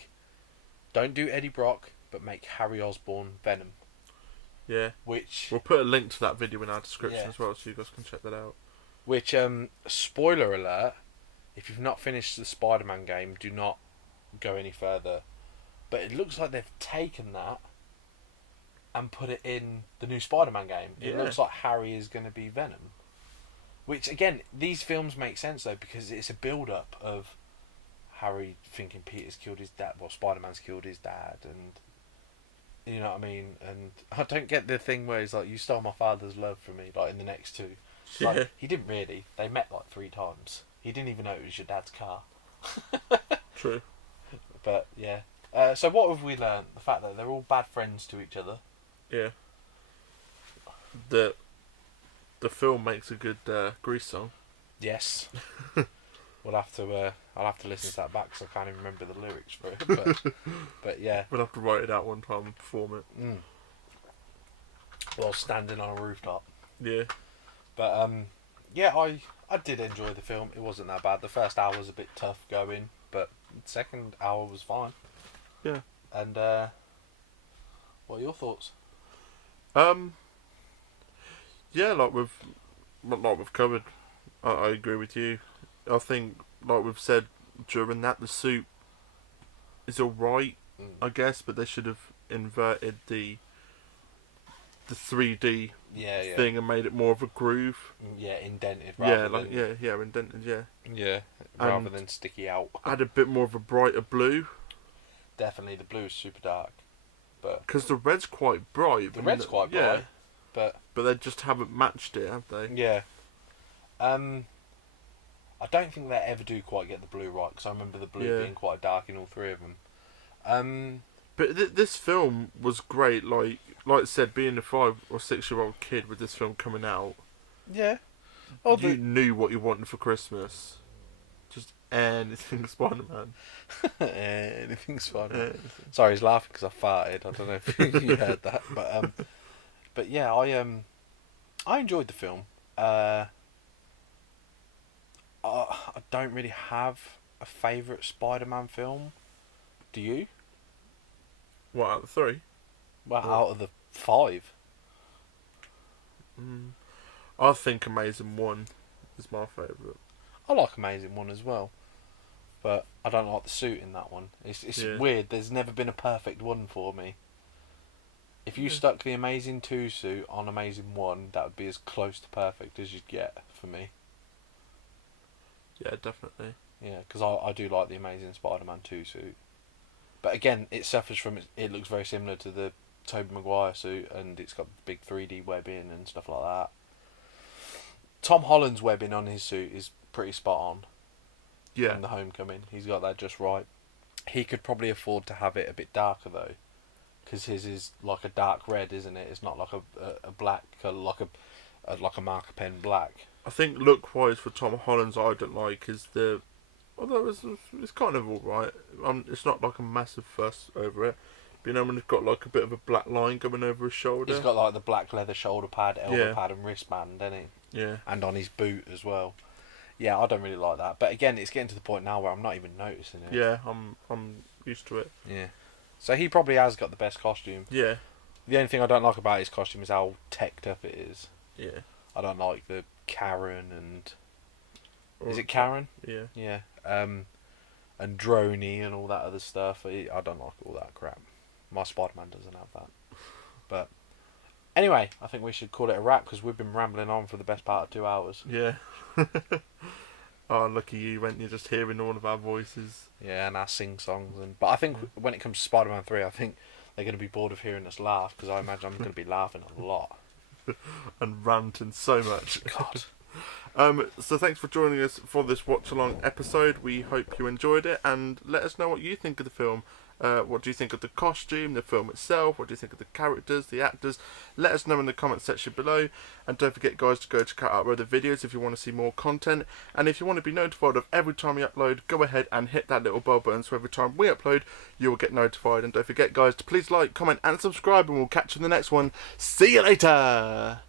don't do Eddie Brock, but make Harry Osborn Venom. Yeah. Which we'll put a link to that video in our description as well, so you guys can check that out. Which spoiler alert: if you've not finished the Spider-Man game, do not go any further. But it looks like they've taken that and put it in the new Spider-Man game. It looks like Harry is going to be Venom. Which, again, these films make sense, though, because it's a build-up of Harry thinking Peter's killed his dad, well, Spider-Man's killed his dad, and you know what I mean? And I don't get the thing where he's like, you stole my father's love from me, like, in the next two. Like, he didn't really. They met, like, 3 times. He didn't even know it was your dad's car. True. But, yeah. So what have we learned? The fact that they're all bad friends to each other. Yeah. The film makes a good Grease song. Yes. I'll have to listen to that back because I can't even remember the lyrics for it. But yeah. We'll have to write it out one time and perform it. While standing on a rooftop. Yeah. But yeah, I did enjoy the film. It wasn't that bad. The first hour was a bit tough going, but the second hour was fine. Yeah. And what are your thoughts? Yeah, like we've covered, I agree with you. I think, like we've said during that, the suit is alright, I guess, but they should have inverted the 3D thing and made it more of a groove. Yeah, indented. Indented. Yeah. Yeah, rather than sticky out. Add a bit more of a brighter blue. Definitely, the blue is super dark, but because the red's quite bright. The red's quite bright, but they just haven't matched it, have they? Yeah. I don't think they ever do quite get the blue right, because I remember the blue being quite dark in all 3 of them. But this film was great. Like I said, being a 5 or 6 year old kid with this film coming out, yeah, you knew what you wanted for Christmas. Just anything Spider-Man. Anything Spider-Man. Sorry, he's laughing because I farted. I don't know if you heard that, but yeah, I enjoyed the film. I don't really have a favourite Spider-Man film. Do you? What, out of the 3? Well, out of the 5. I think Amazing 1 is my favourite. I like Amazing 1 as well. But I don't like the suit in that one. It's weird. There's never been a perfect one for me. If you stuck the Amazing 2 suit on Amazing 1, that would be as close to perfect as you'd get for me. Yeah, definitely. Yeah, because I do like the Amazing Spider-Man 2 suit. But again, it suffers from it looks very similar to the Tobey Maguire suit, and it's got big 3D webbing and stuff like that. Tom Holland's webbing on his suit is pretty spot on. Yeah. in the Homecoming. He's got that just right. He could probably afford to have it a bit darker though, because his is like a dark red, isn't it? It's not like a black colour, like a marker pen black. I think look-wise for Tom Holland's, I don't like is the. Although it's kind of alright. It's not like a massive fuss over it. But you know when it's got like a bit of a black line going over his shoulder. He's got like the black leather shoulder pad, elbow Yeah. pad, and wristband, doesn't he? Yeah. And on his boot as well. Yeah, I don't really like that. But again, it's getting to the point now where I'm not even noticing it. Yeah, I'm used to it. Yeah. So he probably has got the best costume. Yeah. The only thing I don't like about his costume is how teched up it is. Yeah. I don't like the Karen and... Or Is it Karen? Yeah. Yeah. And Droney and all that other stuff. I don't like all that crap. My Spider-Man doesn't have that. But anyway, I think we should call it a wrap because we've been rambling on for the best part of 2 hours. Yeah. Oh, lucky you, weren't you? Just hearing all of our voices. Yeah, and our sing-songs. But I think when it comes to Spider-Man 3, I think they're going to be bored of hearing us laugh because I imagine I'm going to be laughing a lot. And ranting so much. God. So thanks for joining us for this watch-along episode. We hope you enjoyed it, and let us know what you think of the film. What do you think of the costume, the film itself? What do you think of the characters, the actors? Let us know in the comment section below. And don't forget, guys, to go check out our other videos if you want to see more content. And if you want to be notified of every time we upload, go ahead and hit that little bell button so every time we upload, you will get notified. And don't forget, guys, to please like, comment, and subscribe, and we'll catch you in the next one. See you later!